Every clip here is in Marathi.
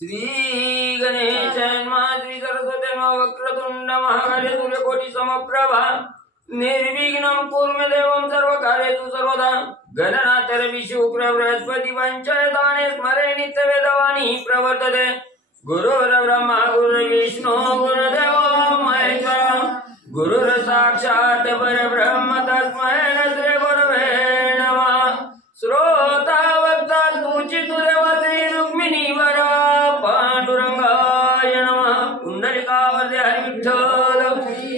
श्री गणेशाय नमः। श्री सरस्वती नमः। वक्रतुंड महाकाय सूर्यकोटि समप्रभा निर्विघ्नं कुरु मे देवं सर्वकार्येषु सर्वदा। गणनाथ शुक्र बृहस्पति पंचदाने स्मरे नित्यवेदवाणी प्रवर्तते। गुरुर्ब्रह्मा गुरुर्विष्णु गुरुर्देवो महेश्वर गुरुर् साक्षात् परब्रह्म तस्मै श्री गुरवे नमः। श्रोता वक्ता तुझी तुझे रुक्मिणी वर पांडुरंगाय नमः। कुंडलिकावरती हरी विठ्ठल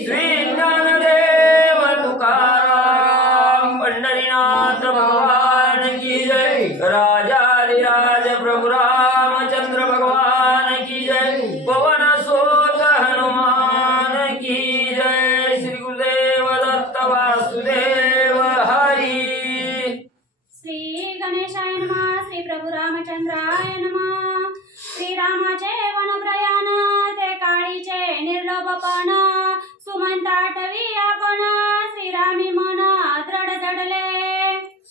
श्री ज्ञानदेव तुकाराम पंढरीनाथ भगवान की जय। राजाधिराज प्रभु रामचंद्र भगवान की जय। पवन सुत हनुमान की जय। श्री गुरुदेव दत्त वासुदेव हरी। श्री गणेशाय नमः। श्री प्रभु रामचंद्राय नमः। श्री रामाचे वनप्रयाण ते काळीचे निर्लोभपण सुमंत आठवी आपण श्रीरामी मन दृढ जडले।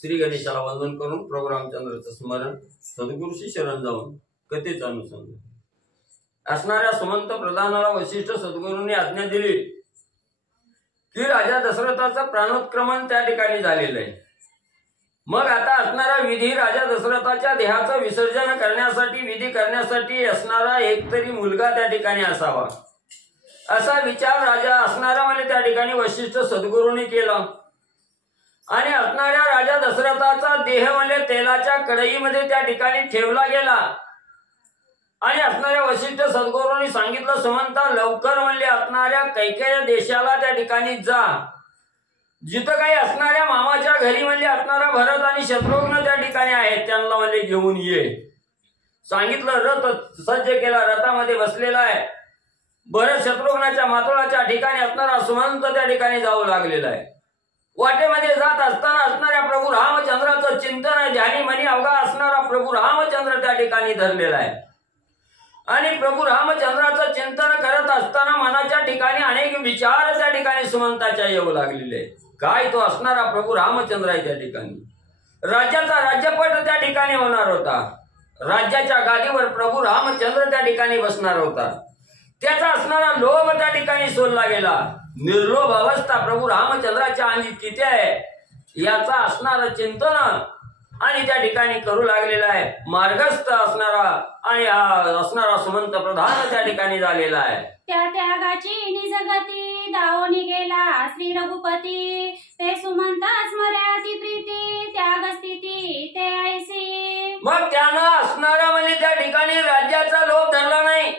श्री गणेशाला वंदन करून प्रभू रामचंद्राचं स्मरण सद्गुरूशी शरण जाऊन कथेचं अनुसंधान असणाऱ्या सुमंत प्रधानाला वशिष्ठ सद्गुरूंनी आज्ञा दिली की राजा दशरथाचं प्राणोत्क्रमण त्या ठिकाणी झालेलं आहे। मग आता असणारा विधी राजा दशरथाच्या देहाचं विसर्जन करण्यासाठी विधी करण्यासाठी असणारा एकतरी मुलगा त्या ठिकाणी असावा असा विचार राजा असणारा म्हणजे त्या ठिकाणी वशिष्ठ सद्गुरूंनी केला। आणि असणाऱ्या राजा दशरथाचा देह म्हणजे तेलाच्या कढईमध्ये त्या ठिकाणी ठेवला गेला। आणि असणाऱ्या वशिष्ठ सद्गुरूंनी सांगितलं सुमंता लवकर म्हणजे असणाऱ्या कैकेय देशाला त्या ठिकाणी जा। जिथं काही असणाऱ्या मामाच्या घरी म्हणजे असणारा भरत आणि शत्रुघ्न त्या ठिकाणी आहेत त्यांना म्हणजे घेऊन ये सांगितलं। रथ सज्ज केला रथामध्ये बसलेला आहे भरत शत्रुघ्नाच्या मातोळाच्या ठिकाणी असणारा सुमंत त्या ठिकाणी जाऊ लागलेला आहे। वाटेमध्ये जात असताना असणाऱ्या प्रभू रामचंद्राचं चिंतन ध्यानी मनी अवघा असणारा प्रभू रामचंद्र त्या ठिकाणी धरलेला आहे। आणि प्रभू रामचंद्राचं चिंतन करत असताना मनाच्या ठिकाणी अनेक विचार त्या ठिकाणी सुमंताच्या येऊ लागलेले। काय तो असणारा प्रभू रामचंद्र आहे त्या ठिकाणी राज्याचा राज्यपट त्या ठिकाणी होणार होता। राज्याच्या गादीवर प्रभू रामचंद्र त्या ठिकाणी बसणार होता। त्याचा असणारा लोभ त्या ठिकाणी सोडला गेला। निर्लोभ अवस्था प्रभू रामचंद्राच्या अंगी किती आहे याचा असणारा चिंतन आणि त्या ठिकाणी करू लागलेला आहे। मार्गस्थ असणारा आणि असणारा सुमंत प्रधान त्या ठिकाणी झालेला आहे। त्या त्यागाची निजगती दावोनी गेला श्री रघुपती ते सुमंत स्मर्याती प्रीती त्याग स्थिती ते ऐसी। मग त्यानं असणारा म्हणजे त्या ठिकाणी राज्याचा लोभ धरला नाही।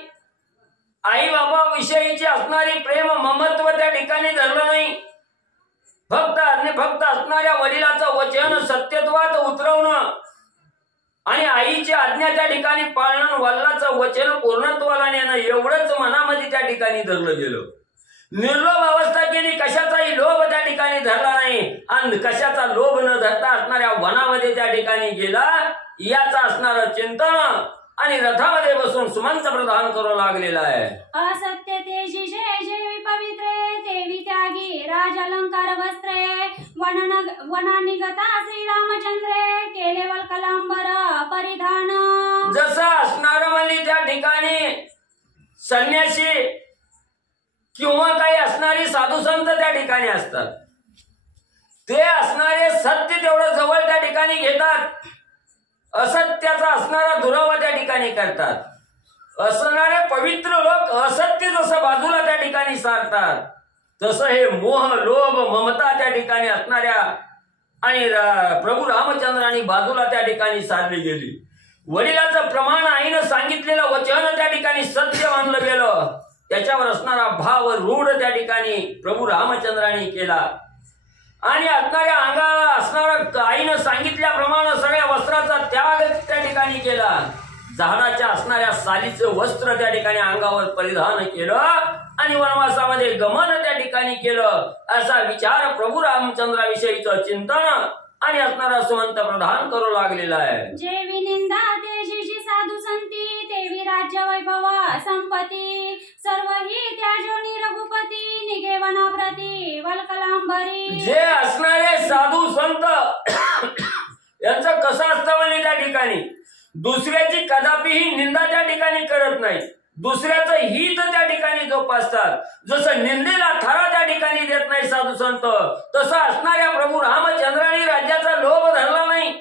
आई बाबा विषयीची असणारी प्रेम ममत्व त्या ठिकाणी धरलं नाही। फक्त असणाऱ्या वडिलाचं वचन सत्यत्वात उतरवणं आणि आईची आज्ञा त्या ठिकाणी पाळणं वडिलाचं वचन पूर्णत्वाला नेणं एवढंच मनामध्ये त्या ठिकाणी धरलं गेलं। निर्लोभ अवस्था केली कशाचाही लोभ त्या ठिकाणी धरला नाही आणि कशाचा लोभ न धरता असणाऱ्या वनामध्ये त्या ठिकाणी गेला याचा असणारं चिंतन आणि रथामध्ये बसून सुमंत प्रधान करू लागलेला आहे। असत्य तेजी जय जय पवित्रे देवी त्यागी राज अलंकार वस्त्रे वना निगता श्री रामचंद्रे केले वल्कलांबर परिधान। जसं असणार म्हणजे त्या ठिकाणी संन्यासी किंवा काही असणारी साधू संत त्या ठिकाणी असतात ते असणारे सत्य तेवढं जवळ त्या ठिकाणी घेतात असत्याचा असणारा दुरावा त्या ठिकाणी करतात। असणारे पवित्र लोक असत्य जसं बाजूला त्या ठिकाणी सारतात तसं हे मोह लोभ ममता त्या ठिकाणी असणाऱ्या आणि प्रभू रामचंद्रांनी बाजूला त्या ठिकाणी सारली गेली। वडिलाचं प्रमाण आईनं सांगितलेलं वचन त्या ठिकाणी सत्य मानलं गेलं त्याच्यावर असणारा भाव रूढ त्या ठिकाणी प्रभू रामचंद्रांनी केला। आणि असणाऱ्या अंगाला असणारा आईनं सांगितल्याप्रमाणे सगळ्या वस्त्राचा त्याग त्या ठिकाणी केला। झाडाच्या असणाऱ्या सालीचं वस्त्र त्या ठिकाणी अंगावर परिधान केलं आणि वनवासामध्ये गमन त्या ठिकाणी केलं असा विचार प्रभू रामचंद्राविषयीचं चिंतन आणि असणारा सुमंत प्रधान करू लागलेला आहे। जेवी निंदा तेजी साधू संती तेवी राज्य वैभव संपत्ती सर्व ही त्याजोनी रघुपती निगे वनाप्रती वल्कलांबरी। जे असणारे साधू संत यांचं कसं असतं म्हणजे त्या ठिकाणी दुसऱ्याची कदापिही निंदा त्या ठिकाणी करत नाही, दुसऱ्याचं हित त्या ठिकाणी जोपासतात. जसं निंदेला थारा त्या ठिकाणी देत नाही साधू संत, तसं असणाऱ्या प्रभू रामचंद्रांनी राज्याचा लोभ धरला नाही,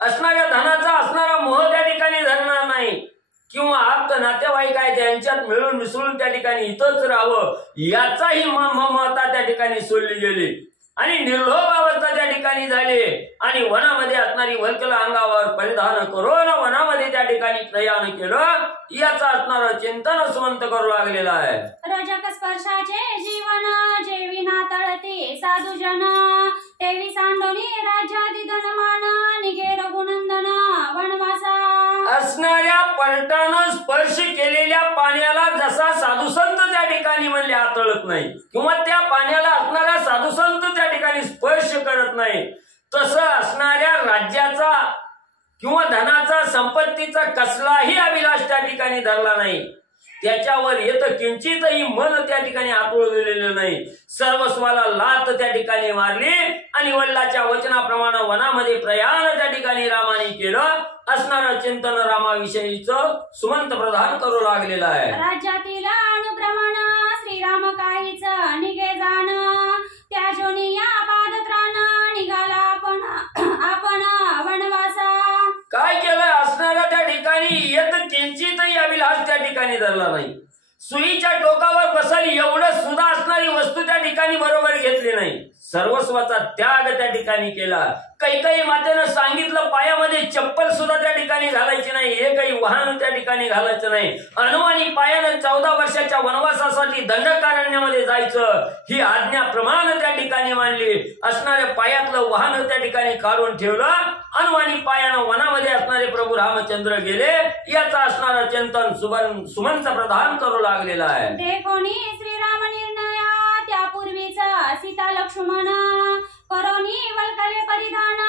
असणाऱ्या धनाचा असणारा मोह त्या ठिकाणी धरणार नाही, किंवा आप्त नातेवाईक आहे त्यांच्यात मिळून मिसळून त्या ठिकाणी इथंच राहावं याचाही ममता त्या ठिकाणी सोडली गेली आणि निर्लोभ अवस्था त्या ठिकाणी झाली. आणि वनामध्ये असणारी वल्कला अंगावर परिधान करून वनामध्ये त्या ठिकाणी प्रयाण केलं, याचा असणारं चिंतन सुमंत करू लागलेला आहे. रजक स्पर्शाचे जीवन जेवी नातळते साधुजन, तेवी सांडोनी राज्यादी धनमान निघे रघुनंदन वनवासा. असणाऱ्या पर्टानं स्पर्श केलेल्या पाण्याला जसा साधुसंत त्या ठिकाणी म्हणले आतळत नाही, किंवा त्या पाण्याला असणारा साधुसंत त्या ठिकाणी स्पर्श करत नाही, तसं असणाऱ्या राज्याचा किंवा धनाचा संपत्तीचा कसलाही अभिलाष त्या ठिकाणी धरला नाही, त्याच्यावर येत किंचितही मन त्या ठिकाणी आतळलेलं नाही. सर्वस्वाला लात त्या ठिकाणी मारली आणि वडिलाच्या वचनाप्रमाणे वनामध्ये प्रयाण त्या ठिकाणी रामाने केलं. असणारं चिंतन रामाविषयीचं सुमंत प्रधान करू लागलेलं आहे. राज्यातील अनुप्रमाण श्रीराम काहीच निघे जाण, त्या जोनी या पादत्राण निघाला आपण वनवासा. काय केलं? असणाऱ्या त्या ठिकाणी येत किंचितही अभिलाष त्या ठिकाणी धरला नाही, सुईच्या टोकावर बसल एवढं सुद्धा असणारी वस्तू त्या ठिकाणी बरोबर घेतली नाही, सर्वस्वाचा त्याग त्या ठिकाणी केला. कैकेयी मातेनं सांगितलं पायामध्ये चप्पल सुद्धा त्या ठिकाणी घालायची नाही, हे काही वाहन त्या ठिकाणी घालायचं नाही. हनुमानी पायानं 14 वर्षाच्या वनवासासाठी दंडकारण्यामध्ये जायचं ही आज्ञा प्रमाण त्या ठिकाणी मानली. असणाऱ्या पायातलं वाहन त्या ठिकाणी काढून ठेवलं, हनुमानी पायानं वनामध्ये असणारे प्रभू रामचंद्र गेले. याचा असणारं चिंतन सुमंत प्रधान करू लागलेला आहे. देखोनी श्रीराम निर्णया त्यापूर्वीचा सीता लक्ष्मण, करोनी वल्कले परिधान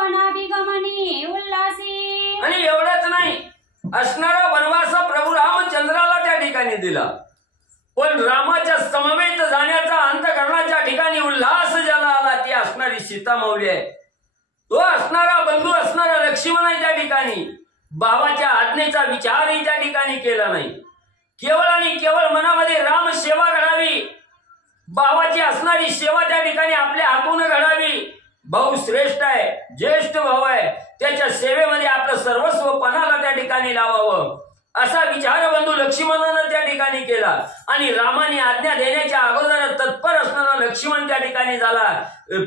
वनाभिगमनी उल्हासी. आणि एवढंच नाही, असणारा वनवास प्रभू रामचंद्राला त्या ठिकाणी दिला, पण रामाच्या समवेत जाण्याचा अंतःकरणाच्या ठिकाणी उल्हास ज्याला आला ती असणारी सीता माऊली आहे. तो असणारा बंधू असणारा लक्ष्मण आहे त्या ठिकाणी भावाच्या आज्ञेचा विचारही त्या ठिकाणी केला नाही. केवळ आणि केवळ मनामध्ये राम सेवा घडावी, भावाची असणारी सेवा त्या ठिकाणी आपल्या हातून घडावी. भाऊ श्रेष्ठ आहे, ज्येष्ठ भाऊ आहे, त्याच्या सेवेमध्ये आपलं सर्वस्व पणाला त्या ठिकाणी लावावं असा विचार बंधू लक्ष्मणानं त्या ठिकाणी केला. आणि रामाने आज्ञा देण्याच्या अगोदर तत्पर असणारा लक्ष्मण त्या ठिकाणी झाला.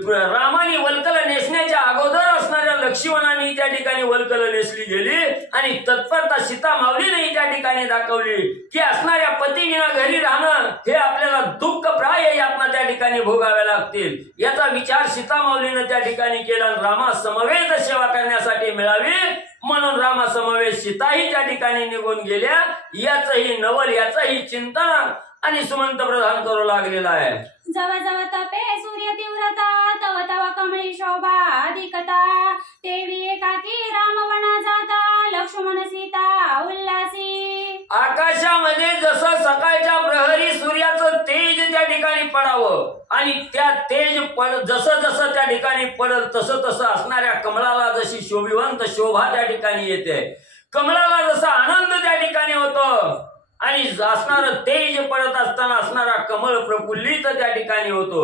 रामाने वल्कल नेसण्याच्या अगोदर असणाऱ्या लक्ष्मणाने त्या ठिकाणी वल्कल नेसली गेली आणि तत्परता सीता माऊलीने त्या ठिकाणी दाखवली की असणाऱ्या पतीविना घरी राहणं हे आपल्याला दुःखप्राय यातना त्या ठिकाणी भोगाव्या लागतील. याचा विचार सीता माऊलीने त्या ठिकाणी केला. रामा समवेत सेवा करण्यासाठी मिळावी म्हणून रामा समवेत सीताही त्या ठिकाणी निघून गेल्या. याचही नवल याचही चिंतन आणि सुमंत प्रधान करू लागलेला आहे. जव जव तपे सूर्य तीव्रता तव तव कमळी शोभा अधिकता, तेवी एकाकी राम वना जाता लक्ष्मण सीता उल्हासी. आकाशामध्ये जसं सकाळच्या प्रहरी सूर्याचं तेज त्या ठिकाणी पडावं आणि त्या तेज जसं जसं त्या ठिकाणी पडल तसं तसं असणाऱ्या कमळाला जशी शोभिवंत शोभा त्या ठिकाणी येते, कमळाला जसा आनंद त्या ठिकाणी होतो आणि असणारं तेज पडत असताना असणारा कमळ प्रफुल्लित त्या ठिकाणी होतो,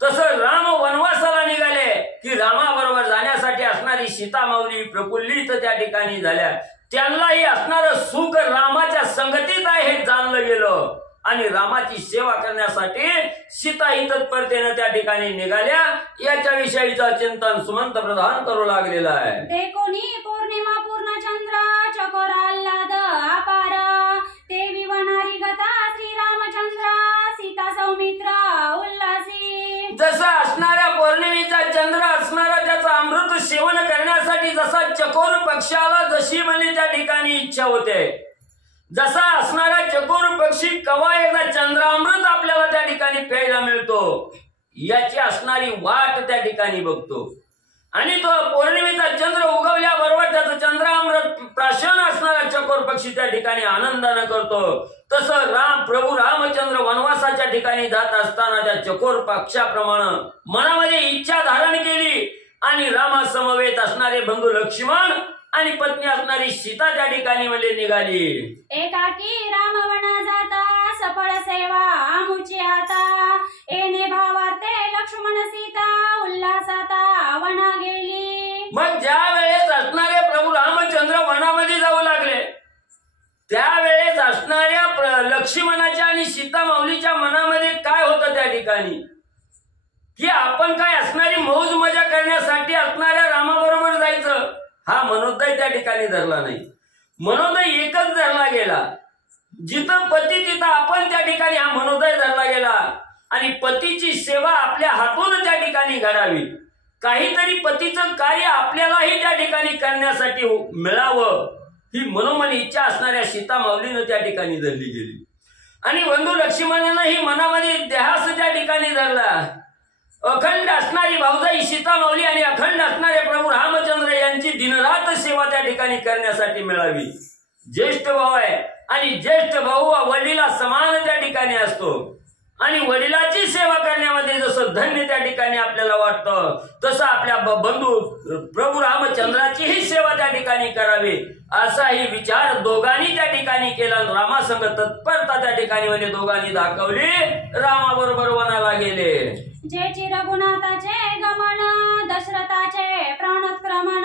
तसं राम वनवासाला निघाले की रामाबरोबर जाण्यासाठी असणारी सीता माऊली प्रफुल्लित त्या ठिकाणी झाल्या. त्यांनाही असणारं सुख रामाच्या संगतीत आहे हे जाणलं गेलं आणि रामाची सेवा करण्यासाठी सीताही तत्परतेनं त्या ठिकाणी निघाल्या. याच्या विषयीचं चिंतन सुमंत प्रधान करू लागलेलं आहे. देखोनी पौर्णिमा पूर्ण चंद्र चकोर आल्हाद अपार, तेवी वनारी गता श्रीरामचंद्र सीता सौमित्र उल्हासी. जसा असणाऱ्या पौर्णिमेचा चंद्र असणारा त्याचा अमृत सेवन करण्यासाठी जसा चकोर पक्षाला जशी म्हणली त्या ठिकाणी इच्छा होते, जसा असणारा चकोर पक्षी कवा एकदा चंद्रामृत आपल्याला त्या ठिकाणी प्यायला मिळतो याची असणारी वाट त्या ठिकाणी बघतो आणि तो पौर्णिमेचा चंद्र उगवल्याबरोबर त्याचं चंद्रामृत प्राशन असणारा चकोर पक्षी त्या ठिकाणी आनंदानं करतो. तसं प्रभू रामचंद्र वनवासाच्या ठिकाणी जात असताना त्या चकोर पक्षाप्रमाणे मनामध्ये इच्छा धारण केली आणि रामा समवेत असणारे बंधू लक्ष्मण आणि पत्नी असणारी सीता त्या ठिकाणी म्हणजे निघाली. एकाकी राम वना जाता सफळ सेवा आमुची आता येणे भावार्थे लक्ष्मण सीता उल्हासाता वना गेली. मग ज्या वेळेस असणारे प्रभू रामचंद्र वनामध्ये जाऊ लागले त्यावेळेस असणाऱ्या लक्ष्मणाच्या आणि सीता माऊलीच्या मनामध्ये काय होतं त्या ठिकाणी की आपण काय असणारी मौज मजा करण्यासाठी असणाऱ्या रामाबरोबर जायचं, हा मनोदय त्या ठिकाणी धरला नाही. मनोदय एकच धरला गेला, जिथं पती तिथं आपण त्या ठिकाणी हा मनोदय धरला गेला. आणि पतीची सेवा आपल्या हातून त्या ठिकाणी घडावी, काहीतरी पतीचं कार्य आपल्यालाही त्या ठिकाणी करण्यासाठी मिळावं, ही मनोमन इच्छा असणाऱ्या सीता माऊलीनं त्या ठिकाणी धरली गेली. आणि बंधू लक्ष्मणानं ही मनामध्ये ध्यास त्या ठिकाणी धरला. अखंड असणारी भाऊजाई सीता माऊली आणि अखंड असणारे प्रभू रामचंद्र यांची दिनरात सेवा त्या ठिकाणी करण्यासाठी मिळावी. ज्येष्ठ भाऊ आहे आणि ज्येष्ठ भाऊ वडिला समान त्या ठिकाणी असतो आणि वडिलाची सेवा करण्यामध्ये जसं धन्य त्या ठिकाणी आपल्याला वाटतं तसं आपल्या बंधू प्रभू रामचंद्राचीही सेवा त्या ठिकाणी करावी असाही विचार दोघांनी त्या ठिकाणी केला. रामासंग तत्परता त्या ठिकाणी म्हणजे दोघांनी दाखवली. रामाबरोबर वनाला गेले. जेची रघुनाथाचे गमन दशरथाचे प्राणोत्क्रमण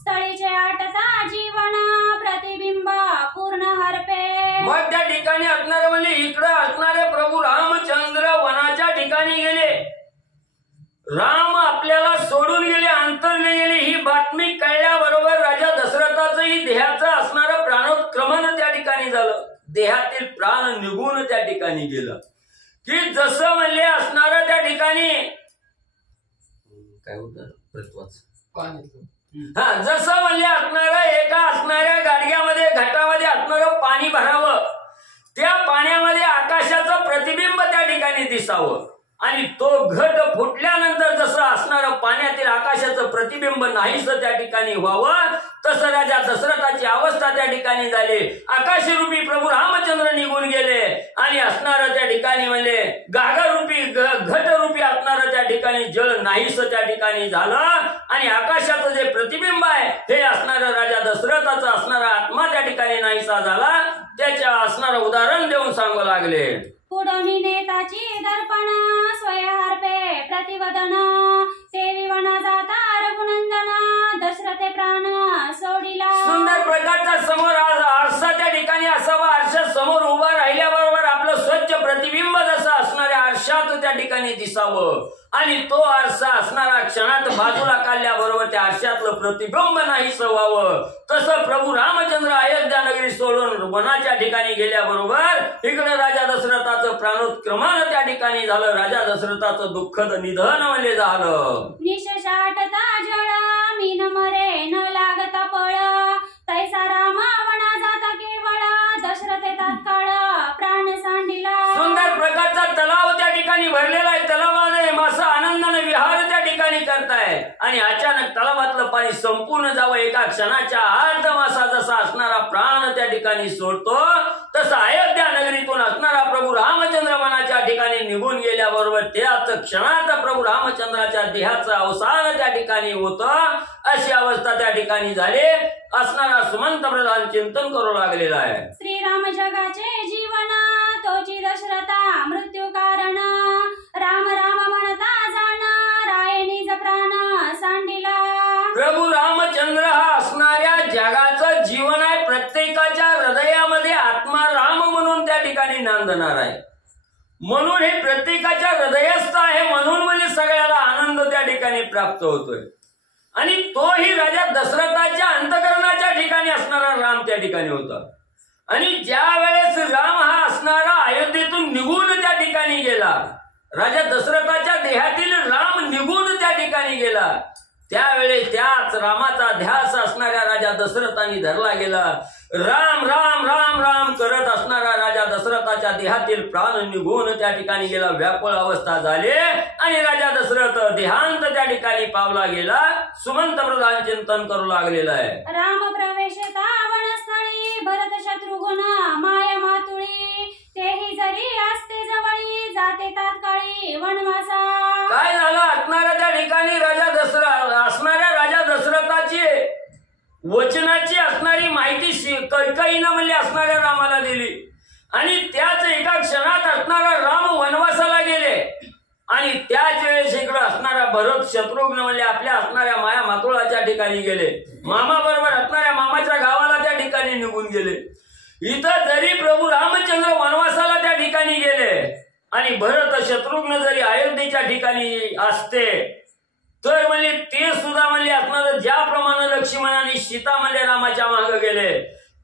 स्थळीचे आटता जीवन प्रतिबिंब पूर्ण हरपे. मग त्या ठिकाणी असणारे म्हणजे इकडे असणारे प्रभू रामचंद्र वनाच्या ठिकाणी गेले. राम आपल्याला सोडून गेले, अंतरले गेले ही बातमी कळल्याबरोबर राजा दशरथाचंही देहाचं असणारं प्राणोत्क्रमण त्या ठिकाणी झालं. देहातील प्राण निघून त्या ठिकाणी गेलं की जसं म्हणले असणारं त्या ठिकाणी काय होतं हा जसं म्हणले असणारं एका असणाऱ्या गाडग्यामध्ये घाटामध्ये असणारं पाणी भरावं, त्या पाण्यामध्ये आकाशाचं प्रतिबिंब त्या ठिकाणी दिसावं आणि तो घट फुटल्यानंतर जसं असणारं पाण्यातील आकाशाचं प्रतिबिंब नाहीसं त्या ठिकाणी व्हावं तसं राजा दशरथाची अवस्था त्या ठिकाणी झाली. आकाशरूपी प्रभू रामचंद्र निघून गेले आणि असणारं त्या ठिकाणी म्हणजे गागारूपी घटरूपी असणारं त्या ठिकाणी जळ नाहीसं त्या ठिकाणी झालं आणि आकाशाचं जे प्रतिबिंब आहे हे असणारं राजा दशरथाचा असणारा आत्मा त्या ठिकाणी नाहीसा झाला. त्याच्या असणारं उदाहरण देऊन सांगू लागले. पुढोनी नेताची दर्पण स्वयहार्पे प्रतिवदन तेवी वना जाता रघुनंदन दशरथे प्राण सोडिला. सुंदर प्रकारचा समोर आरसा त्या ठिकाणी असावा. आरशा समोर उभा राहिल्याबरोबर आपलं स्वच्छ प्रतिबिंब जसं असणाऱ्या आरशात त्या ठिकाणी दिसावं आणि तो आरसा असणारा क्षणात बाजूला काढल्याबरोबर त्या आरशातलं प्रतिबिंब नाहीसं व्हावं तसं प्रभू रामचंद्र अयोध्या नगरी सोडून वनाच्या ठिकाणी गेल्याबरोबर इकडे राजा दशरथाचं प्राणोत्क्रमण त्या ठिकाणी झालं. राजा दशरथाचं दुःखद निधन म्हणजे झालं. निशेषाटता जळ मीन मरे न लागता पळ तैसा रामा वना जाता केवळ दशरथे तात्काळ प्राण सांडिला. सुंदर प्रकारचा तलाव त्या ठिकाणी भरलेला आहे. तलावाने मासा आनंदाने विहार त्या ठिकाणी करताय आणि अचानक तलावातलं पाणी संपूर्ण जावं एका क्षणाच्या आत मासा जसा असणारा प्राण त्या ठिकाणी सोडतो तसं अयोध्या नगरीतून असणारा प्रभू रामचंद्र वनाच्या ठिकाणी निघून गेल्याबरोबर त्याच क्षणात प्रभू रामचंद्राच्या देहाचं अवसान त्या ठिकाणी होतं. अशी अवस्था त्या ठिकाणी झाली. असणारा सुमंत प्रधान चिंतन करू लागलेला आहे. श्रीराम जगाचे जीवन तोची दशरथा मृत्यू कारण राम राम म्हणता जाण राये निज प्राण सांडिला. प्रभू रामचंद्र हा असणाऱ्या जगाचं जीवन आहे. प्रत्येकाच्या हृदयामध्ये आत्मा राम म्हणून त्या ठिकाणी नांदणार आहे. म्हणून हे प्रत्येकाच्या हृदयस्थ आहे. म्हणून म्हणजे सगळ्याला आनंद त्या ठिकाणी प्राप्त होतोय आणि तोही राजा दशरथाच्या अंतःकरणाच्या ठिकाणी असणारा राम त्या ठिकाणी होता. आणि ज्या वेळेस राम हा असणारा अयोध्येतून निघून त्या ठिकाणी गेला, राजा दशरथाच्या देहातील राम निघून त्या ठिकाणी गेला, त्यावेळेस त्याच रामाचा ध्यास असणाऱ्या राजा दशरथांनी धरला गेला. राम राम राम राम करत असणारा राजा दशरथाच्या देहातील प्राण निघून त्या ठिकाणी गेला. व्याकुळ अवस्था झाली आणि राजा दशरथ देहांत त्या ठिकाणी पावला गेला. सुमंत प्रधान चिंतन करू लागलेला आहे. राम प्रवेशता वनस्थळी भरत शत्रुघ्न माया मातुळी तेही जरी असते जवळी जाते तात्काळी वनवासा. काय झालं असणाऱ्या त्या ठिकाणी असणाऱ्या राजा दशरथाची वचनाची असणारी माहिती कैकेयीनं म्हणले असणाऱ्या रामाला दिली आणि त्याच एका क्षणात असणारा राम वनवासाला गेले आणि त्याच वेळेस इकडे असणारा भरत शत्रुघ्न म्हणजे आपल्या असणाऱ्या माया मातुळाच्या ठिकाणी गेले, मामा बरोबर असणाऱ्या मामाच्या गावाला त्या ठिकाणी निघून गेले. इथं जरी प्रभू रामचंद्र वनवासाला त्या ठिकाणी गेले आणि भरत शत्रुघ्न जरी अयोध्येच्या ठिकाणी असते तर म्हणजे ते सुद्धा म्हणजे असणार ज्याप्रमाणे लक्ष्मणाने सीता म्हणजे रामाच्या मागे गेले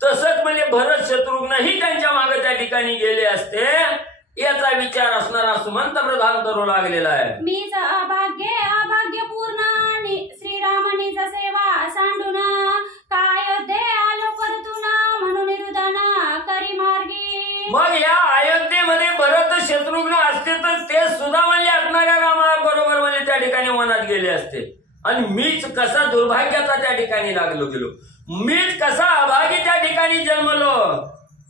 तसंच म्हणजे भरत शत्रुघ्नही त्यांच्या मागे त्या ठिकाणी गेले असते याचा विचार असणारा सुमंत प्रधान करू लागलेला आहे. मीच अभाग्य पूर्ण श्रीरामनीच सेवा सांडून काय दे आलो परतून म्हणून हृदन करी मार्गी. मग या अयोध्येमध्ये भरत शत्रुघ्न असते तर ते सुद्धा म्हणजे असणाऱ्या रामा बरोबर म्हणजे त्या ठिकाणी वनात गेले असते आणि मीच कसा दुर्भाग्याचा त्या ठिकाणी लागलो गेलो, मीच कसा अभागी त्या ठिकाणी जन्मलो,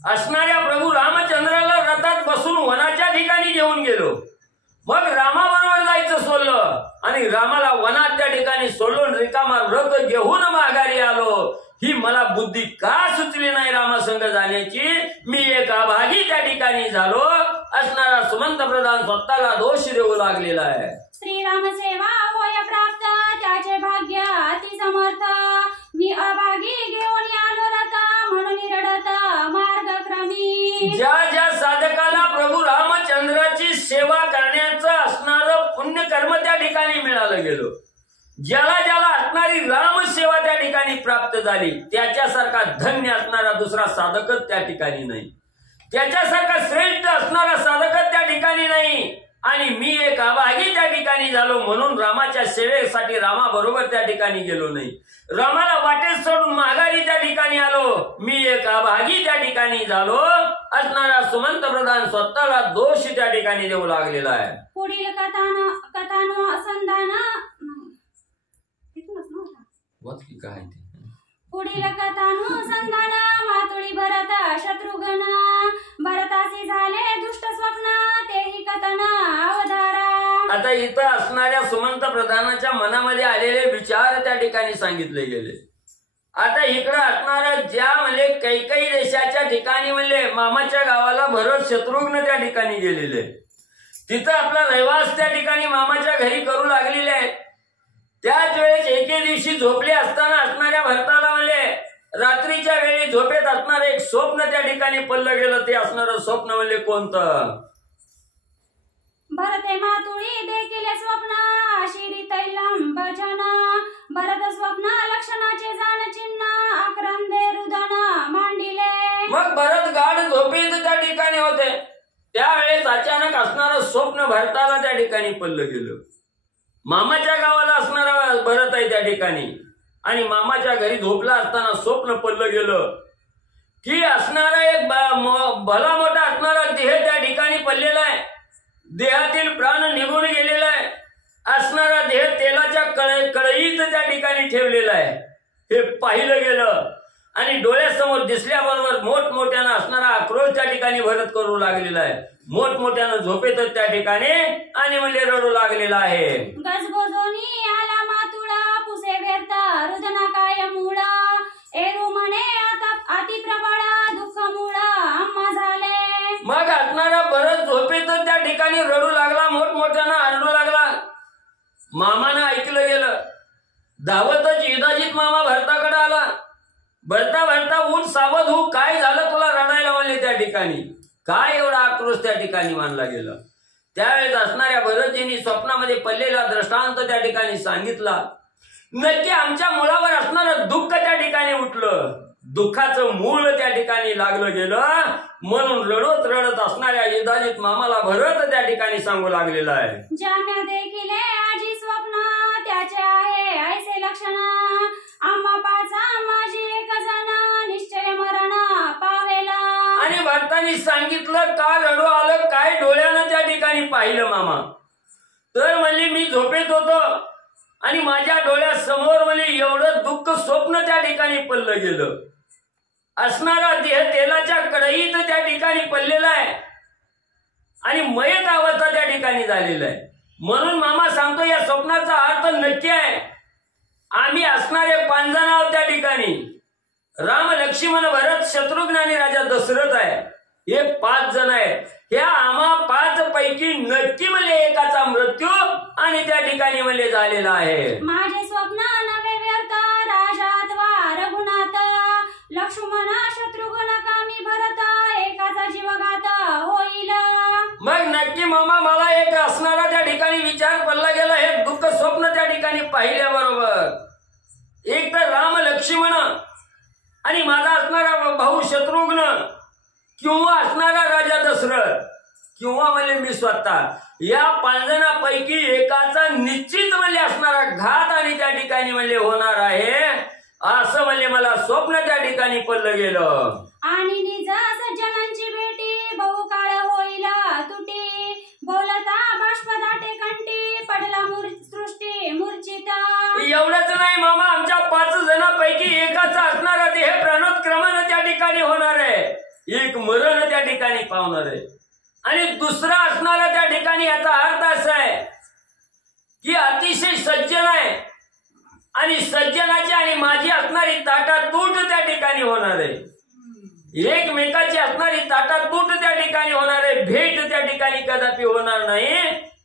असणाऱ्या प्रभू रामचंद्राला रथात बसून वनाच्या ठिकाणी घेऊन गेलो. मग रामाबरोबर जायचं सोडलं आणि रामाला वनात त्या ठिकाणी सोडून रिकामा रथ घेऊन माघारी आलो. ही मला बुद्धी का सुचली नाही रामासंग जाण्याची, मी एक अभागी त्या ठिकाणी झालो असणारा सुमंत प्रधान स्वतःला दोष देऊ लागलेला आहे. श्रीराम सेवा होय प्राप्त त्याचे भाग्य अति समर्थ, मी अभागी घेऊन आलो रथ म्हणून रडत मार्गक्रमी. ज्या ज्या साधकाला प्रभू रामचंद्राची सेवा करण्याचं असणारं पुण्यकर्म त्या ठिकाणी मिळालं गेलं, ज्याला ज्याला असणारी राम सेवा त्या ठिकाणी प्राप्त झाली त्याच्यासारखा धन्य असणारा दुसरा साधकच त्या ठिकाणी नाही, त्याच्यासारखा श्रेष्ठ असणारा साधकच त्या ठिकाणी नाही. आणि मी एक अभागी त्या ठिकाणी झालो म्हणून रामाच्या सेवेसाठी रामाबरोबर त्या ठिकाणी गेलो नाही, रामाला वाटेत सोडून माघारी त्या ठिकाणी आलो. मी एक अभागी त्या ठिकाणी झालो असणारा सुमंत प्रधान स्वतःला दोष त्या ठिकाणी देऊ लागलेला आहे. पुढील कथानुसंधान काय पुढील कथानुसंधान मातुळी भरत शत्रुघ्न, भरतासी झाले दुष्ट स्वप्न तेही कथन अवधारा. आता इथं असणाऱ्या सुमंत प्रधानाच्या मनामध्ये आलेले विचार त्या ठिकाणी सांगितले गेले. आता इकडं असणाऱ्या ज्या म्हणजे कैकेयी देशाच्या ठिकाणी म्हणजे मामाच्या गावाला भरत शत्रुघ्न त्या ठिकाणी गेलेले, तिथं आपला रहिवास त्या ठिकाणी मामाच्या घरी करू लागलेले आहेत. त्याच वेळेस एके दिवशी झोपले असताना असणाऱ्या भरताला म्हणले रात्रीच्या वेळी झोपेत असणार एक स्वप्न त्या ठिकाणी पडलं गेलं. ते असणारं स्वप्न म्हणजे कोणतं? भरते मातुळी देखील स्वप्न आशिरी तैलम भजन, भरत स्वप्न लक्षणाचे जाण चिन्ह आक्रंदे रुदन मांडिले. मग भरत गाढ झोपेत त्या ठिकाणी होते त्यावेळेस अचानक असणारं स्वप्न भरताला त्या ठिकाणी पडलं गेलं. मामाच्या गावाला असणारा भरत आहे त्या ठिकाणी आणि मामाच्या घरी झोपला असताना स्वप्न पडलं गेलं की असणारा एक भला मोठा असणारा देह त्या ठिकाणी पडलेला आहे, देहातील प्राण निघून गेलेला आहे, असणारा देह तेलाच्या कळईत त्या ठिकाणी ठेवलेला आहे. हे पाहिलं गेलं आणि डोळ्यासमोर दिसल्याबरोबर मोठमोठ्यानं असणारा आक्रोश त्या ठिकाणी भरत करू लागलेला आहे, मोठमोठ्यानं झोपेतच त्या ठिकाणी आणि म्हणजे रडू लागलेला आहे. गजगोजोनी आला मातुळा पुसे व्यर्थ रुदना काय मूळ, एरू म्हणे अति प्रबळ दुःख मूळ आम्हा झाले. मग असणारा भरत झोपेतच त्या ठिकाणी रडू लागला, मोठमोठ्यानं आरडू लागला. मामानं ऐकलं गेलं, धावतच युधाजित मामा भरताकडे आला. भरता भरता उठ सावध हो, काय झालं तुला रडायला म्हणले त्या ठिकाणी, काय एवढा आक्रोश त्या ठिकाणी मानला गेला. त्यावेळेस असणाऱ्या भरतजींनी स्वप्नामध्ये पडलेला दृष्टांत त्या ठिकाणी सांगितला. नक्की आमच्या मुलावर असणारं दुःख त्या ठिकाणी उठलं, दुःखाचं मूळ त्या ठिकाणी लागलं गेलं म्हणून रडत रडत असणाऱ्या युधाजित मामाला भरत त्या ठिकाणी सांगू लागलेला आहे. ज्याम्या देखील आजी स्वप्न त्याचे आहे ऐसे लक्षण, आम्हा पाचा माझी एक जण निश्चय मरण पावेला. आणि भरतांनी सांगितलं का रडू आलं, काय डोळ्यानं त्या ठिकाणी पाहिलं मामा. तर म्हणली मी झोपेत होतो आणि माझ्या डोळ्यासमोर म्हणजे एवढं दुःख स्वप्न त्या ठिकाणी पडलं गेलं, असणारा देह तेलाच्या कढईत त्या ठिकाणी पडलेला आहे आणि मयत अवस्था त्या ठिकाणी झालेला आहे. म्हणून मामा सांगतो या स्वप्नाचा अर्थ नक्की आहे, आम्ही असणारे 5 जण आहोत त्या ठिकाणी. ठिकाणी राम लक्ष्मण भरत शत्रुघ्न आणि राजा दशरथ आहे. हे 5 जण आहेत. ह्या आम्हा 5 पैकी नक्की मला एकाचा मृत्यू आणि त्या ठिकाणी मला झालेला आहे. माझे स्वप्न नवे व्यर्थ राजा अथवा रघुनाथ लक्ष्मण शत्रुघ्न कामी भरत एकाचा जीवघात होईल. मग नक्की मामा मला एक असणारा त्या ठिकाणी विचार पडला गेला. हे दुःख स्वप्न त्या ठिकाणी पाहिल्याबरोबर एक तर राम लक्ष्मण आणि माझा असणारा भाऊ शत्रुघ्न किंवा असणारा राजा दशरथ किंवा म्हणजे मी स्वतः या 5 जणांपैकी एकाचा निश्चित म्हणजे असणारा घात आणि त्या ठिकाणी म्हणजे होणार आहे असं म्हणजे मला स्वप्न त्या ठिकाणी पडलं गेलं. आणि निज सज्जनांची भेटी बहुकाळ होईल तुटी बोलता बाष्प दाटे कंठी पडला सृष्टी मूर्छित. एवढंच नाही मामा, आमच्या 5 जणांपैकी एकाचा असणारा देह प्राणोत्क्रमण त्या ठिकाणी होणार आहे. एक मरण त्या ठिकाणी पावणार आहे आणि दुसरा असणारा त्या ठिकाणी याचा अर्थ असा आहे की अतिशय सज्जन आहे आणि सज्जनाची आणि माझी असणारी ताटातूट त्या ठिकाणी होणार आहे. एकमेकाची असणारी ताटातूट त्या ठिकाणी होणार आहे. भेट त्या ठिकाणी कदापि होणार नाही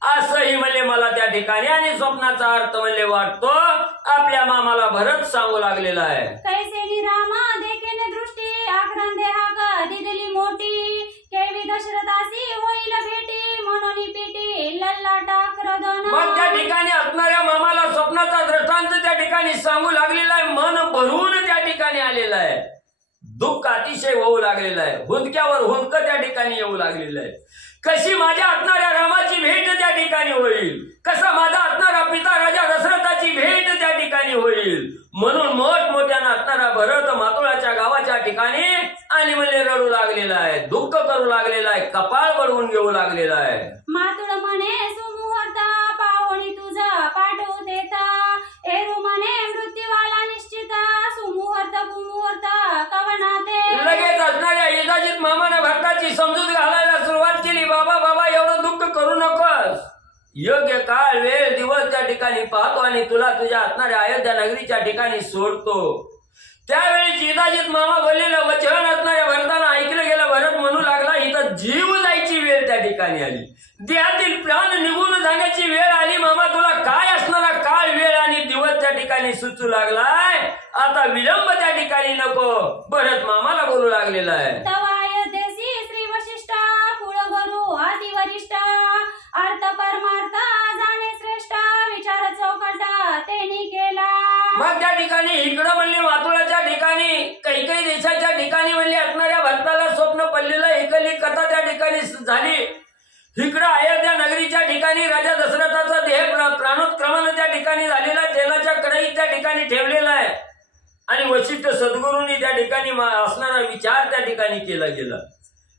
असंही मला त्या ठिकाणी आणि स्वप्नाचा अर्थ वाटतो आपल्या मामाला भरत सांगू लागलेला आहे. कैसेनी रामा देखेने दृष्टी आक्रांते हाक दिदली मोठी केवी दशरथासी होईल भेटी म्हणून पेटी लल्लाटा क्रदन. मग त्या ठिकाणी असणाऱ्या मामाला स्वप्नाचा दृष्टांत त्या ठिकाणी सांगू लागलेला आहे. मन भरून त्या ठिकाणी आलेलं आहे. दुःख अतिशय होऊ लागलेलं आहे. हुंदक्यावर हुंदक त्या ठिकाणी येऊ लागलेलं आहे. कशी माझ्या असणाऱ्या रामाची भेट त्या ठिकाणी होईल, कसा माझा असणारा पिता राजा दशरथाची भेट त्या ठिकाणी होईल म्हणून मोठमोठ्यानं असणारा भरत मातुळाच्या गावाच्या ठिकाणी आणि म्हणजे रडू लागलेला आहे. दुःख करू लागलेला आहे. कपाळ बळवून घेऊ लागलेला आहे. मातुळ म्हणे सुमुहूर्त पाहुणी तुझा पाठवू देता एरू म्हणे मृत्यूवाला निश्चित सुमुहूर्त कुमुहूर्त कवनाते. लगेच असणाऱ्या युधाजित मामाने भरताची समजूत घालायला सुरुवात केली. बाबा एवढं दुःख करू नकोस. योग्य काळ वेळ दिवस त्या ठिकाणी पाहतो आणि तुला तुझ्या असणाऱ्या अयोध्या नगरीच्या ठिकाणी सोडतो. त्यावेळी युधाजित मामा बोललेलं वचन असणाऱ्या भरताना ऐकलं गेलं. भरत म्हणू लागला इथं जीव जायची वेळ त्या ठिकाणी आली. देहातील प्राण निघून जाण्याची वेळ आली. मामा तुला काय असणारा काळ वेळ आणि दिवस त्या ठिकाणी सुचू लागलाय. आता विलंब त्या ठिकाणी नको. भरत मामाला बोलू लागलेला आहे. तवा अयोध्येसी श्री वशिष्ठ कुळगुरु आदिवरिष्ठ अर्थ परमार्थ जाणे श्रेष्ठ विचार चौकट त्यांनी केला. मग त्या ठिकाणी इकडं म्हणले मातुळाच्या ठिकाणी काही देशाच्या ठिकाणी म्हणले असणाऱ्या भरताला स्वप्न पडलेलं इकडली कथा त्या ठिकाणी झाली. इकडं अयोध्या नगरीच्या ठिकाणी राजा दशरथाचा देह प्राणोत्क्रमण त्या ठिकाणी झालेला तेलाच्या कढईत त्या ठिकाणी ठेवलेला आहे आणि वशिष्ठ सद्गुरूंनी त्या ठिकाणी असणारा विचार त्या ठिकाणी केला गेला.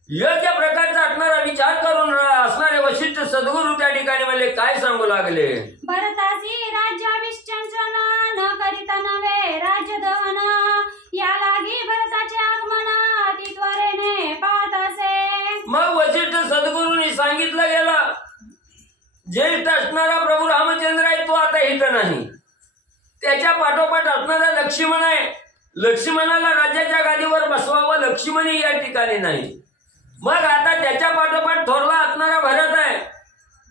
योग्य प्रकारचा असणारा विचार करून असणारे वशिष्ठ सद्गुरू त्या ठिकाणी म्हणले काय सांगू लागले. भरतासी राज्याभिषेचन न करिता नव्हे राज्य दहन या लागी भरताचे आगमन अति त्वरेने पाहत असे. मग वशिष्ठ सद्गुरूंनी सांगितलं गेलं ज्येष्ठ असणारा प्रभू रामचंद्र आहे तो आता इथं नाही. त्याच्या पाठोपाठ असणारा लक्ष्मण आहे. लक्ष्मणाला राज्याच्या गादीवर बसवावं लक्ष्मणही या ठिकाणी नाही. मग आता त्याच्या पाठोपाठ थोरला असणारा भरत आहे.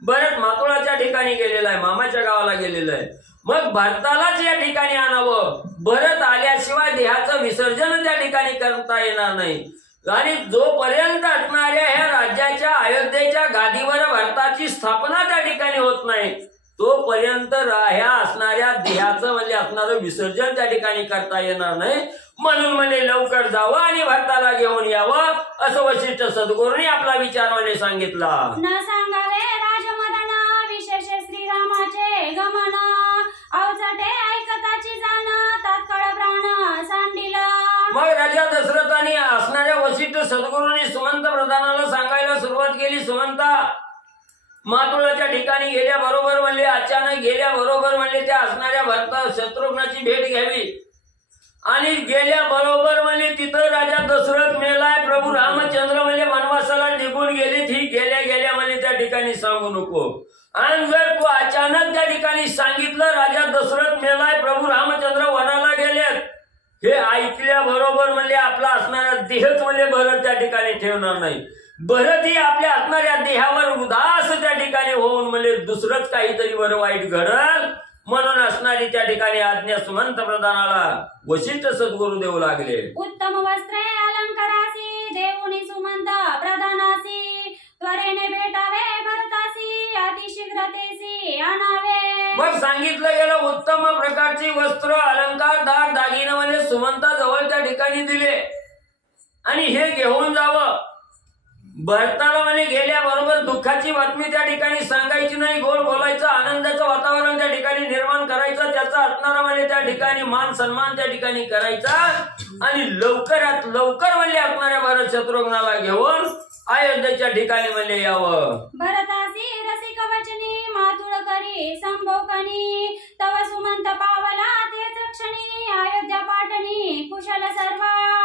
भरत मातुळाच्या ठिकाणी गेलेला आहे. मामाच्या गावाला गेलेला आहे. मग भरतालाच या ठिकाणी आणावं. भरत आल्याशिवाय देहाचं विसर्जन त्या ठिकाणी करता येणार नाही आणि जोपर्यंत असणाऱ्या ह्या राज्याच्या अयोध्येच्या गादीवर भरताची स्थापना त्या ठिकाणी होत नाही तोपर्यंत ह्या असणाऱ्या देहाचं म्हणजे असणारं विसर्जन त्या ठिकाणी करता येणार नाही. म्हणून म्हणजे लवकर जावं आणि भरताला घेऊन यावं असं वशिष्ठ सद्गुरूंनी आपला विचार म्हणजे सांगितला. न सांगावे राजमरण विशेष श्रीरामाचे गमन अवचटे ऐकताची जाण तात्काळ प्राण सांडिल. मग राजा दशरथाने असणाऱ्या वशिष्ठ सद्गुरूंनी सुमंत प्रधानाला सांगायला सुरुवात केली. सुमंता मातुळाच्या ठिकाणी गेल्याबरोबर म्हणले अचानक गेल्याबरोबर म्हणले त्या असणाऱ्या भरता शत्रुघ्नाची भेट घ्यावी आणि गेल्याबरोबर म्हणजे तिथं राजा दशरथ मेलाय. प्रभू रामचंद्र म्हणजे वनवासाला निघून गेलीत. ही गेल्या म्हणजे त्या ठिकाणी सांगू नको. आणि जर तू अचानक त्या ठिकाणी सांगितलं राजा दशरथ मेलाय प्रभू रामचंद्र वनाला गेलेत हे ऐकल्याबरोबर म्हणजे आपला असणारा देहच म्हणजे भरत त्या ठिकाणी ठेवणार नाही. भरत ही आपल्या असणाऱ्या देहावर उदास त्या ठिकाणी होऊन म्हणजे दुसरंच काहीतरी बरं वाईट घडल म्हणून असणारी त्या ठिकाणी आज्ञा सुमंत प्रधानाला वशिष्ठ सद्गुरू देऊ लागले. उत्तम वस्त्रे अलंकारासी देऊनी सुमंत प्रधानासी त्वरेने भेटावे भरतासी अतिशीघ्रतेसी आणावे. मग सांगितलं गेलं उत्तम प्रकारची वस्त्र अलंकार दार दागिने म्हणजे सुमंताजवळ त्या ठिकाणी दिले आणि हे घेऊन जावं. भरताला म्हणजे गेल्याबरोबर दुःखाची बातमी त्या ठिकाणी सांगायची नाही, गोड बोलायचं, आनंदाचं वातावरण त्या ठिकाणी निर्माण करायचं, त्याचा असणारा म्हणजे त्या ठिकाणी मान सन्मान त्या ठिकाणी करायचा आणि लवकरात लवकर म्हणजे असणाऱ्या भरत शत्रुघ्नाला घेऊन अयोध्येच्या ठिकाणी म्हणजे यावं. भरतासी रसिक वचनी मातुळ करी संभोकनी तव सुमंत पावला तेच क्षणी अयोध्या पाटणी कुशल सर्व.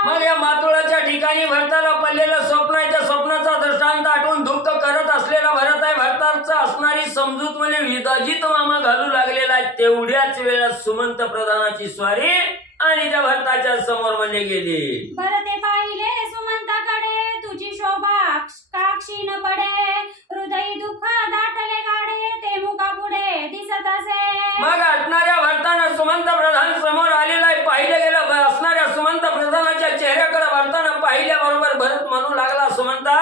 मग या मातुळाच्या ठिकाणी भरताला पडलेलं स्वप्न आहे, त्या स्वप्नाचा दृष्टांत आठवून दुःख करत असलेला भरत आहे. भरताचा असणारी समजूत म्हणजे विदाजित मामा घालू लागलेला आहे. तेवढ्याच वेळात सुमंत प्रधानाची स्वारी आणि त्या भरताच्या समोर म्हणजे गेली. भरते पाहिले सुमंताकडे तुझी शोभा काक्षी न पडे हृदयी दुःख दाटले गाडे ते मुका पुढे दिसत असे. मग असणाऱ्या भरताना सुमंत प्रधान समोर आलेला आहे. पाहिलं गेलं असणाऱ्या सुमंत प्रधानाच्या चेहऱ्याकडे भरताना पाहिल्याबरोबर भरत म्हणू लागला, सुमंता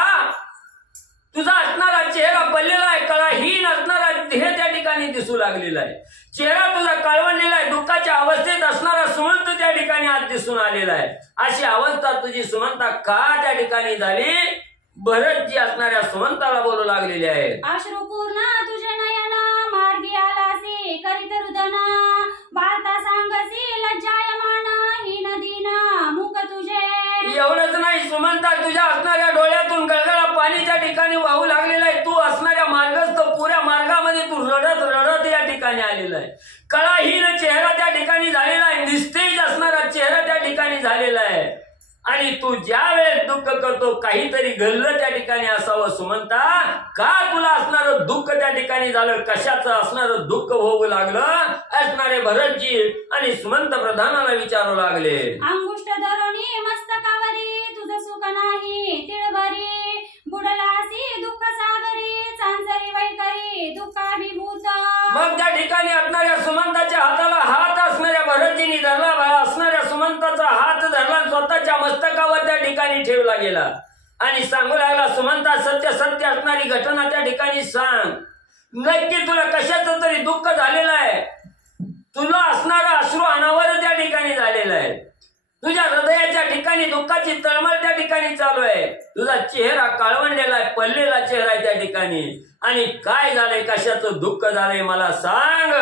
तुझा असणारा चेहरा पडलेला आहे, कळाहीन असणारा देह त्या ठिकाणी दिसू लागलेला आहे. चेहरा तुझा काळवणलेला आहे, दुःखाच्या अवस्थेत असणारा सुमंत त्या ठिकाणी आज दिसून आलेला आहे. अशी अवस्था तुझी सुमंता का त्या ठिकाणी झाली? भरत जी असणाऱ्या सुमंताला बोलू लागलेले आहेत. अश्रुपूर्ण तुझे नयन मार्गी आलासी करीत रुदना वार्ता सांगसी लज्जायमान ही नदीन मुख तुझे. एवढंच नाही सुमंता, तुझ्या असणाऱ्या डोळ्यातून गळगळा पाणी त्या ठिकाणी वाहू लागलेलं आहे. तू असणाऱ्या मार्गस्थ पुऱ्या मार्गामध्ये तू रडत रडत या ठिकाणी आलेला आहे. कळाहीन चेहरा त्या ठिकाणी झालेला आहे, निस्तेज असणारा चेहरा त्या ठिकाणी झालेला आहे. आणि तू ज्या वेळेस दुःख करतो काहीतरी घडलं त्या ठिकाणी असावं. सुमंता का तुला असणारं दुःख त्या ठिकाणी झालं? कशाचं असणारं दुःख होऊ लागलं? असणारे भरतजी आणि सुमंत प्रधानाला विचारू लागले. अंगुष्ठ धरुणी मस्तकावरी तुझं सुख नाही तिळभरी बुडलासी दुःख सागरी चांचरी वैकरी दुःखाभिभूत. मग त्या ठिकाणी असणाऱ्या सुमंताच्या हाताला हात असणाऱ्या भरतजींनी धरला. असणाऱ्या सुमंताचा हात धरला, स्वतःच्या मस्तकावर त्या ठिकाणी ठेवला गेला आणि सांगू लागला, सुमंता सत्य सत्य असणारी घटना त्या ठिकाणी सांग. नक्की तुला कशाचं तरी दुःख झालेलं आहे? तुला असणारा अश्रू अनावर त्या ठिकाणी झालेला आहे. तुझ्या हृदयाच्या ठिकाणी दुःखाची तळमळ त्या ठिकाणी चालू आहे. तुझा चेहरा काळवंडलेला आहे, पडलेला चेहरा आहे त्या ठिकाणी. आणि काय झालंय, कशाचं दुःख झालंय मला सांग?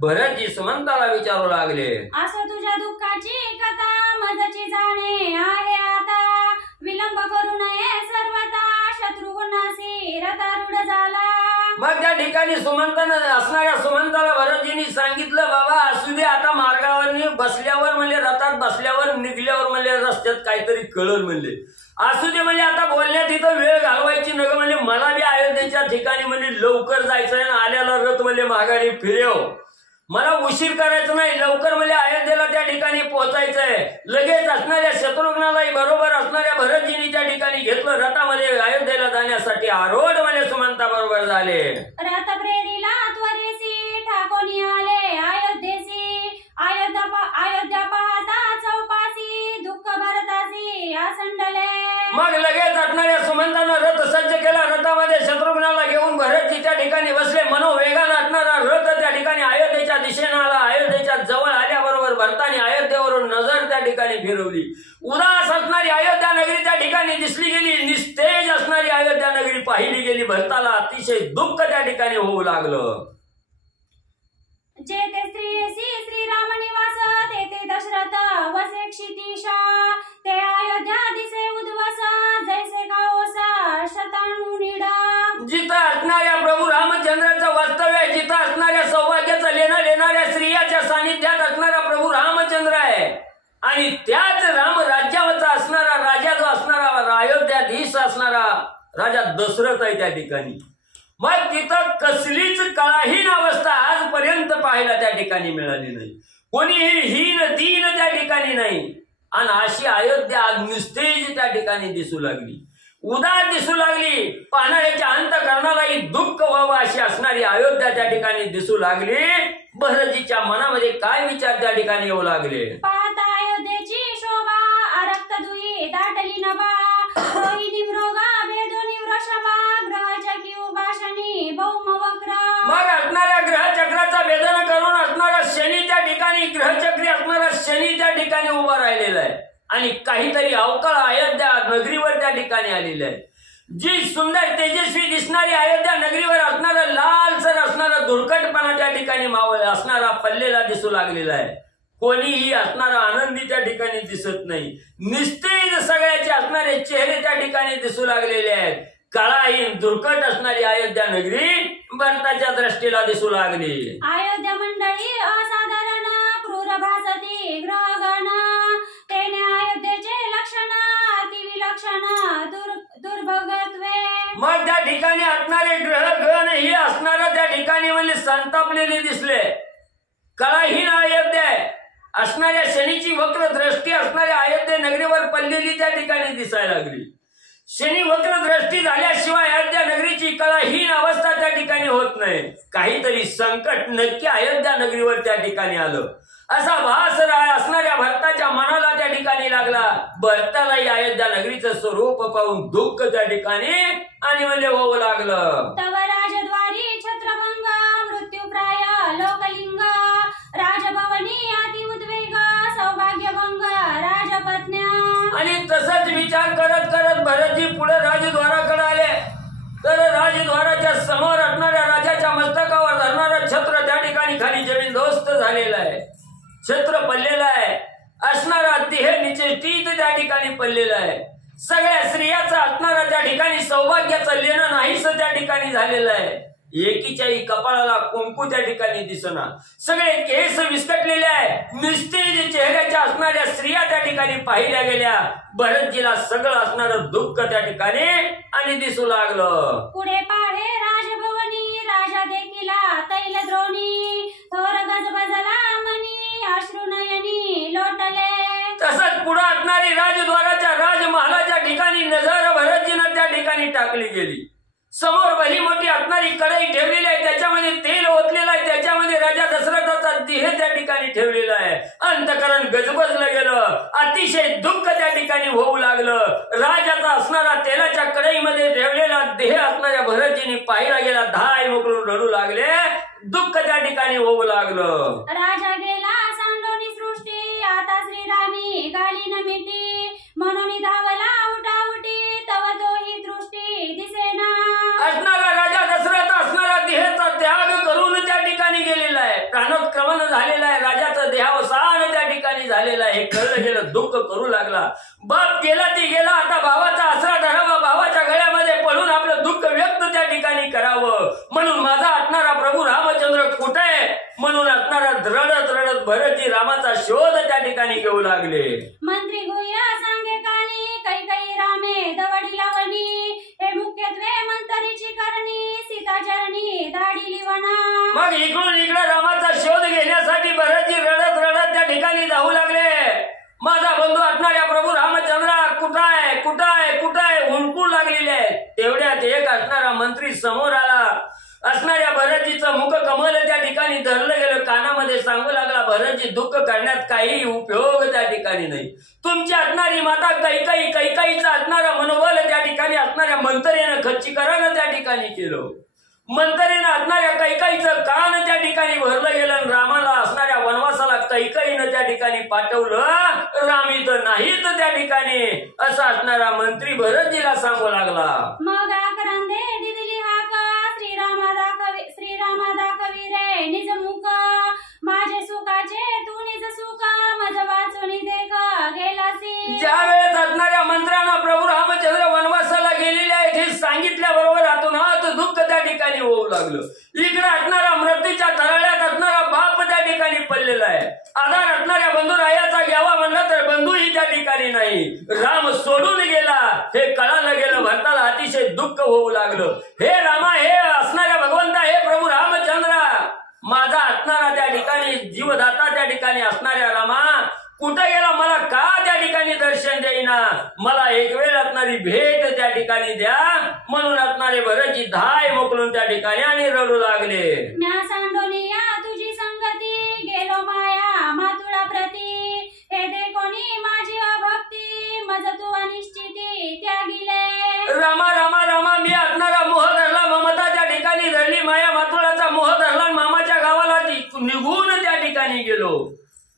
भरतजी सुमंताला विचारू लागले. असं तुझ्या दुःखाची कथा मजची जाणे आहे आता विलंब करू नये सर्वता शत्रुघ्नासी रथारूढ झाला. मग त्या ठिकाणी सुमंतानं असणाऱ्या सुमंताला भरतजींनी सांगितलं, बाबा असू दे, आता मार्गावर बसल्यावर म्हणजे रथात बसल्यावर निघल्यावर म्हणजे रस्त्यात काहीतरी कळलं म्हणले. असू दे म्हणजे आता बोलण्यात इथं वेळ घालवायची नग म्हणजे मला बी अयोध्येच्या ठिकाणी म्हणजे लवकर जायचंय ना, आल्याला रथ म्हणजे माघारी फिरव. मला उशीर करायचा नाही, लवकर म्हणजे अयोध्येला त्या ठिकाणी पोहोचायचंय. लगेच असणाऱ्या शत्रुघ्नालाही बरोबर असणाऱ्या भरतजींनी त्या ठिकाणी घेतलं. रथामध्ये अयोध्येला जाण्यासाठी आरोढ म्हणजे सुमंता बरोबर झाले. रथ प्रेरीला त्वरेसी ठाकोनी आले अयोध्येसी अयोध्या पाहता चौपासी दुःख भरतासी आसंडले. मग लगेच असणाऱ्या सुमंतानं रथ सज्ज केला. रथामध्ये शत्रुघ्नाला घेऊन भरतजी त्या ठिकाणी बसले. मनोवेगानं असणारा रथ त्या ठिकाणी अयोध्येच्या दिशेनं आला. अयोध्येच्या जवळ आल्याबरोबर भरताने अयोध्येवरून नजर त्या ठिकाणी फिरवली. उदास असणारी अयोध्या नगरी त्या ठिकाणी दिसली गेली. निस्तेज असणारी अयोध्या नगरी पाहिली गेली. भरताला अतिशय दुःख त्या ठिकाणी होऊ लागलं. जेते स्त्रियसी श्रीराम निवास तेथे दशरथ वसे क्षितिशा ते अयोध्या दिसे उद्वस जैसे गावसा शतानू निडा. जिथं असणाऱ्या प्रभू रामचंद्राचं वास्तव्य आहे, जिथं असणाऱ्या सौभाग्याचं लेणाऱ्या स्त्रियाच्या सानिध्यात असणारा प्रभू रामचंद्र आहे आणि त्याच राम राज्यावरचा असणारा राजा जो असणारा अयोध्याधीश असणारा राजा दशरथ आहे त्या ठिकाणी. मग तिथं कसलीच कळाहीन अवस्था आजपर्यंत पाहायला त्या ठिकाणी मिळाली नाही. कोणीही हीन दीन त्या ठिकाणी नाही. आणि अशी अयोध्या आज निस्तेज त्या ठिकाणी दिसू लागली, उदार दिसू लागली. पाहणाऱ्याच्या अंतःकरणालाही दुःख व्हावं अशी असणारी अयोध्या त्या ठिकाणी दिसू लागली. भरतजीच्या मनामध्ये काय विचार त्या ठिकाणी येऊ लागले. पाहता अयोध्येची शोभा रक्त दुई दाटली नभा रोहिणी मृगा भेदोनी वृषभा ग्रहचकी उभाषणी भौम वक्र. मग असणाऱ्या ग्रहचक्राचा भेदन करून असणारा शनी त्या ठिकाणी, ग्रहचक्री असणारा शनी त्या ठिकाणी उभा राहिलेला आहे. आणि काहीतरी अवकाळ अयोध्या नगरीवर त्या ठिकाणी आलेली आहे. जी सुंदर तेजस्वी दिसणारी अयोध्या नगरीवर असणारा लालसर असणारा धुरकटपणा त्या ठिकाणी मावळ असणारा पल्लेला दिसू लागलेला आहे. कोणीही असणारा आनंदी त्या ठिकाणी दिसत नाही. निस्तेज सगळ्याचे असणारे चेहरे त्या ठिकाणी दिसू लागलेले आहेत. काळाहीन दुर्कट असणारी अयोध्या नगरी भरताच्या दृष्टीला दिसू लागली. अयोध्या मंडळी असाधारण क्रूर भासती ग्रहगण तेने अयोध्येचे लक्षण अति विलक्षण दुर्भगत्वे. मग त्या ठिकाणी असणारे ग्रहगण ही असणारा त्या ठिकाणी म्हणजे संतापलेले दिसले. कळाहीन अयोध्या असणाऱ्या शनीची वक्र दृष्टी असणाऱ्या अयोध्या नगरीवर पडलेली त्या ठिकाणी दिसायला लागली. शनी वक्र दृष्टी झाल्याशिवाय अयोध्या नगरीची कळाहीन अवस्था त्या ठिकाणी होत नाही. काहीतरी संकट नक्की अयोध्या नगरीवर त्या ठिकाणी आलं असा भास असणाऱ्या भरताच्या मनाला त्या ठिकाणी लागला. भरतालाही अयोध्या नगरीचं स्वरूप पाहून दुःख त्या ठिकाणी आणि म्हणजे होऊ लागलं. तव राजद्वारी छत्रभंग मृत्यूप्राय लोकलिंग राजभवनी अति उद्वेग सौभाग्यभंग राजपत्न्या. आणि तसंच विचार करत करत भरतजी पुढे राजद्वाराकडे आले. तर राजद्वाराच्या समोर असणाऱ्या राजाच्या मस्तकावर धरणारा छत्र त्या ठिकाणी खाली जमीनदोस्त झालेला आहे. छत्र पडलेला आहे. असणारा देह निचेष्टीत त्या ठिकाणी पडलेला आहे. सगळ्या स्त्रियाचा असणारा त्या ठिकाणी सौभाग्याचं लेणं नाहीस त्या ठिकाणी झालेलं आहे. एकीच्याही कपाळाला कुंकू त्या ठिकाणी दिसना. सगळे केस विस्कटलेले आहे. निस्तेज चेहऱ्याच्या असणाऱ्या स्त्रिया त्या ठिकाणी पाहिल्या गेल्या. भरतजीला सगळं असणारं दुःख त्या ठिकाणी आणि दिसू लागलं. पुढे पाहे राजभवनी राजा देखिला तैल द्रोणी थोर गजबजला मनी अश्रुनयनी लोटले. तसंच पुढे असणारी राजद्वाराच्या राजमहालाच्या ठिकाणी नजर भरतजीनं त्या ठिकाणी टाकली गेली. समोर भली मोठी असणारी कढई ठेवलेली आहे. त्याच्यामध्ये तेल ओतलेलं आहे. त्याच्यामध्ये राजा दशरथाचा देह त्या ठिकाणी ठेवलेला आहे. अंतकरण गजबजलं गेलं. अतिशय दुःख त्या ठिकाणी होऊ लागलं. राजाचा असणारा तेलाच्या कढईमध्ये ठेवलेला देह असणाऱ्या भरतजीने पाहिला गेला. धाय मोकळून रडू लागले. दुःख त्या ठिकाणी होऊ लागलं. राजा गेला सांडोनी सृष्टी आता श्रीरामी गाली न मिटी म्हणून धावला उठाउटी तव तोही दृष्टी दिसेना. असणारा राजा दशरथ असणारा देहाचा त्याग करून त्या ठिकाणी गेलेला आहे. प्राणोत्क्रमण झालेला आहे. राजाचा देहावसान त्या ठिकाणी झालेला आहे. हे कळलं गेलं. दुःख करू लागला. बाप गेला ती गेला. आता भावाचा आसरा धरावा. भावाच्या गळ्यामध्ये पडून आपलं दुःख व्यक्त त्या ठिकाणी करावं. म्हणून माझा असणारा प्रभू रामचंद्र कुठे आहे म्हणून असणारा रडत रडत भरतजी रामाचा शोध त्या ठिकाणी घेऊ लागले. मंत्री गुह्य सांगे कानी कैकई रामे दवडी लावणी हे मुख्यत्वे मंतरीची करणी सीताचरणी धाडी लिवणा. मग इकडून इकडे रामाचा शोध घेण्यासाठी भरतजी रडत रडत त्या ठिकाणी जाऊ लागले. माझा बंधू असणाऱ्या प्रभू रामचंद्रा कुठं आहे कुठं आहे कुठं आहे हुंकू लागलेले आहेत. तेवढ्यात एक असणारा मंत्री समोर आला. असणाऱ्या भरतजीचं मुख कमल त्या ठिकाणी धरलं गेलं. कानामध्ये सांगू लागला भरतजी दुःख करण्यात काही उपयोग त्या ठिकाणी नाही. तुमची असणारी माता कैकाईचं असणारा मनोबल त्या ठिकाणी असणाऱ्या मंत्र्यानं खच्चीकरण त्या ठिकाणी केलं. मंत्र्यानं असणाऱ्या कैकाईचं कान त्या ठिकाणी भरलं गेलं. रामाला असणाऱ्या वनवासाला कैकाईनं त्या ठिकाणी पाठवलं. रामी तर नाहीत त्या ठिकाणी असा असणारा मंत्री भरतजीला सांगू लागला. मग आकरंदे दिदली हाक श्रीरामा दाखवी रे निज मुख माझे सुखाचे तू निज सुख माझ वाचून देख गेलासी. ज्या वेळेस असणाऱ्या मंत्र्यांना प्रभू रामचंद्र वनवासाला गेलेले आहेत हे सांगितल्याबरोबर हात दुःख त्या ठिकाणी होऊ लागलं. इकडे असणारा मृत्यूच्या तळाळ्यात असणारा बाप त्या ठिकाणी पडलेला आहे. आधार असणाऱ्या बंधुरायाचा घ्यावा म्हणलं तर बंधूही त्या ठिकाणी नाही. राम सोडून गेला हे कळालं गेलं. भरताला अतिशय दुःख होऊ लागलं. हे रामा हे असणाऱ्या भगवंता हे प्रभू रामचंद्रा माझा असणारा त्या ठिकाणी जीवदाता त्या ठिकाणी असणाऱ्या रामा कुठे गेला, मला का त्या ठिकाणी दर्शन देईना, मला एक वेळ असणारी भेट त्या ठिकाणी द्या. म्हणून असणारे भरतजी धाय मोकलून त्या ठिकाणी आणि रडू लागले. म्या सांडोनिया तुझी संगती, गेलो माया मातुळा प्रती, हे दे कोणी माझी अभक्ती, मज तू अनिश्चिती त्यागिले. रामा रामा रामा, मी असणारा मोह धरला, ममता त्या ठिकाणी धरली, माया मातुळाचा मोह धरला, मामाच्या गावाला निघून त्या ठिकाणी गेलो.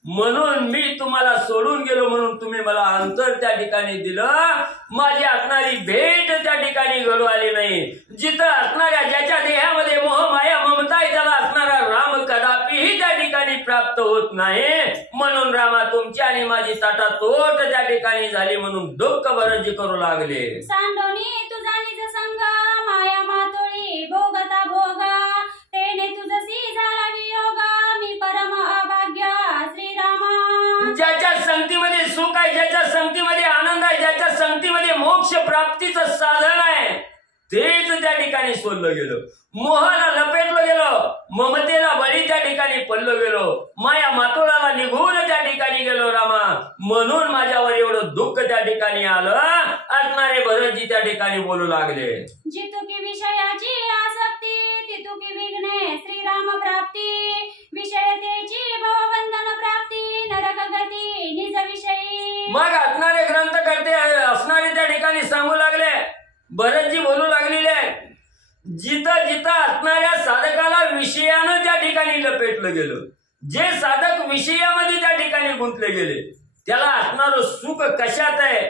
म्हणून मी तुम्हाला सोडून गेलो, म्हणून तुम्ही मला अंतर त्या ठिकाणी दिलं. माझी असणारी भेट त्या ठिकाणी घडू आली नाही. जिथं असणाऱ्या ज्याच्या देहामध्ये मोह माया ममता आहे त्याला असणारा राम कदापिही त्या ठिकाणी प्राप्त होत नाही. म्हणून रामा तुमची आणि माझी ताटातोट त्या ठिकाणी झाली, म्हणून दुःख भरतजी करू लागले. सांडोनी तुझा निज संग, माया मातोळी भोगता भोगा, तेने तुझसी झाला वियोग, मी परम अभाग्य श्रीरामा. ज्याच्या संगतीमध्ये सुख आहे, ज्याच्या संगतीमध्ये आनंद आहे, ज्याच्या संगतीमध्ये मोक्ष प्राप्तीचं साधन आहे, तेच त्या ठिकाणी सोडलं गेलं. मोहाला लपेटलं गेलं, ममतेला बळी त्या ठिकाणी पडलं गेलो, माया मातोळाला निघून त्या ठिकाणी गेलो रामा. म्हणून माझ्यावर एवढं दुःख त्या ठिकाणी आलं. असणारे भरतजी त्या ठिकाणी बोलू लागले. जितुकी विषयाची आसक्ती, तितुकी विघ्ने श्रीराम प्राप्ती, विषयतेची भवबंधन प्राप्ती, नरक गती निज विषयी. मग असणारे ग्रंथ करते असणारे त्या ठिकाणी सांगू लागले, भरतजी बोलू लागलेले, जिथं जिथं असणाऱ्या साधकाला विषयानं त्या ठिकाणी लपेटलं गेलं, जे साधक विषयामध्ये त्या ठिकाणी गुंतले गेले, त्याला असणारं सुख कशात आहे,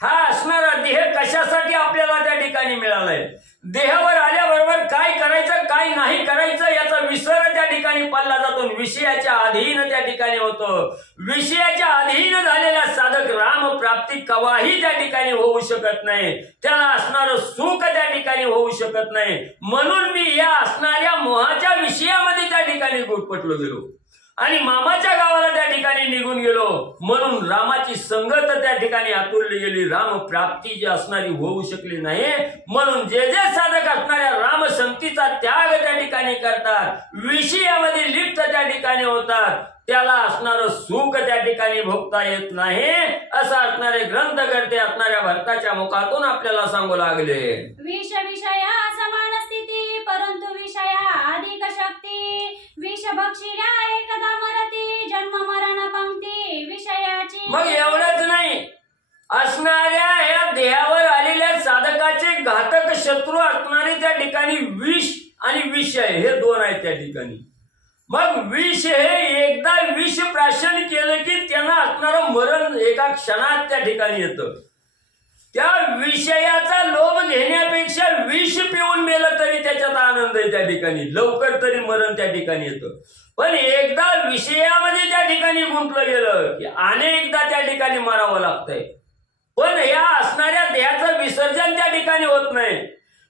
हा असणारा देह कशासाठी आपल्याला त्या ठिकाणी मिळालाय, देहावर आल्याबरोबर काय करायचं काय नाही करायचं याचा विसर त्या ठिकाणी पडला जातो, विषयाच्या अधीन त्या ठिकाणी होतो. विषयाच्या अधीन झालेला साधक राम प्राप्ती कवाही त्या ठिकाणी होऊ शकत नाही, त्याला असणारं सुख त्या ठिकाणी होऊ शकत नाही. म्हणून मी या असणाऱ्या मोहाच्या विषयामध्ये त्या ठिकाणी गुरफटलो गेलो आणि मामाच्या गावाला त्या ठिकाणी निघून गेलो. म्हणून रामाची संगत त्या ठिकाणी आतुरली गेली, राम प्राप्ती जी असणारी होऊ शकली नाही. म्हणून जे जे साधक असणाऱ्या राम संगतीचा त्याग त्या ठिकाणी करतात, विषयामध्ये लिप्त त्या ठिकाणी होतात, त्याला असणारं सुख त्या ठिकाणी भोगता येत नाही, असं असणारे ग्रंथकर्ते असणाऱ्या भरताच्या मुखातून आपल्याला सांगू लागले. विष विषया समान स्थिती, परंतु विषया अधिक शक्ती, विष भक्षिल्या एकदा मरती, जन्म मरण पंक्ती विषयाची. मग एवढंच नाही, असणाऱ्या या देहावर आलेल्या साधकाचे घातक शत्रू असणारे त्या ठिकाणी विष आणि विषय हे दोन आहेत त्या ठिकाणी. मग विष हे एकदा विष प्राशन केलं की त्यांना असणारं मरण एका क्षणात त्या ठिकाणी येतं. त्या विषयाचा लोभ घेण्यापेक्षा विष पिऊन मेलं तरी त्याच्यात आनंद आहे त्या ठिकाणी, लवकर तरी मरण त्या ठिकाणी येतं. पण एकदा विषयामध्ये त्या ठिकाणी गुंतलं गेलं की अनेकदा त्या ठिकाणी मरावं लागतंय. पण या असणाऱ्या देहाचं विसर्जन त्या ठिकाणी होत नाही.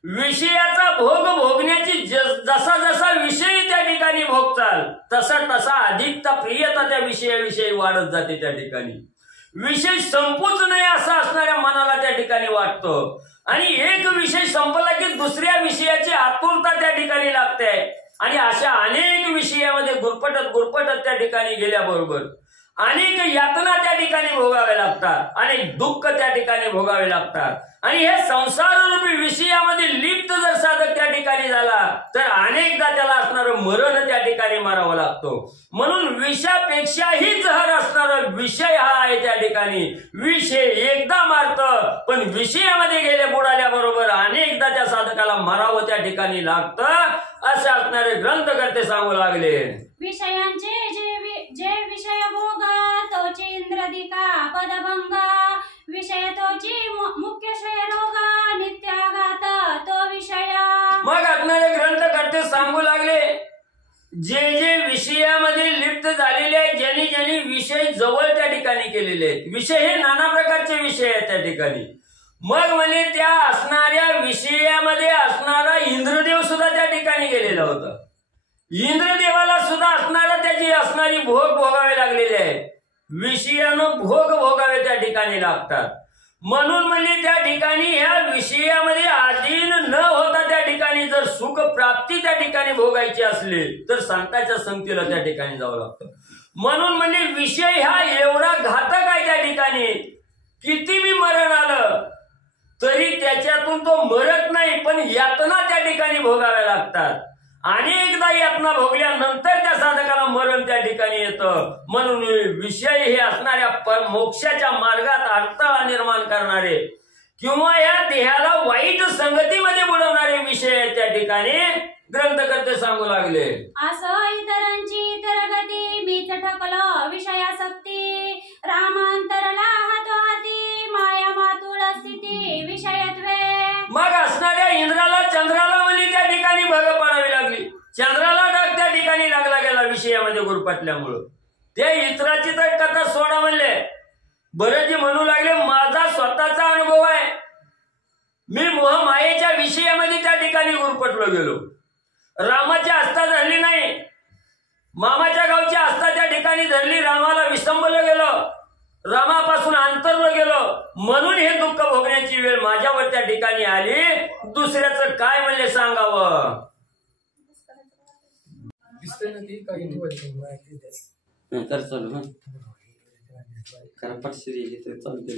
विषयाचा भोग भोगण्याची जसा जसा विषय त्या ठिकाणी भोगताल तसा तसा अधिकता प्रियता त्या विषयाविषयी वाढत जाते त्या ठिकाणी. विषय संपूच नाही असं असणाऱ्या मनाला त्या ठिकाणी वाटतं आणि एक विषय संपला की दुसऱ्या विषयाची आतुरता त्या ठिकाणी लागते आणि अशा अनेक विषयामध्ये गुरफटत गुरफटत त्या ठिकाणी गेल्याबरोबर अनेक यातना त्या ठिकाणी भोगावे लागतात, अनेक दुःख त्या ठिकाणी भोगावे लागतात आणि हे संसाररूपी विषयामध्ये लिप्त जर साधक त्या ठिकाणी झाला तर अनेकदा त्याला असणारं मरण त्या ठिकाणी मारावं लागतो. म्हणून विषापेक्षाही जहर असणारा विषय हा आहे त्या ठिकाणी. विषय एकदा मारतं पण विषयामध्ये गेले बुडाल्याबरोबर अनेकदा त्या साधकाला मारावं त्या ठिकाणी लागतं, असे असणारे ग्रंथकर्ते सांगू लागले. विषयांचे जे विषय भोग, तोची इंद्रदिका पदभंग, विषय तोची मुख्य क्षय रोग, नित्याघात तो विषय. मग असणारे ग्रंथकर्ते सांगू लागले, जे जे विषयामध्ये लिप्त झालेले आहेत, ज्यांनी ज्यांनी विषय जवळ त्या ठिकाणी केलेले आहेत, विषय हे नाना प्रकारचे विषय आहेत त्या ठिकाणी. मग म्हणे त्या असणाऱ्या विषयामध्ये असणारा इंद्रदेव सुद्धा त्या ठिकाणी गेलेला होता. इंद्रदेवाला सुद्धा असणारा त्याची असणारी भोग भोगावे लागलेले आहेत. विषयानं भोग भोगावे त्या ठिकाणी लागतात. म्हणून म्हणजे त्या ठिकाणी ह्या विषयामध्ये अधीन न होता त्या ठिकाणी जर सुख प्राप्ती त्या ठिकाणी भोगायची असली तर संतांच्या संगतीला त्या ठिकाणी जावं लागतं. म्हणून म्हणजे विषय हा एवढा घातक आहे त्या ठिकाणी, किती बी मरण आलं तरी त्याच्यातून तो मरत नाही, पण यातना त्या ठिकाणी भोगाव्या लागतात. अनेकदा यातना भोगल्यानंतर त्या साधकाला मरण त्या ठिकाणी येतं. म्हणून विषय हे असणाऱ्या मोक्षाच्या मार्गात अडथळा निर्माण करणारे किंवा या देहाला वाईट संगतीमध्ये बुडवणारे विषय आहेत त्या ठिकाणी ग्रंथकर्ते सांगू लागले. असं इतरांची तरगती मीच ठकलं विषयासक्ती, रामांतरला हातोहाती माया मातुळ स्थिती विषयत्वे. मग असणाऱ्या इंद्राला चंद्राला म्हणजे त्या ठिकाणी भग पाडावी लागली. चंद्राला डाग त्या ठिकाणी लागला गेला विषयामध्ये गुरफटल्यामुळं. ते इतराची तर कथा सोडा म्हणले. बरेचसे म्हणू लागले माझा स्वतःचा अनुभव आहे, मी मोहमायेच्या विषयामध्ये त्या ठिकाणी गुरफटलो गेलो. रामाची आस्था धरली नाही, मामाच्या गावची आस्था त्या ठिकाणी धरली, रामाला विसंबलं गेलं, रामापासून अंतरलं गेलं. म्हणून हे दुःख भोगण्याची वेळ माझ्यावर त्या ठिकाणी आली. दुसऱ्याचं काय म्हणले सांगावं. तर चालू पटश्री चालते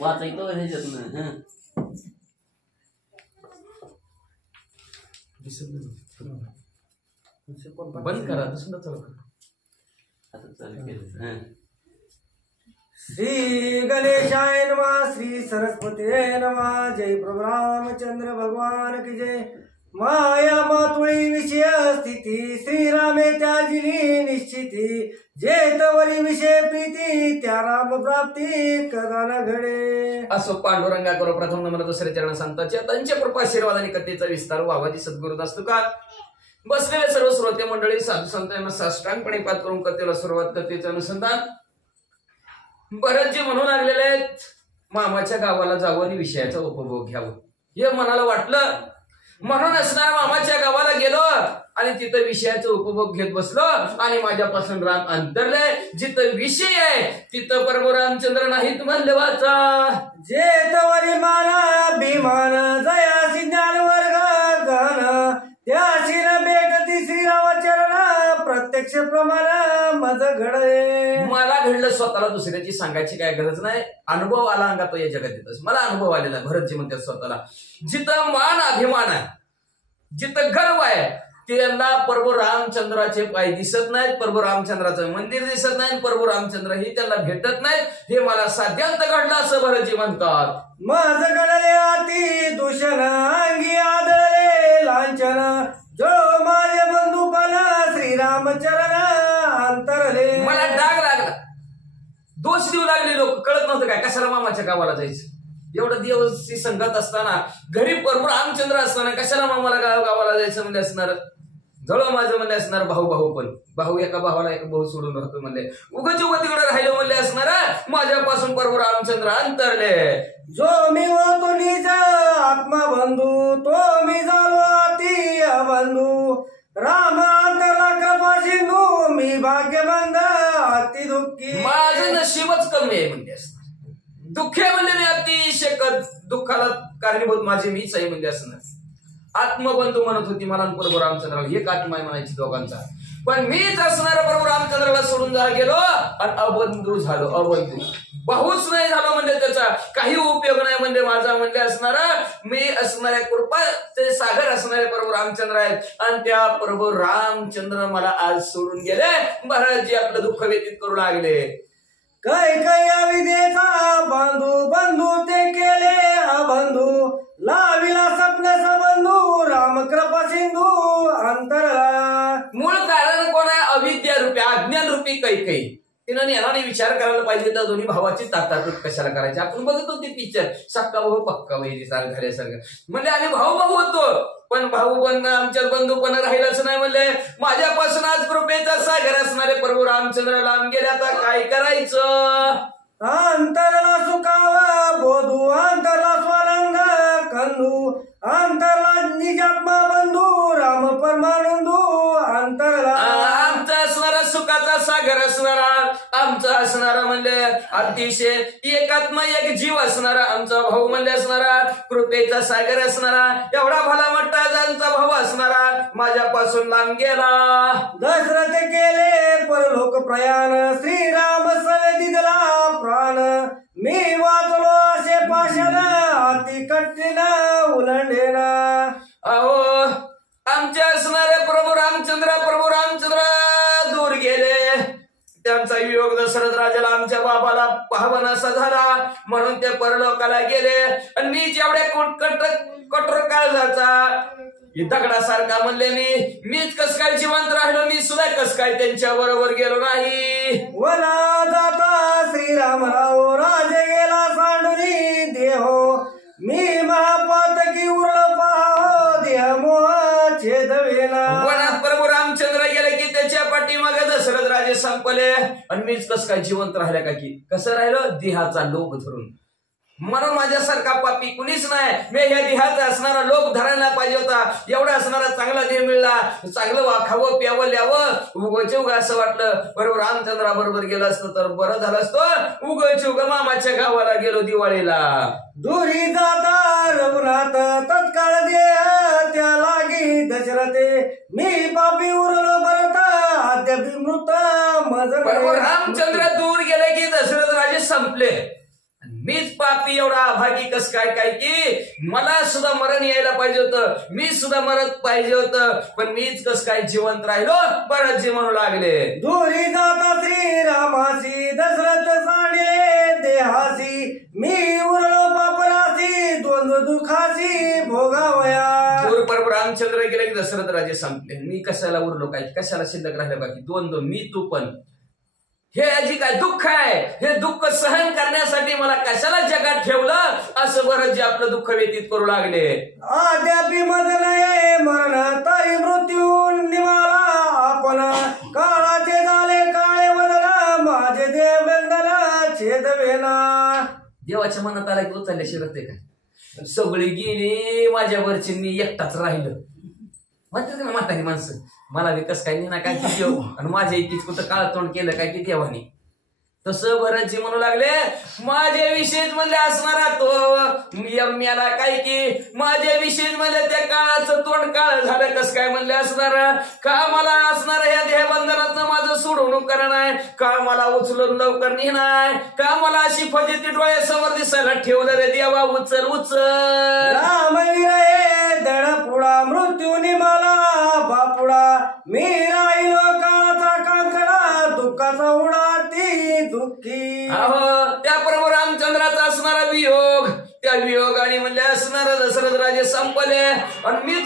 वाचायचं ह्याच्यात ना. बंद करा दुसरं चालू करा. आता चालू केलं. श्री गणेशाय नमः, श्री सरस्वती नमः. जय प्रभु रामचंद्र भगवान की जय. माया मातुळी विषय स्थिती, श्रीरामे त्याजिली निश्चिती. जेतवरी विषय प्रीती, त्या राम प्राप्ती कदा न घडे. असो पांडुरंगा करो प्रथम नमन दुसरे चरण संतांच्या त्यांच्या कृपा आशीर्वाद आणि कथेचा विस्तार व्हावाची सद्गुरू असतो का. बसलेले सर्व श्रोते मंडळी साधू संत यांना साष्टांगपणे पाठ करून कथेला सुरुवात, कथेचं अनुसंधान. बरेचसे म्हणून आलेले आहेत मामाच्या गावाला जावं आणि विषयाचा उपभोग घ्यावं हे मनाला वाटलं. म्हणून असणाऱ्या मामाच्या गावाला गेलो आणि तिथं विषयाचा उपभोग घेत बसलो आणि माझ्यापासून राम अंतरले. जिथं विषय आहे तिथं प्रभू रामचंद्र नाहीत म्हणले वाचा. जेतवरी माना भीमान जयासी ज्ञान वर्ग गण, त्याशी न भेटती श्रीरामचरण प्रत्यक्ष प्रमाण मज घडे. मला घडलं स्वतःला दुसऱ्याची सांगायची काय गरज नाही. अनुभव आला अंगात या जगात येतच. मला अनुभव आलेला आहे. भरतजी म्हणतात स्वतःला जिथं मान अभिमान आहे, जिथं गर्व आहे त्यांना प्रभू रामचंद्राचे पाय दिसत नाहीत, प्रभू रामचंद्राचं मंदिर दिसत नाही, प्रभू रामचंद्र ही त्यांना भेटत नाहीत. हे मला साध्यांत घडलं असं भरतजी म्हणतात. मज घडले अति दूषण अंगी आदळले लांछन, जो माझे बंधुपण श्रीरामचरण अंतरले. मला डाग लागला, दोष देऊ लागले लोक. कळत नव्हतं काय कशाला मामाच्या गावाला जायचं. एवढं दिवस संगत असताना, घरी प्रभू रामचंद्र असताना कशाला मामाला गावाला जायचं म्हणजे असणार. जवळ माझं म्हणले असणार भाऊ पण भाऊ एका भावाला एक भाऊ सोडून राहतो म्हणले. उगाच तिकडे राहिलं म्हणले असणार माझ्यापासून प्रभू रामचंद्र अंतरले. जो मी होतो निज आत्मबंधू, तो मी झालो अति अबंधू. राम अंतरला कृपा सिंधू, मी भाग्यबंध अति दुःखी. माझं नशीबच कमी आहे म्हणले असणार. दुःखे म्हणजे मी अतिशय दुःखाला कारणीभूत माझे मीच आहे म्हणजे असणार. आत्मबंधू म्हणत होती मला प्रभू रामचंद्राला, एक आत्मा आहे म्हणायची दोघांचा. पण मीच असणारा प्रभू रामचंद्राला सोडून गेलो आणि अबंधू झालो. अबंधू भाऊच नाही झालो म्हणजे त्याचा काही उपयोग नाही म्हणजे माझा म्हणजे असणारा मी असणाऱ्या कृपा ते सागर असणारे प्रभू रामचंद्र आहेत आणि त्या प्रभू रामचंद्र मला आज सोडून गेले. महाराजजी आपलं दुःख व्यतीत करू लागले. काय विधेचा बंधू ते केले अबंधू, लाविला स्वप्न सबंधू रामकृपा सिंधू अंतरला. मूळ कारण कोण आहे. अविद्या रूपी अज्ञान रूपी काही तिनं याला विचार करायला पाहिजे तर दोन्ही भावाची ताटातूट कशाला करायची. आपण बघतो ते पिक्चर सक्का भाऊ पक्का वैरी झाल्यासारखं म्हणजे आम्ही भाऊ होतो पण भाऊ पण आमच्यात बंधूपण राहिलाच नाही. म्हणले माझ्यापासून आज कृपेचा सागर असणारे प्रभू रामचंद्र लांब गेले. आता काय करायचं. अंतरला सुखावा बोधू, अंतरला स्वानंद कंदू, अंतरला निजात्मा बंधू राम परमानंदू अंतरला. आमचा असणारा सुखाचा सागर असणारा आमचा असणारा म्हणले अतिशय एकात्म एक जीव असणारा आमचा भाऊ म्हणले असणारा कृपेचा सागर असणारा एवढा भला मोठा ज्यांचा भाऊ असणारा माझ्यापासून लांब गेला. दशरथ केले परलोक प्रयाण श्रीराम सवे दिला प्राण मी वाचलो असे पाषाण अति कठीण उलंडेना. अहो आमचे असणारे प्रभू रामचंद्र दूर गेले. त्यांचा वियोग दशरथ राजाला आमच्या बाबाला पावन असा झाला म्हणून ते परलोकाला गेले. आणि मी जेवढ्या कठोर काळजाचा दगडासारखा म्हणले मीच कस काय जिवंत राहिलो, मी सुद्धा कस काय त्यांच्या बरोबर गेलो नाही. वना जाता श्रीरामराव राजे गेला सांडुनी देहो मी महापातकी उरल पाहो देह मोह छेदवेना. वनात प्रभू रामचंद्र गेले की त्याच्या पाठीमागे दशरथ राजे संपले आणि मीच कस काय जिवंत राहिल्या का की कसं राहिलं देहाचा लोभ धरून. म्हणून माझ्यासारखा पापी कुणीच नाही. मी ह्या देहाचा असणारा लोभ धरायला पाहिजे होता. एवढा असणारा चांगला देह मिळला, चांगलं खावं प्यावं ल्यावं उगं असं वाटलं. बरोबर रामचंद्राबरोबर गेलं असतं तर बरं झालं असतं. उगं मामाच्या गावाला गेलो दिवाळीला. दुरी जाता रघुनाथ तत्काळ देह त्या लागी दशरथे मी पापी उरलो भरत अद्याप मृत मज. रामचंद्र दूर गेले की दशरथ राजे संपले. मीच पापी एवढा अभागी कस काय की मला सुद्धा मरण यायला पाहिजे होतं, मी सुद्धा मरत पाहिजे होतं, पण मीच कस काय जिवंत राहिलो परत जी म्हणू लागले. दुरी जाता श्रीरामासी दशरथ सांडिले देहासी मी उरलो पापरासी द्वंद्व दुखासी भोगावया. दूर प्रभू रामचंद्र गेले की दशरथ राजे संपले. मी कशाला उरलो काय, कशाला शिल्लक राहिलं बाकी द्वंद्व मी तू पण. हे जी काय दुःख आहे हे दुःख सहन करण्यासाठी मला कशाला जगात ठेवलं असं बरं जे आपलं दुःख व्यतीत करू लागले. अद्यापी मज नये मरण तरी मृत्यू निमाला आपण काळाचे झाले काळे बदला माझे देव बंधना छेदवेना. देवाच्या मनात आला की उचलल्याशिवाय राहते काय. सगळी गेली माझ्यावरची मी एकटाच राहिलं म्हणते ना म्हातारी माणसं. मला बी कस काय नाही ना काय की देव आणि माझ्या इतकीच कुठं काळ तोंड केलं काय की देवानी. तसं भरतजी म्हणू लागले माझे विशेष म्हणले असणारा तो यम्याला काय की माझे विशेष म्हणले त्या काळाचं तोंड काळ झालं कस काय म्हणले असणार का मला असणार ह्या देहबंधनातनं माझं सोडवणूक करणार का मला उचलून लवकर नेणार का मला अशी फजिती डोळ्यासमोर दिसायला ठेवलं रे देवा उचल उचल. दडपुडा मृत्यू निमाला बापुडा मी राहिलो काळाचा कांकडा दुःखाचा उडा ती दुःखी. अहो त्या प्रभू रामचंद्राचा असणारा वियोग त्या वियोगाने म्हणले असणारा दशरथ राजे संपले आणि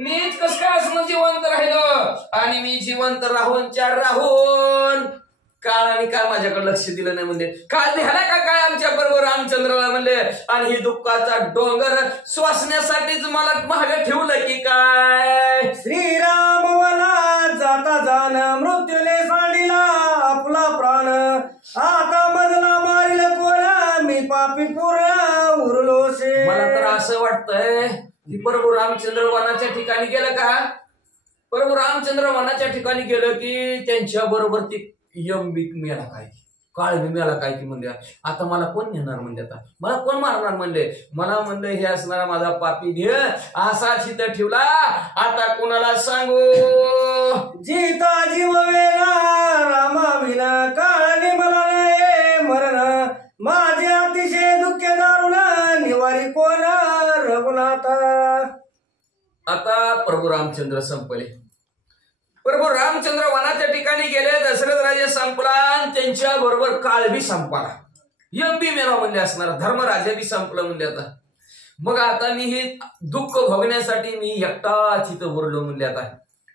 मीच कस काय असणं जिवंत राहिलो आणि मी जिवंत राहून काळाने काय माझ्याकडे लक्ष दिलं नाही म्हणजे काळ ध्याला का काय आमच्या बरोबर रामचंद्राला म्हणले आणि ही दुःखाचा डोंगर श्वासण्यासाठीच मला महाग ठेवलं की काय. श्रीराम वना जाता जाण मृत्यूने सांडिला आपला प्राण आता मजला मारिल कोण मी पापी पूर्ण उरलोसे. मला तर असं वाटतंय की प्रभू रामचंद्र वनाच्या ठिकाणी गेलं का प्रभू रामचंद्र वनाच्या ठिकाणी गेलं की त्यांच्या बरोबर ती यम मेला काय काळ मेला काय की म्हणजे आता मला कोण नेणार म्हणजे आता मला कोण मारणार म्हणले मला म्हणलं हे असणारा माझा पापी घे असा चित ठेवला आता कुणाला सांगू. जीता जीव वेला रामा विना काळाने मला नाही मरण माझे अतिशय दुःख दारुण निवारी कोण रघुनाथा. आता प्रभू रामचंद्र संपले. प्रभू रामचंद्र वनाच्या ठिकाणी गेले दशरथ राजे संपला आणि त्यांच्या बरोबर काळ बी संपला यम बी मेला म्हणले असणार धर्मराजा बी संपलं म्हणले. आता मग आता मी हे दुःख भोगण्यासाठी मी एकटाच इथं उरलो म्हणले.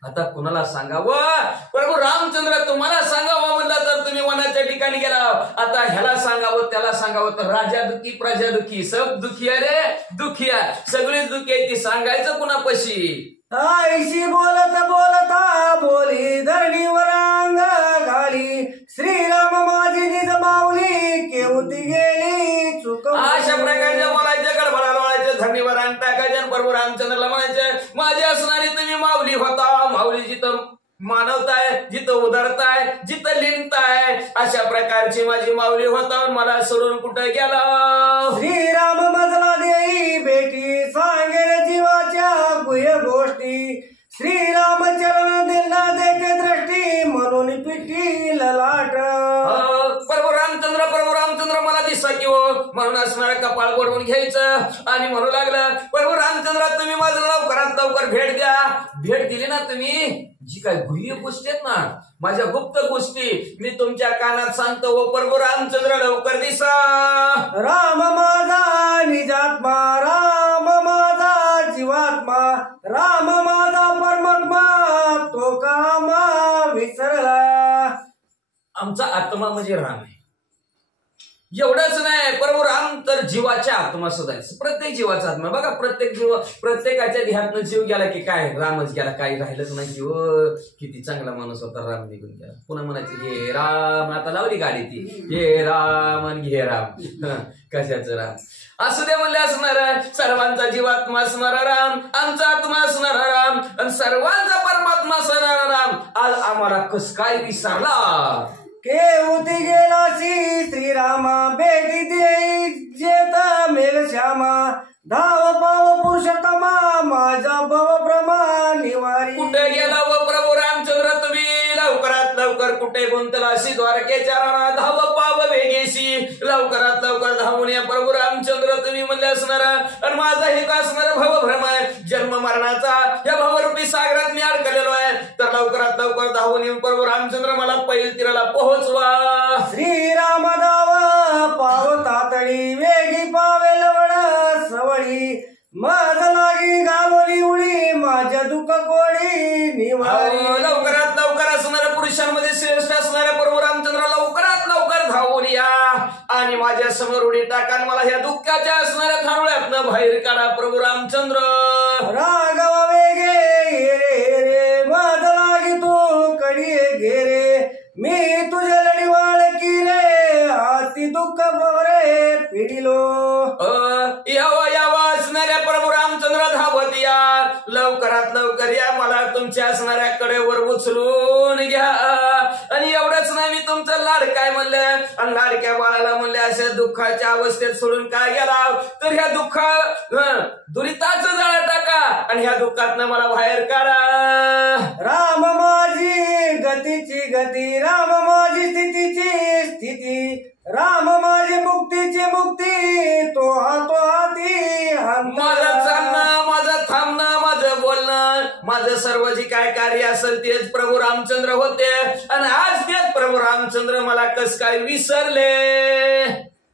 आता कुणाला सांगावं प्रभू रामचंद्र तुम्हाला सांगावं म्हणलं तर तुम्ही वनाच्या ठिकाणी गेला आता ह्याला सांगावं त्याला सांगावं तर राजा दुखी प्रजा दुखी सब दुखी आहे रे दुखी आहे सगळीच दुखी आहे ती सांगायचं कुणापाशी. आईशी बोलता बोली धरणीवर अंग घाली श्रीराम माझी निज माऊली केवती गेली चुक. अशा प्रकारच्या बोलायचं गडबडा लोळायचं धरणीवर अंग टाकायचं प्रभू रामचंद्रला म्हणायचं माझी असणारी तुम्ही माऊली होता माऊलीची तर मानवता आहे, जिथं उदारता आहे, जिथं लीनता आहे, अशा प्रकारची माझी माऊली होता मला सोडून कुठे गेला. श्रीराम मजला देई बेटी सांगेल जीवाच्या गुह्य गोष्टी. श्रीराम चरण दिला देखे दृष्टी म्हणून पिठी ललाट. प्रभू रामचंद्र मला दिसा की हो, म्हणून असणारा कपाळ गोडवून घ्यायचं आणि म्हणू लागलं, प्रभू रामचंद्र तुम्ही माझं लवकरात लवकर भेट द्या. भेट दिली ना तुम्ही, जी काय गुह्य गोष्टी आहेत ना, माझ्या गुप्त गोष्टी मी तुमच्या कानात सांगतो. हो प्रभू रामचंद्र लवकर दिसा. राम माझा निजात्मा, राम माझा जीवात्मा, राम माझा परमात्मा, तो कामा विसरला. आमचा आत्मा म्हणजे राम आहे. एवढंच नाही, प्रभू राम तर जीवाच्या आत्मा सुद्धा आहे. प्रत्येक जीवाचा आत्मा बघा, प्रत्येकाच्या देहातनं जीव गेला की काय रामच गेला, काही राहिलंच नाही की किती चांगला माणूस होता, राम निघून गेला. पुन्हा म्हणायचे हे राम, आता लावली गाडी ती, हे राम आणि घे राम. कशाचं राम असू दे म्हणले असणार, सर्वांचा जीवात्मा असणारा राम, आमचा आत्मा असणारा राम आणि सर्वांचा परमात्मा असणारा राम आज आम्हाला कस काय विसरला. केवती गेलाशी श्रीरामा, बेटी देई जेत मेघ श्यामा, धाव पाव पुरुषोत्तमा, माझा भव भ्रमा निवारी. कुठे गेला व प्रभू रामचंद्र तुम्ही, लवकरात लवकर कुठे गुंतलाशी द्वारकेच्या राणा, धाव पाव वेगेशी, लवकरात लवकर धावून या प्रभू रामचंद्र तुम्ही म्हणले असणार. आणि माझा हित असणारा भवभ्रम आहे, जन्म मरणाचा या भवरूपी सागरात मी अडकलेलो आहे, तर लवकरात लवकर धावून येऊन प्रभू रामचंद्र मला पैल तीराला पोहोचवा. श्रीराम धाव पाव तातडी, वेगी पावेल वड सवळी, मज लागी घालोली उडी, माझ्या दुःख कोडी निवारी. लवकरात लवकर असणाऱ्या पुरुषांमध्ये श्रेष्ठ असणाऱ्या प्रभू रामचंद्र लवकरात लवकर धावून या आणि माझ्या समोर उडी टाका, मला ह्या दुःखाच्या असणाऱ्या थांबळ्यातनं बाहेर काढा प्रभू रामचंद्र. राघव वेगे रे रे, मज लागी तू कडी घेरे, मी तुझे लढीवाळ किरे, हाती दुःख बरे पिडिलो. यावा असणाऱ्या प्रभू रामचंद्र धावत या, लवकरात लवकर या, मला तुमच्या असणाऱ्या कडेवर उचलून घ्या. आणि एवढंच नाही, मी तुमचं लाडकाय म्हणलं आणि लाडक्या बाळाला म्हणले अशा दुःखाच्या अवस्थेत सोडून काय गेला, तर ह्या दुरिताचं जाळ टाका आणि ह्या दुःखातनं मला बाहेर काढा. राम माझी गतीची गती, राम माझी स्थितीची स्थिती, राम माझी मुक्तीची मुक्ती, तो हाती माझं चालणं, माझं थांबणं, माझं बोलणं, माझं सर्व जे काय कार्य असेल तेच प्रभू रामचंद्र होते आणि आज तेच प्रभू रामचंद्र मला कस काय विसरले.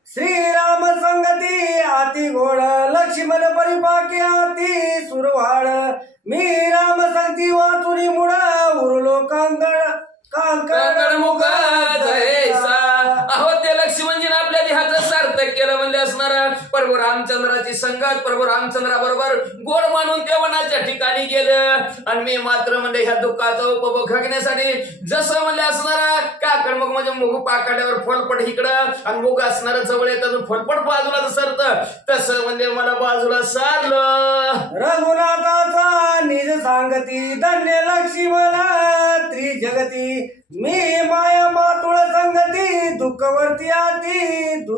श्रीराम संगती आती घोड, लक्ष्मण परिपाकी आती सुरवाड, मी राम संगती वाचुनी मुळ, उरलो कांकड मुख जैसा. अहो ते लक्ष्मणजीने आपल्या देहाचं सार्थक केलं म्हणले असणार. प्रभू रामचंद्राची संगत प्रभू रामचंद्राबरोबर गोड मानून ते वनाच्या ठिकाणी गेलं आणि मी मात्र म्हणजे ह्या दुःखाचा उपभोग घेण्यासाठी जसं म्हणले असणार काकड मुग म्हणजे मुग पाकाड्यावर फलपट इकडं आणि मुग असणार जवळ येतात फलपट बाजूला सरतं, तसं म्हणजे मला बाजूला सारलं. रघुनाथाचा निज सांगती, धन्य लक्ष्मण त्रिजगती, मी माया मातुळ संगती, दुःखवरती आती.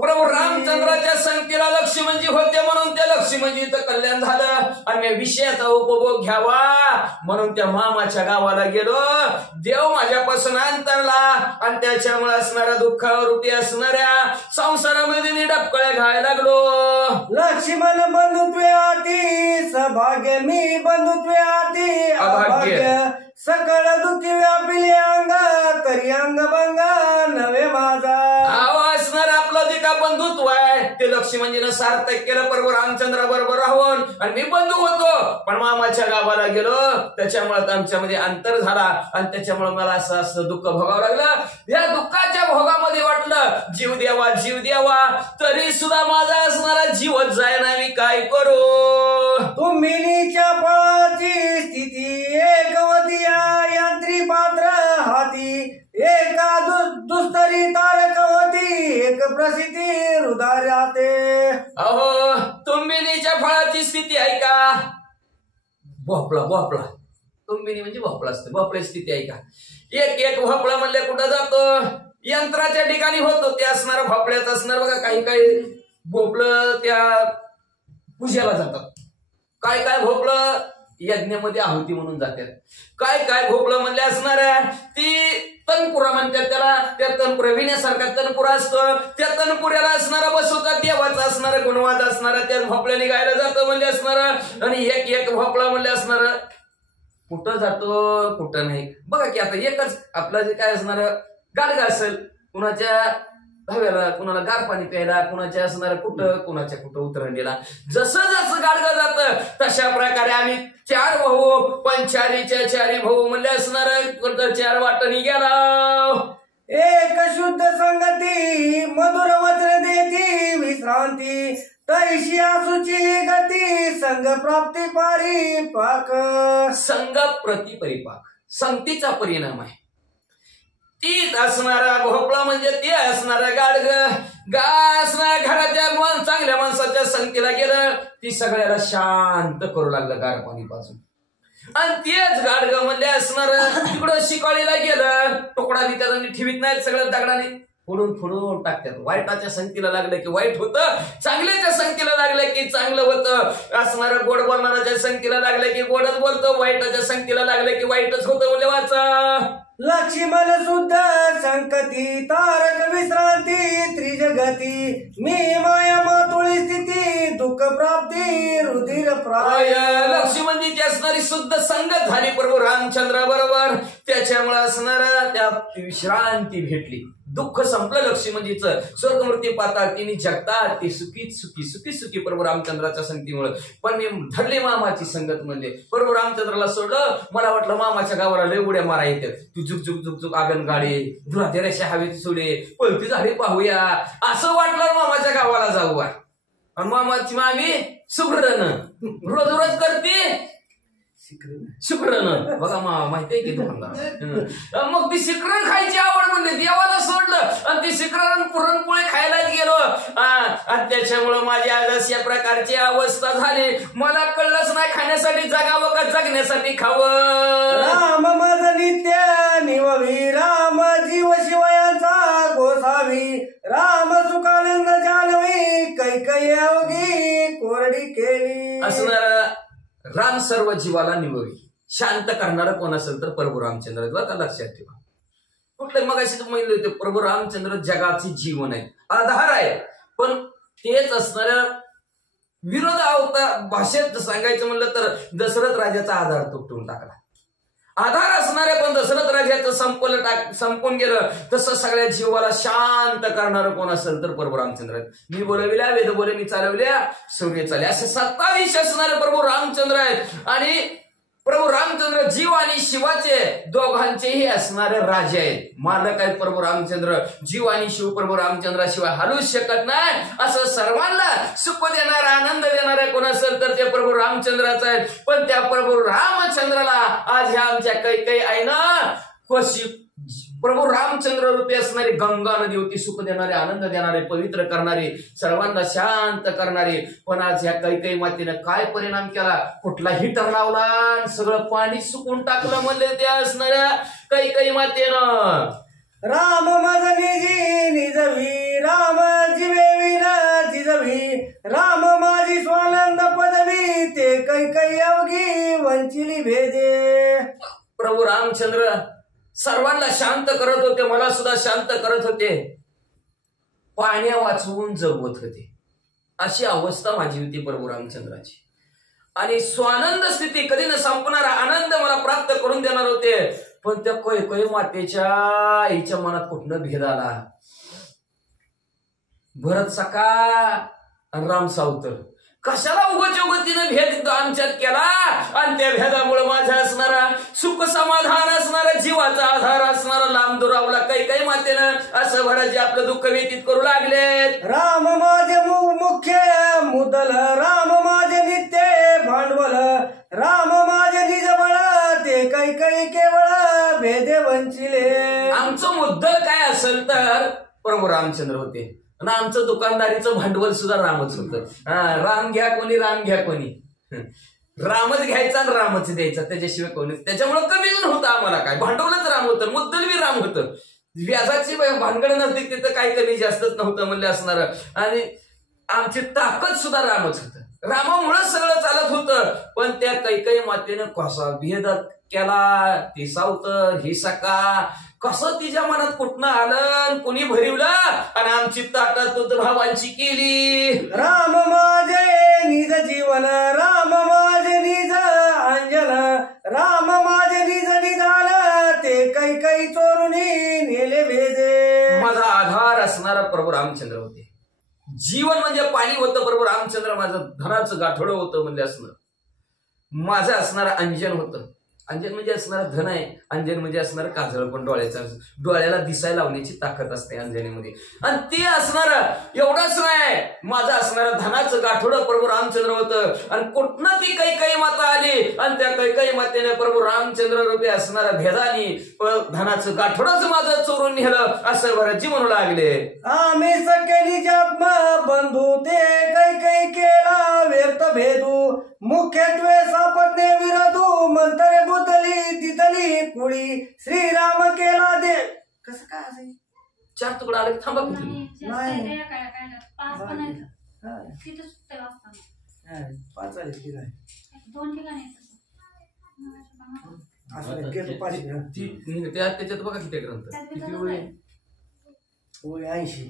प्रभू रामचंद्राच्या संगतीला लक्ष्मणजी होते म्हणून त्या लक्ष्मणजीचं कल्याण झालं आणि विषयाचा उपभोग घ्यावा म्हणून त्या मामाच्या गावाला गेलो. देव माझ्यापासून अंतरला आणि त्याच्यामुळे असणाऱ्या दुःखारूपी असणाऱ्या संसारामध्ये मी डबकळ्या घायला लागलो. लक्ष्मण बंधुत्वे आती सभाग्य, मी बंधुत्वे आती अभाग्य, सकळ दुःखी व्यापिले अंग, तरी अंग भंग नव्हे माझा. असणार आपलं जे का बंधुत्व आहे ते लक्ष्मणजीनं सार्थक केलं प्रभू रामचंद्रा बरोबर राहून आणि मी बंधू होतो पण मामाच्या गावाला गेलो त्याच्यामुळे आमच्यामध्ये अंतर झाला आणि त्याच्यामुळे मला असं दुःख भोगावं लागलं. या दुःखाच्या भोगामध्ये वाटलं जीव द्यावा तरी सुद्धा माझा असणारा जीवच जायना, मी काय करू. तुम्हीच्या फळाची स्थिती एकवती यांत्री पात्र हाती, एका दुस्तरी तारक होती, एक प्रसिद्धी हृदय राहते. अहो तुंबिनीच्या फळाची स्थिती आहे का. बोपला तुंबिनी म्हणजे भोपळा असतो, भोपळ्याची स्थिती आहे का? एक एक भोपळा म्हणले कुठं जातो? यंत्राच्या ठिकाणी होतो. ते असणार भोपळ्यात असणार बघा. काही काही भोपळं त्या पूजेला जातात, काय काय भोपळं यज्ञामध्ये आहुती म्हणून जातात, काय काय भोपळं म्हणले असणार ती तनपुरा म्हणतात त्याला. त्या तनपुरा विण्यासारखा तनपुरा असतो. त्या तनपुऱ्याला असणारा बसवता देवाचा असणारा गुणवाद असणारा त्या भोपळ्या निघायला जातो म्हणले असणार. आणि एक एक भोपळा म्हणले असणार कुठं जातो कुठं नाही. बघा की आता एकच आपलं जे काय असणार गाडगा असेल, कुणाच्या हव्याला, कुणाला गार पाणी प्यायला, कुणाच्या असणार कुठं, कुणाच्या कुठं उतरंडीला. जसं जसं गाडगं जातं तशा प्रकारे आम्ही 4 भाऊ, पण चारीच्या 4 भाऊ म्हणले असणार कुठं 4 वाटणी गेला. एक शुद्ध संगती मधुर वचन देती विश्रांती, तैशी असुची गती संग प्राप्ती परिपाक. संग प्रति परिपाक, संगतीचा परिणाम आहे. तीच असणारा भोपळा म्हणजे ते असणारा गाडग असणाऱ्या घराच्या चांगल्या माणसाच्या संगतीला गेलं, ती सगळ्याला शांत करू लागलं गार पाणी पासून. आणि तेच गाडग म्हणजे असणार तिकडं शिकाळीला गेलं, तुकडा बी त्याला ठेवीत नाहीत, सगळं दगडाने फोडून फोडून टाकतात. वाईटाच्या संगतीला लागलं की वाईट होतं, चांगल्याच्या संगतीला लागलं की चांगलं होतं. असणारं गोड बोलणाऱ्याच्या संगतीला लागलं की गोडच बोलतो, वाईटाच्या संगतीला लागलं की वाईटच होतं. बोले वाचा लक्ष्मण शुद्ध संकती तारक विश्रांती त्रिजगती, मी माया मातुळी स्थिती दुःख प्राप्ती रुधिर प्राय. लक्ष्मणजीची असणारी शुद्ध संगत झाली प्रभू रामचंद्र बरोबर, त्याच्यामुळे असणारा त्या विश्रांती भेटली. दुःख संपलं लक्ष्मणजीचं. स्वर्गमूर्ती पाहतात तिने जगतात ती सुखी सुखी सुखी सुखी प्रभू रामचंद्राच्या संगतीमुळे. पण मी धरली मामाची संगत म्हणजे प्रभू रामचंद्राला सोडलं. मला वाटलं मामाच्या गावाला लय उड्या मारा येतात, तू झुक झुक झुक झुक आगन गाडी धुराते रेषा हवेत सोडे पळती झाडी पाहूया असं वाटलं मामाच्या गावाला जाऊ. आणि मामाची मामी सुग्रण रोज रोज करते शुक्रण बघा माहिती आहे की तुम्हाला. मग ती शिकरण खायची आवड म्हणजे देवाला सोडलं आणि ती शिकरण पुरणपोळी खायलाच गेलो. आणि त्याच्यामुळं माझी आज अशा प्रकारची अवस्था झाली. मला कळलंच नाही खाण्यासाठी जगावं का जगण्यासाठी खावं. राम मज नित्य निववी, राम जीव शिवयांचा गोसावी, राम सुखानंद जानवी कैकयी अवघी कोरडी केली. असणार राम सर्व जीवाला निववी, शांत करणारा कोण असेल तर प्रभू रामचंद्र. बघा लक्षात ठेवा. कुठले मग अशी म्हणले होते प्रभू रामचंद्र जगाचे जीवन आहे, आधार आहे. पण तेच असणाऱ्या विरोध अवतार भाषेत सांगायचं म्हणलं तर दशरथ राजाचा आधार तुटून टाकला. आधार असणारे पण दशरथ राजाचं संपून गेलं. तसं सगळ्या जीवाला शांत करणारं कोण असेल तर प्रभू रामचंद्र. मी बोलविल्या वेद बोले मी चालवल्या सूर्य चाले, असे 27 असणारे प्रभू रामचंद्र आहेत. आणि प्रभू रामचंद्र जीव आणि शिवाचे दोघांचेही असणारे राजे आहेत, मालक आहेत प्रभू रामचंद्र. जीव आणि शिव प्रभू रामचंद्राशिवाय हलूच शकत नाही. असं सर्वांना सुख देणारा आनंद देणारा कोण असेल तर ते प्रभू रामचंद्राचं आहे. पण त्या प्रभू रामचंद्राला आज ह्या आमच्या काही आहे ना कशी प्रभू रामचंद्र रूपी असणारी गंगा नदी होती, सुख देणारे आनंद देणारे पवित्र करणारे सर्वांना शांत करणारे. पण आज ह्या काही मातीनं काय परिणाम केला, कुठला हिटर लावला सगळं पाणी सुकून टाकलं म्हणले त्या असणाऱ्या काही मातेनं. राम मज निजी निजवी, राम जीवे जिजवी, राम माझी स्वानंद पदवी, ते कैकयी अवघी वंचिली भेदे. प्रभू रामचंद्र सर्वांना शांत करत होते, मला सुद्धा शांत करत होते, पाण्या वाचवून जगवत होते. अशी अवस्था माझी होती प्रभू रामचंद्राची. आणि स्वानंद स्थिती कधी न संपणारा आनंद मला प्राप्त करून देणार होते. पण त्या कैकयी मातेच्या आईच्या मनात कुठनं भेद आला. भरत सखा आणि राम सावतर कशाला उगतीनं भेद आमच्यात केला. आणि त्या भेदामुळे माझा असणारा सुख समाधान असणारा जीवाचा आधार असणारा लांब दुरावला. काही मातेनं असं भराचे आपलं दुःख व्यतीत करू लागले. राम माझे मुख्य मुदल, राम माझे नित्य भांडवल, राम माझे निज बळ, ते कैकयी केवळ भेदे वंचिले. आमचं मुद्दल काय असेल तर प्रभू रामचंद्र होते आणि आमचं दुकानदारीचं भांडवल सुद्धा रामच होतं. राम घ्या कोणी, राम घ्या कोणी. रामच घ्यायचा आणि रामच द्यायचा, त्याच्याशिवाय कोणीच. त्याच्यामुळे कमी नव्हतं आम्हाला, काय भांडवलच राम होतं, मुद्दल बी राम होतं, व्याजाची भानगड नव्हती, तिथं काही कमी जास्तच नव्हतं म्हणले असणार. आणि आमची ताकद सुद्धा रामच होतं, रामामुळे सगळं चालत होतं. पण त्या कैकई मातेनं कसा भेद केला, ती सावतर ही सका, कसं तिच्या मनात कुठनं आलं, कोणी भरिवलं आणि आमची ताकद भावांची केली. राम माझे निज जीवन, राम माझे निज अंजन, राम माझे निज निधान, ते कैकई चोरुनी नेले भेदे. माझा आधार असणारा प्रभू रामचंद्र होते, जीवन म्हणजे पाणी होतं प्रभू रामचंद्र, माझं धनाचं गाठोडं होतं म्हणजे असणार, माझं असणारं अंजन होतं. अंजन म्हणजे असणारं धन आहे, अंजन म्हणजे असणारं काजळ, पण डोळ्याला दिसायला लावण्याची ताकद असते अंजनीमध्ये. आणि ते असणारं एवढंच नाही, माझं असणारं धनाचं गाठोडं प्रभू रामचंद्र होतं. आणि कुठनं ती कैकई माता आली आणि त्या कैकई मातेने प्रभू रामचंद्र रूपी असणारं भेदानी धनाचं गाठोडंच माझं चोरून नेलं, असं भरतजी म्हणू लागले. आम्ही सकेली जन्म बंधू, ते कैकई केला व्यर्थ भेदू, मुख्यत्वे सापत्ने विरोधू, मंतरे बुतली तिथली कुळी, श्रीराम केला दे. कसं काय असेल? 4 तुकडा आले, थांबा किती नाही. पाच पण आहेत तिथं सुट्टे वाजताना 5 आले ठीक आहे. 2 ठिकाणी आहेत असं केलं 5. त्याच्यात बघा किती ग्रंथ, किती वेळ होय 80.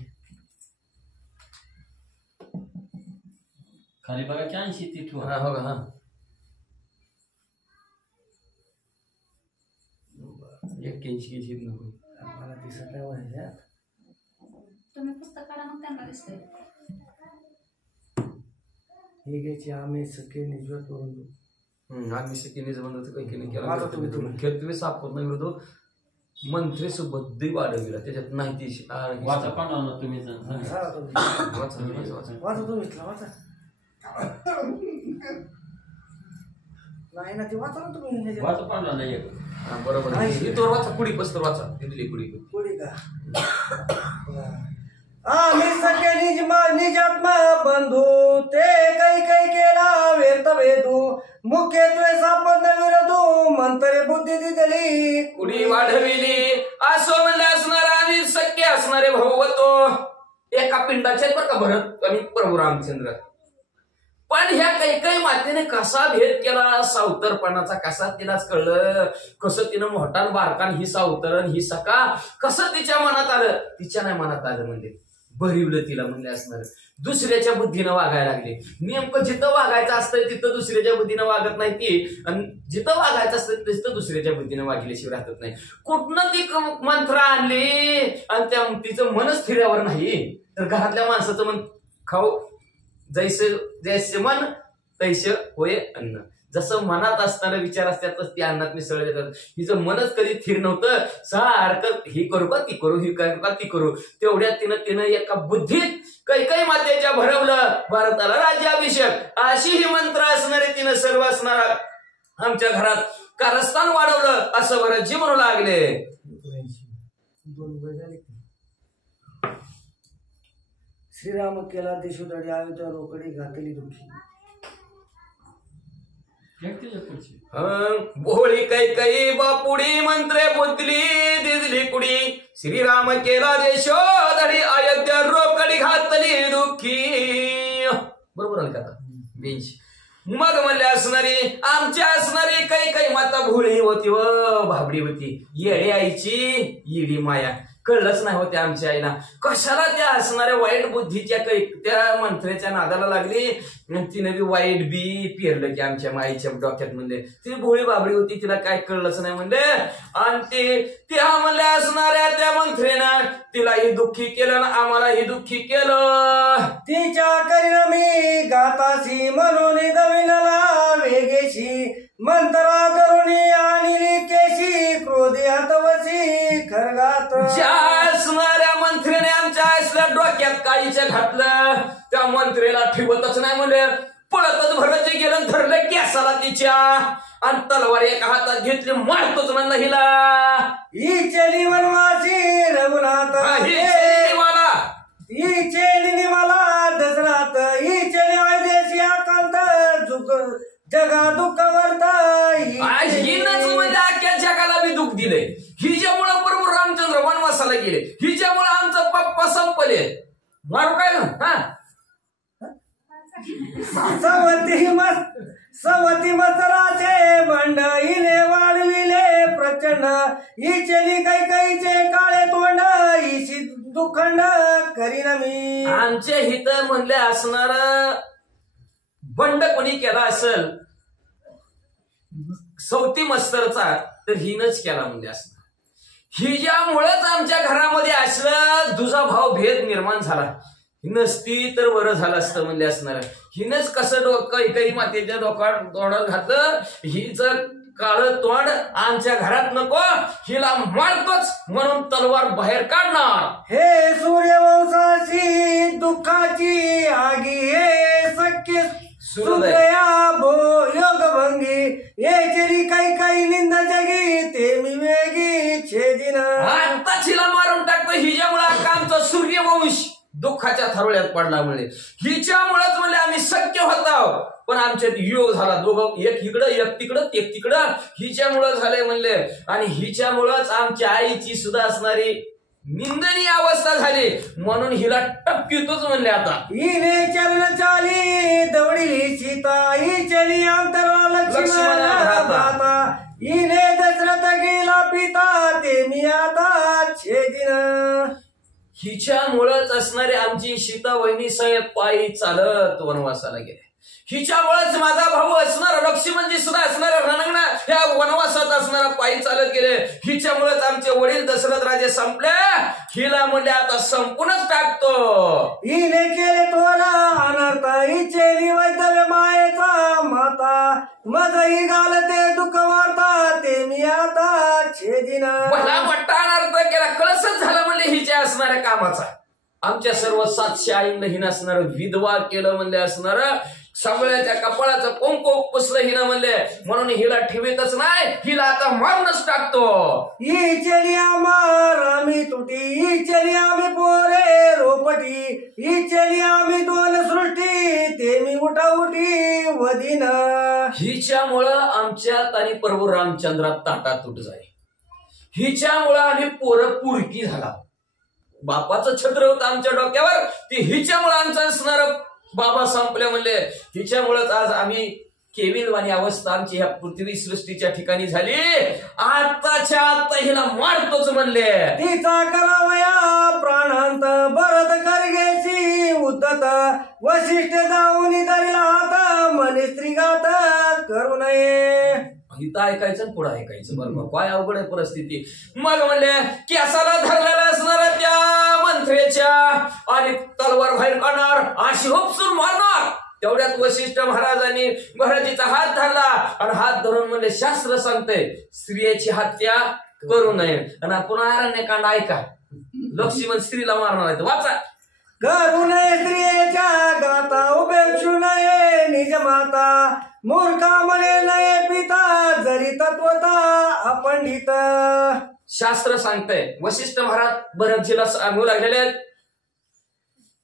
खाली बघा की 80 ती ठेवा. हा बघा, हा 81 घेत नको, मला दिसत नाही व्हायच्यात. तुम्ही पुस्तक काढा मग त्यांना दिसतंय. हे घ्यायची आम्ही सखे निजवत करून देऊ. आम्ही सकीने म्हणतो काही केला, माझा तुम्ही मुख्यत्वे सापडणं विरोध मंत्री सुबद्धी वाढविला, त्याच्यात नाही ती वाचा पांडवांना तुम्ही वाचा तुम्ही. वाचा तुम्ही वाचा. नाही ना ते वाचा ना तुम्ही. वाचा पांडवांना एक बरोबर, तो वाचा कुडी पस्तर वाचा, दिली कुडी पुढे का आम्ही सखे निजात्मा बंधू, ते कैकई केला व्यर्थ भेदू, मुख्यत्वे सापत्न विरोधू, मंतरे बुद्धी दिली कुडी वाढविली. असो म्हणले असणार आम्ही सख्य असणारे भाऊ होतो, एका पिंडाचे बरं का भरत आणि प्रभू रामचंद्र. पण ह्या कैकई मातेने कसा भेद केला, सावतरपणाचा कसा तिलाच कळलं, कसं तिनं मोठान बारकान ही सावतरण ही सका कसं तिच्या मनात आलं, तिच्या नाही मनात आलं म्हणजे भरिवलं तिला म्हणले असणार. दुसऱ्याच्या बुद्धीनं वागायला लागले. नेमकं जिथं वागायचं असतं तिथं दुसऱ्याच्या बुद्धीनं वागत नाही ती, आणि जिथं वागायचं असतं तिथं दुसऱ्याच्या बुद्धीनं वागल्याशिवाय राहत नाही. कुठनं ती मंत्र आणली आणि त्या तिचं मनच फिऱ्यावर नाही, तर घरातल्या माणसाचं मन खाऊ जैसे मन तैसे होय अन्न. जसं मनात असणारे विचार असतात ती अन्नात मिसळले जातात. हिचं मनच कधी थिर नव्हतं, सारखं ही करू का ती करू, ही करू का ती करू. तेवढ्यात तिनं एका बुद्धीत कैकई मातेच्या भरवलं भारताला राज्याभिषेक. अशी ही मंत्र असणारे तिनं सर्व असणारा आमच्या घरात कारस्थान वाढवलं, असं भरतजी म्हणू लागले. श्रीराम केला देशोधडी, आयुध्या रोकडी घातली दुःखी. भोळी कैकई बापुडी मंत्रे बुद्धली दिदली कुडी, श्रीराम केला देशोधडी, अयोध्या रोकडी घातली दुःखी. बरोबर आलं का आता बेंच. मग म्हणले असणारी आमच्या असणारी कैकई माता भोळी होती व भाबडी होती, येडे आईची येडी माया. कळलंच नाही होते आमच्या आईला कशाला त्या असणाऱ्या वाईट बुद्धीच्या त्या मंत्र्याच्या नादाला लागली. तिने बी वाईट बी पेरलं की आमच्या माईच्या डोक्यात म्हणले. ती भोळी बाबडी होती, तिला काय कळलंच नाही म्हणले. आणि त्या म्हणल्या असणाऱ्या त्या मंत्र्यानं तिलाही दुःखी केलं ना आम्हालाही दुःखी केलं. तिच्या करिणमी गातासी म्हणून दविनला वेगेशी, मंत्रा करुणी आणि केशी, क्रोधी हातवशी खरगात. ज्या असणाऱ्या मंत्र्याने आमच्या असल्या डोक्यात काहीच्या घातलं त्या मंत्र्याला ठेवतच नाही म्हणले. पळतच भरतजी गेलं, धरलं केसाला तिच्या आणि तलवार एका हातात घेतली, मारतोच म्हणलं हिला. ही चली वनवासी रघुनाथ, ही चेली मला दसरात, ही चली अयोध्येशी आकांत जगा मारू काय ना हा सवती मस्तराचे बंड हिने वाढविले प्रचंड हिचेली कैकईचे काळे तोंड हिची दुखंड करीन मी. आमचे हित म्हणले असणार बंड कोणी केला असेल सवती मस्तरचा तर हिनच केला म्हणजे असणार. हिच्यामुळेच आमच्या घरामध्ये असलं दुजाभाव भेद निर्माण झाला. नसती तर बरं झालं असतं म्हणजे असणार. हिनच कसं काही मातेच्या तोंडात घातलं. हिच काळ तोंड आमच्या घरात नको, हिला मारतोच म्हणून तलवार बाहेर काढणार. हे सूर्यवंशाची दुःखाची आगी हे सख्य सुदया भो योगभंगी येचेली काही निंद जगी ते मी वेगी छेदिन. आताच हिला मारून टाकतो. हिच्यामुळे आमचा सूर्यवंश दुःखाच्या थारोळ्यात पडला म्हणजे हिच्यामुळेच म्हणजे आम्ही सख्य होतो. पण आमच्यात योग झाला. दोघं एक इकडं एक तिकडं एक तिकडं हिच्यामुळं झालंय म्हणले. आणि हिच्यामुळंच आमच्या आईची सुद्धा असणारी निंदनीय अवस्था झाली म्हणून हिला टपकीतोच म्हणले. आता हिने चरण चाली दवडी सीता हिचली अंतरा लक्ष्मण भ्राता हिने दशरथ गेला पिता ते मी आता छेदिन. हिच्यामुळंच असणारे आमची सीता वहिनी साहेब पायी चालत वनवासाला गेले. हिच्यामुळेच माझा भाऊ असणार लक्ष्मणजी सुद्धा असणार रणांगणा या वनवासात असणारा पायी चालत गेले. हिच्यामुळेच आमचे वडील दशरथ राजे संपले. हिला म्हणले आता संपूनच टाकतो. हिने केले तोरा अनर्थ हिचेली वैतव्य मायेचा माता मजही घालते दुःख वार्ता ते मी आता छेदिन. भला मोठा अनर्थ केला कळसच झालं म्हणले हिच्या असणाऱ्या कामाचा. आमच्या सर्व 700 आईंना हिनं असणार विधवा केलं म्हणले असणार. सगळ्याच्या कपाळाचं कुंकू पुसलं हिनं म्हणले म्हणून हिला ठेवीतच नाही. हिला आता मारूनच टाकतो. हिचेली आम्हा आम्ही तुटी हिचेली आम्ही पोरे रोपटी हिचेली आम्ही दोन सृष्टी ते मी उठा उठी वदिन. हिच्यामुळं आमच्यात आणि प्रभू रामचंद्रात ताटा तुट जाय. हिच्यामुळं आम्ही पोरं पुरकी झाला. बापाचं छत्र होतं आमच्या डोक्यावर ती हिच्यामुळे आमचं असणार बाबा संपले म्हणले. हिच्यामुळेच आज आम्ही केविलवाणी अवस्था आमची ह्या पृथ्वी सृष्टीच्या ठिकाणी झाली. आताच्या आता हिला मारतोच म्हणले. तिचा करावया प्राणांत भरत करगेची उद्धत वशिष्ठ जाऊन धरला हात मनी स्त्रीघात करू नये. इथं ऐकायचं पुढे ऐकायचं बरोबर. काय अवघड आहे परिस्थिती. मग म्हणले केसाला धरलेला असणाऱ्या त्या मंत्र्याच्या आणि तलवार बाहेर काढणार अशी होपसून मारणार. तेवढ्यात वशिष्ठ महाराजांनी महाराजीचा हात धरला आणि हात धरून म्हणले शास्त्र सांगते स्त्रियाची हत्या करू नये. आणि पुन्हा अरण्यकांड ऐका. लक्ष्मण स्त्रीला मारणार आहे वाचा. करू नये स्त्रियेच्या गाता उपेक्षू नये निज माता मूर्खा म्हणे नये पिता जरी तत्वता अपंडित. शास्त्र सांगतंय वशिष्ठ महाराज भरतजीला सांगू लागलेले आहेत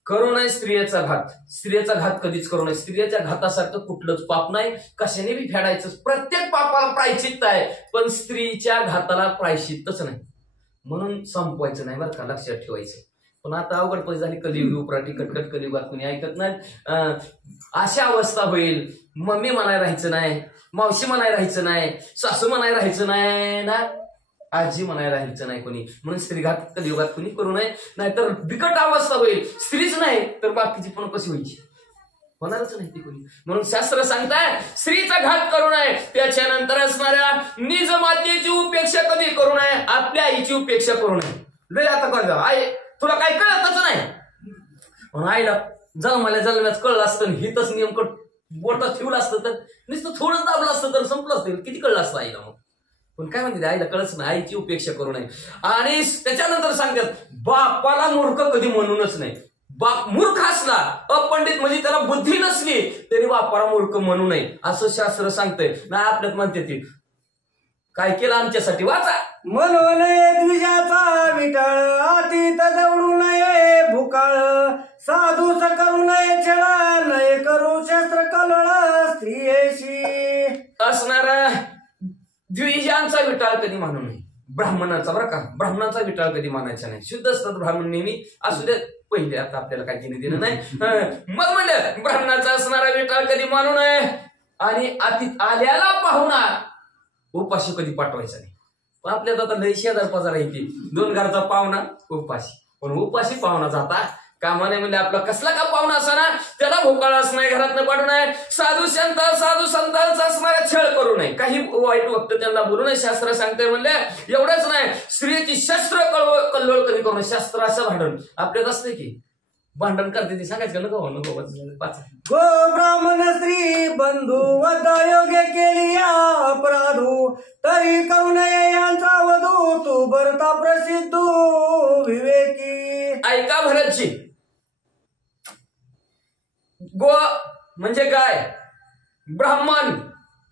करू नये स्त्रियेचा घात. स्त्रियेचा घात कधीच करू नये. स्त्रियेच्या घातासारखं कुठलंच पाप नाही. कशाने बी फेडायचं. प्रत्येक पापाला प्रायश्चित्त आहे पण स्त्रीच्या घाताला प्रायश्चित्तच नाही म्हणून संपवायचं नाही बरं का लक्षात ठेवायचं. पण आता अवघड परिस्थिती झाली. कलियुग उपराटी कटकट कलियुगात कोणी ऐकत नाही. अशा अवस्था होईल. मम्मी म्हणाय राहायचं नाही, मावशी म्हणाय राहायचं नाही, सासू म्हणाय राहायचं नाही ना आजी म्हणाय राहायचं नाही कोणी. म्हणून स्त्रीघात कलियुगात कोणी करू नये. नाहीतर बिकट अवस्था होईल. स्त्रीच नाही तर बाकीची पण कशी व्हायची होणारच नाही ती कोणी. म्हणून शास्त्र सांगताय स्त्रीचा घात करू नये. त्याच्यानंतर असणाऱ्या निज मातेची उपेक्षा कधी करू नये. आपल्या आईची उपेक्षा करू नये. लय आता कर आई तुला काही कळतच नाही म्हणून आईला जन्माच कळलं असतं. हितच नेमकं बोट ठेवलं असतं तर नुसतं थोडं दाबलं असतं तर संपलं असतं. किती कळलं असतं आईला. मग पण काय म्हणते आईला कळच नाही. आईची उपेक्षा करू नये. आणि त्याच्यानंतर सांगतात बापाला मूर्ख कधी म्हणूनच नाही. बाप मूर्ख असला अपंडित म्हणजे त्याला बुद्धी नसली तरी बापाला मूर्ख म्हणू नये असं शास्त्र सांगतंय. नाही आपल्यात म्हणते ती काय केलं आमच्यासाठी वाचा. म्हणून द्विजाचा विटाळ अतीत जवळू नये भूकाळ साधूस करू नये छळा नये करू शस्त्र कलळ स्त्रियेशी. असणारा द्विजांचा विटाळ कधी मानू नये. ब्राह्मणाचा बरं का ब्राह्मणाचा विटाळ कधी मानायचा नाही. शुद्ध असतात ब्राह्मण नेहमी असू देत पहिले, आता आपल्याला काय घेणं देणं नाही. मग म्हणलं ब्राह्मणाचा असणारा विटाळ कधी मानू नये आणि आल्याला पाहुणा उपाशी कधी पाठवायचा नाही. पण आपल्यात आता लय शेजार पजार आहे की 2 घरचा पाहुणा उपाशी, पण उपाशी पाहुणा जाता कामा नाही. म्हणजे आपला कसला का पाहुणा असा ना त्याला भोकाळाच नाही, घरातनं पाडू नये, साधू संतांचा असणारा छळ करू नये, काही वाईट वक्त त्यांना बोलू नये. शास्त्र सांगते म्हणले एवढंच नाही, स्त्रियेची शस्त्र कल्लोळ कधी करू नये. शास्त्र असं भांडण आपल्यात असते की भांडण करते ती सांगायचं नको पाच. गो ब्राह्मण स्त्री बंधू वद्दा योग्य केली अपराधू, तरी करू नये यांचा वधू, तू भरता प्रसिद्ध विवेकी. ऐका भरतजी, गो म्हणजे गाय, ब्राह्मण,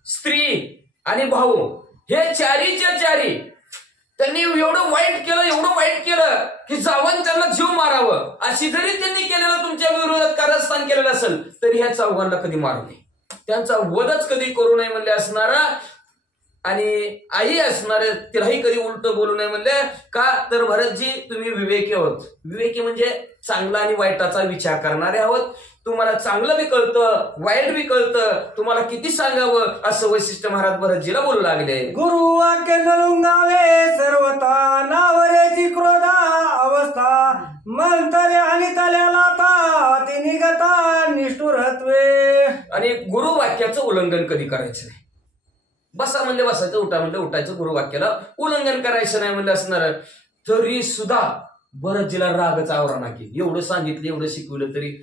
स्त्री आणि भाऊ हे चारीच्या चारी त्यांनी एवढं वाईट केलं की जावं त्यांना जीव मारावं, अशी जरी त्यांनी केलेलं तुमच्या विरोधात कारस्थान केलेलं असेल तरी ह्या चौघांना कधी मारू नये, त्यांचा वधच कधी करू नये म्हणले असणारा. आणि आई असणारे तिलाही कधी उलट बोलू नये म्हणले. का तर भरतजी तुम्ही विवेकी आहोत. विवेकी म्हणजे चांगला आणि वाईटाचा विचार करणारे आहोत. तुम्हाला चांगलं बी कळतं, वाईट बी कळतं, तुम्हाला किती सांगावं असं वैशिष्ट्य महाराज भरतजीला बोलू लागले. गुरु वाक्य नलुंगावे सर्वता, नावरेची क्रोधा अवस्था, मंतरे आणि तल्याला ती निगता निष्ठुरत्वे. आणि गुरु वाक्याचं उल्लंघन कधी करायचं नाही. बसा म्हणले बसायचं, उठा म्हणले उठायचं, गुरु वाक्याला उल्लंघन करायचं नाही म्हणले असणार. तरी सुद्धा भरतजीला रागच आवरणा की एवढं सांगितलं, एवढं शिकवलं तरी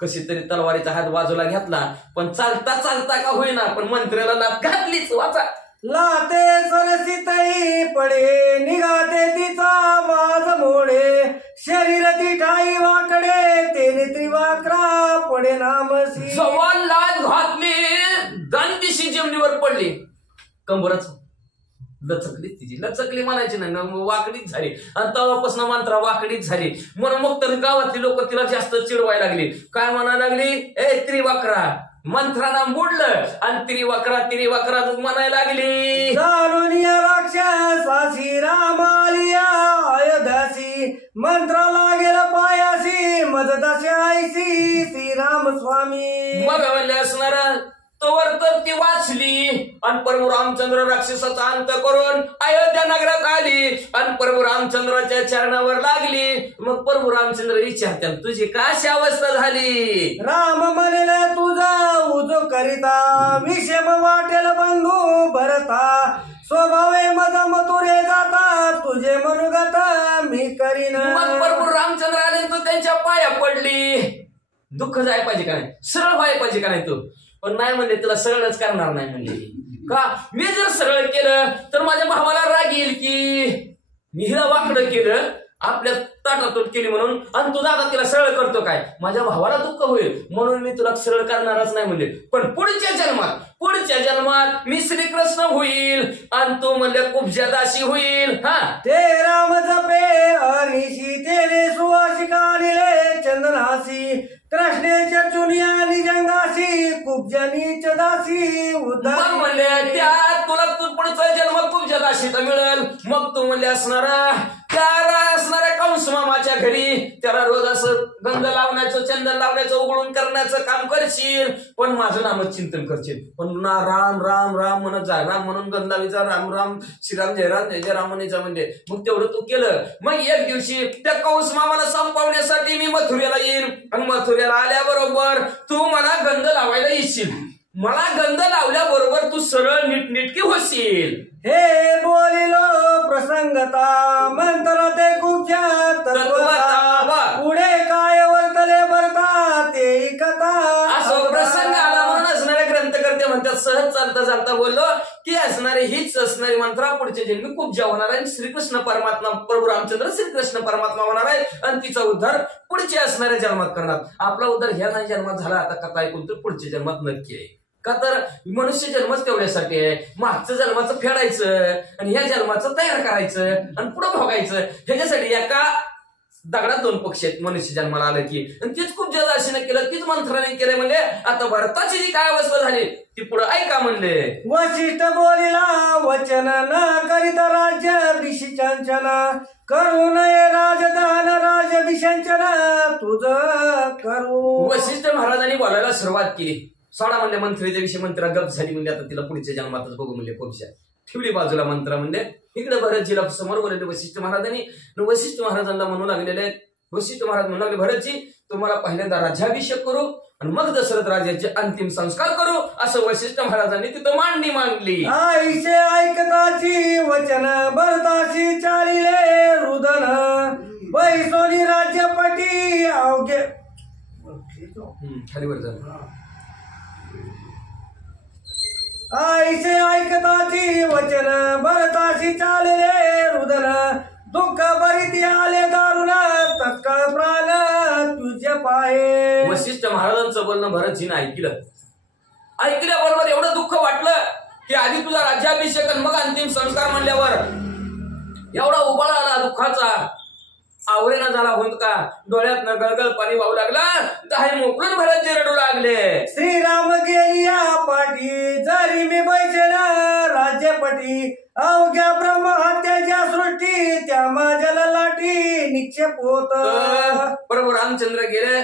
कशी तरी तलवारीचा हात बाजूला घेतला, पण चालता का होईना पण मंत्र्याला लाथ घातलीच. वाचा लाते सरसितई पडे, निघाते तिचा माझ मोडे, शरीर ती ठाई वाकडे, तेने त्रिवाक्रा पडे नामसी. जवळ लाथ घातली, दांडीशी जमिनीवर पडली, कंबरच लचकली म्हणायची नाही, वाकडीच झाली. आणि तेव्हापासून मंत्रा वाकडीच झाली. म्हणून मग तर गावातली लोक तिला जास्त चिडवायला लागली. काय म्हणायला लागली, ए त्रिवाक्रा, मंत्राला मोडलं आणि त्रिवाक्रा म्हणायला लागली. जाणून राक्षसासी रामालिया अयोध्यासी, मंत्राला गेलं पायासी, मददासी आईसी श्रीराम स्वामी. मग म्हणले असणार तोवर तर ती वाचली आणि प्रभू रामचंद्र राक्षसाचा अंत करून अयोध्या नगरात आली आणि प्रभू रामचंद्राच्या चरणावर लागली. मग प्रभू रामचंद्र विचारतात तुझी काशी अवस्था झाली. राम म्हणेल तुझा उजो करिता, विषम वाटेल बंधू भरता, स्वभावे मज मथुरे जाता, तुझे मनुगत मी करीन. मग प्रभू रामचंद्र आले तो त्यांच्या पाया पडली. दुःख जाय पाहिजे का नाही, सरळ व्हायला पाहिजे का नाही तू, पण नाही म्हणले तुला सरळच करणार नाही म्हणले. का मी जर सरळ केलं तर माझ्या भावाला राग येईल की मी हिला वाकडं केलं, आपल्या ताटातूट केली म्हणून, आणि तुझा आता तिला सरळ करतो काय, माझ्या भावाला दुःख होईल म्हणून मी तुला सरळ करणारच नाही म्हणले. पण पुढच्या जन्मात मी श्रीकृष्ण होईल आणि तू म्हणले कुब्जा दासी होईल. हा ते राम जपे अनिशी, तेने सुवासिका निले चंदनासी, कृष्णेच्या चुनिया निजंगासी, कुब्जनी चदासी उद्धार. म्हणले त्या तुला तू पुढचा जन्म कुब्जा दासीचा मिळेल. मग तू म्हणले असणाऱ्या कंस मामाच्या घरी त्याला रोज असं गंध लावण्याचं, चंदन लावण्याचं, उघडून करण्याचं काम करशील, पण माझं नामच चिंतन करशील. पण ना राम राम राम म्हणत जा, राम म्हणून गंध लावायचा, राम राम श्रीराम जय राम जय जय राम म्हणायचा. म्हणजे मग तेवढं तू केलं. मग एक दिवशी त्या कंस मामाला संपवण्यासाठी मी मथुरेला येईन आणि मथुरेला आल्याबरोबर तू मला गंध लावायला येशील. मला गंध लावल्याबरोबर तू सरळ नीटनेटकी होशील. हे बोलिलो प्रसंगता, मंत्र ते कुब्जा तत्वता, पुढे काय वर्तले भरता ते कथा. असं प्रसंग आला म्हणून असणारे ग्रंथकर्ते म्हणतात सहज चालता बोललो की असणारे हीच असणारी मंत्रा पुढच्या जन्मी कुब्जा होणार आहे. श्रीकृष्ण परमात्मा प्रभू रामचंद्र श्रीकृष्ण परमात्मा होणार आहे आणि तिचा उद्धार पुढच्या असणाऱ्या जन्मात करणार. आपला उद्धार ह्या नाही जन्मात झाला, आता कथा ऐकून तर पुढच्या जन्मात नक्की आहे. का तर मनुष्य जन्मच तेवढ्यासाठी आहे. मागचं जन्माचं फेडायचं आणि ह्या जन्माचं तयार करायचं आणि पुढे भोगायचं. ह्याच्यासाठी एका दगडात 2 पक्षी आहेत मनुष्य जन्माला आलं की, आणि तीच खूप तुझ्या दासीने केलं तीच मंत्राने केलं म्हणले. आता भरताची जी काय अवस्था झाली ती पुढे ऐका म्हणले. वशिष्ठ बोलिला वचन न करीत राज्याभिषेचन करू नये राजदान राजाभिषेचन तुझ करू. वशिष्ठ महाराजांनी बोलायला सुरुवात केली. सोडा म्हणले मंत्रीच्या विषयी. मंत्रा गप झाली म्हणजे आता तिला पुढच्या जन्मातच बघू म्हणले. खूपशा ठेवली बाजूला मंत्र म्हणले. इकडे भरतजीला समोर बोलले वशिष्ठ महाराजांनी. वशिष्ठ महाराजांना म्हणू लागलेले. वशिष्ठ महाराज म्हणू लागले भरतजी तुम्हाला पहिल्यांदा राज्याभिषेक करू आणि मग दशरथ राजाचे अंतिम संस्कार करू असं वशिष्ठ महाराजांनी तिथं मांडणी मांडली. आईचे ऐकताची वचन भरताशी चालिले रुदन बैसोनी राज्यपटी अवघे खाली वर झालं. आईचे ऐकताची वचन भरताशी चालले रुदन दुःख भरीती आले दारुण तत्काळ प्राण तुझे पाहे. वशिष्ठ महाराजांचं बोलणं भरतजीनं ऐकलं. ऐकल्याबरोबर एवढं दुःख वाटलं की आधी तुझा राज्याभिषेक आणि मग अंतिम संस्कार म्हणल्यावर एवढा उबाळा आला दुःखाचा. आवरेना झाला होत का. डोळ्यात गळगळ पाणी वाहू लागला. दाही मोकळून भरतजी रडू लागले. श्रीराम गेलिया पाठी जरी मी बैसेन राज्यपटी अवघ्या ब्रह्महत्याच्या सृष्टी त्या माझ्या लाठी निक्षेप होत. प्रभू रामचंद्र गेले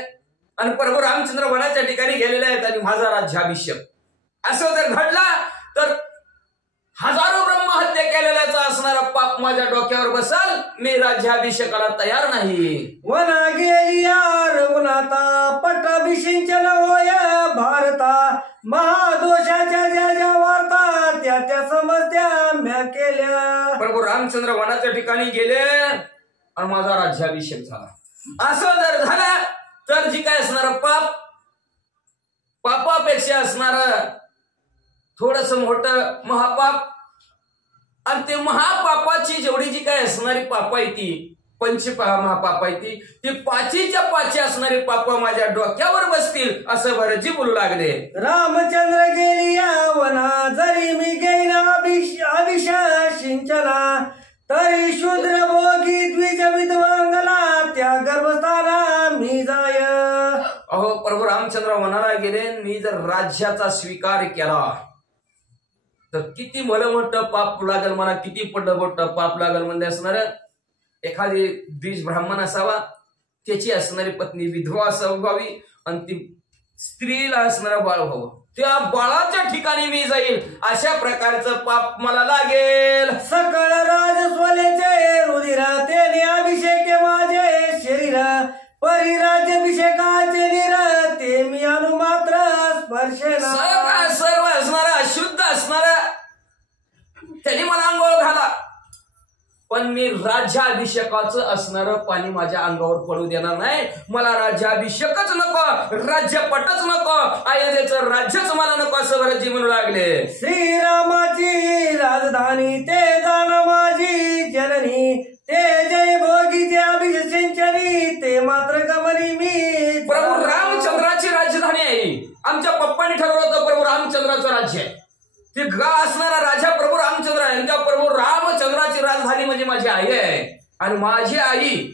आणि प्रभू रामचंद्र वनाच्या ठिकाणी गेलेले आहेत आणि माझा राज्याभिषेक असं जर घडला तर हजारो ब्रह्महत्या केलेल्याचा असणारा पाप माझ्या डोक्यावर बसल. मी राज्याभिषेकाला तयार नाही. वना गेलिया रघुनाथा पट्टाभिषेचन होय भारता महादोषाच्या ज्या ज्या वार्ता त्या त्या समस्या म्या केल्या. प्रभू रामचंद्र वनाच्या ठिकाणी गेले आणि माझा राज्याभिषेक झाला. असं जर झालं तर जी काय असणार पापापेक्षा असणार थोडस मोठं महापाप आणि ते महापापाची जेवढी जी काय असणारी पाप आहे ती महापाप आहे ती पाचीच्या पाची असणारी पाप माझ्या डोक्यावर बसतील असं भरतजी बोलू लागले. रामचंद्र गेलिया वना जरी मी गेल अभिषेचना तरी शूद्र भोगी द्विज विधवांगला त्या गर्भस्थाना मी जाय. अहो प्रभू रामचंद्र वनाला गेले. मी जर राज्याचा स्वीकार केला तर किती भलं मोठं पाप लागेल मला. किती पडलं मोठं पाप लागेल म्हणजे असणार एखादी द्विज ब्राह्मण असावा त्याची असणारी पत्नी विधवा असावी आणि ती स्त्रीला असणारा बाळ व्हावं. त्या बाळाच्या ठिकाणी मी जाईल अशा प्रकारचं पाप मला लागेल. सकळ राजस्वलेचे रुधिर तेने अभिषेक माझे शरीर परिराज्याभिषेकाचे निर ते मी अनुमात्र स्पर्शेना. सर्व असणारा अशुद्ध असणारा त्यांनी मला अंगावर घाला पण मी राज्याभिषेकाचं असणारं पाणी माझ्या अंगावर पडू देणार नाही. मला राज्याभिषेकच नको, राज्यपटच नको, अयोध्येचं राज्यच मला नको असं भरतजी म्हणू लागले. श्रीरामाची राजधानी ते जाण माझी जननी ते जय भोगीचे अभिषेचनी ते मात्र गमनी मी. प्रभू रामचंद्राची राजधानी आहे. आमच्या पप्पांनी ठरवलं होतं प्रभू रामचंद्राचं राज्य आहे. ते असणारा राजा प्रभू रामचंद्र आहे. त्या प्रभू रामचंद्राची राजधानी म्हणजे माझी आई आहे. आणि माझी आई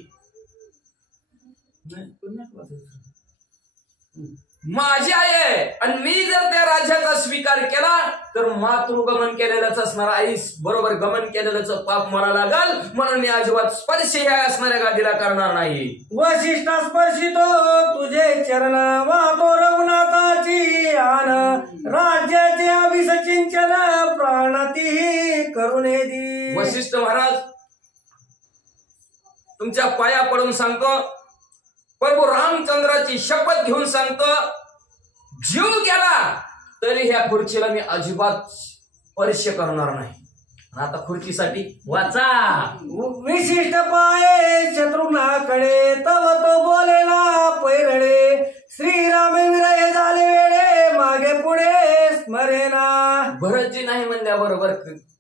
माझी आई आहे. आणि मी जर त्या राज्याचा स्वीकार केला तर मातृगमन केलेलंच असणार आई बरोबर गमन केलेलंच पाप मला लागल. म्हणून मी अजिबात स्पर्श ह्या असणाऱ्या गादीला करणार नाही. वशिष्ठा स्पर्शितो तुझे चरण वाहतो रघुनाथाची आन राज्याचे अभिषेचन प्राणातीही करुणे दी. वशिष्ठ महाराज तुमच्या पाया पडून सांगतो प्रभू रामचंद्राची शपथ घेऊन सांगतो जीव गेला तरी ह्या खुर्चीला मी अजिबात स्पर्श करणार नाही. आता खुर्चीसाठी वाचा. विशिष्ट पाये शत्रुघ्नाकडे तव तो बोलेला पैरडे श्रीराम विरय झाले वेळे मागे पुढे स्मरेना. भरतजी नाही म्हणल्याबरोबर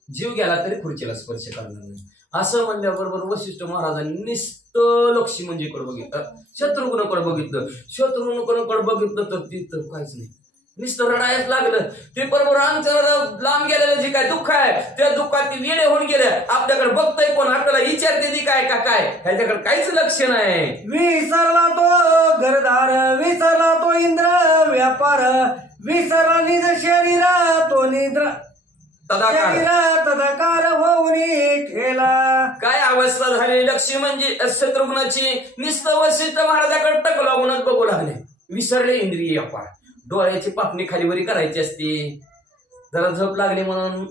जीव गेला तरी खुर्चीला स्पर्श करणार नाही असं म्हणल्याबरोबर वशिष्ठ महाराजांनी नुसतं लक्ष्मणजीकडे बघितलं, शत्रुघ्नकडे बघितलं. शत्रुघ्नकडे बघितलं तर तिथं काहीच नाही. नुसतं रडायच लागलं. ते प्रभू रामचंद्र लांब गेलेलं जे काय दुःख आहे त्या दुःखात ती वेळे होऊन गेले. आपल्याकडे बघतोय कोण, आपल्याला विचारते ती काय का काय, ह्याच्याकडे काहीच लक्ष नाही. विसरला तो घरदार विसरला विसरला निज शरीर तो निद्रा तदाकार शरीर तदाकार होऊन ठेला. काय अवस्था झाली लक्ष्मी म्हणजे शत्रुघ्नाची. नुसतं वशिष्ठ महाराजाकडे टक लागूनच बघू लागले. विसरले इंद्रिय अपार. डोळ्याची पापणी खालीवरी करायची असते. जरा झोप लागली म्हणून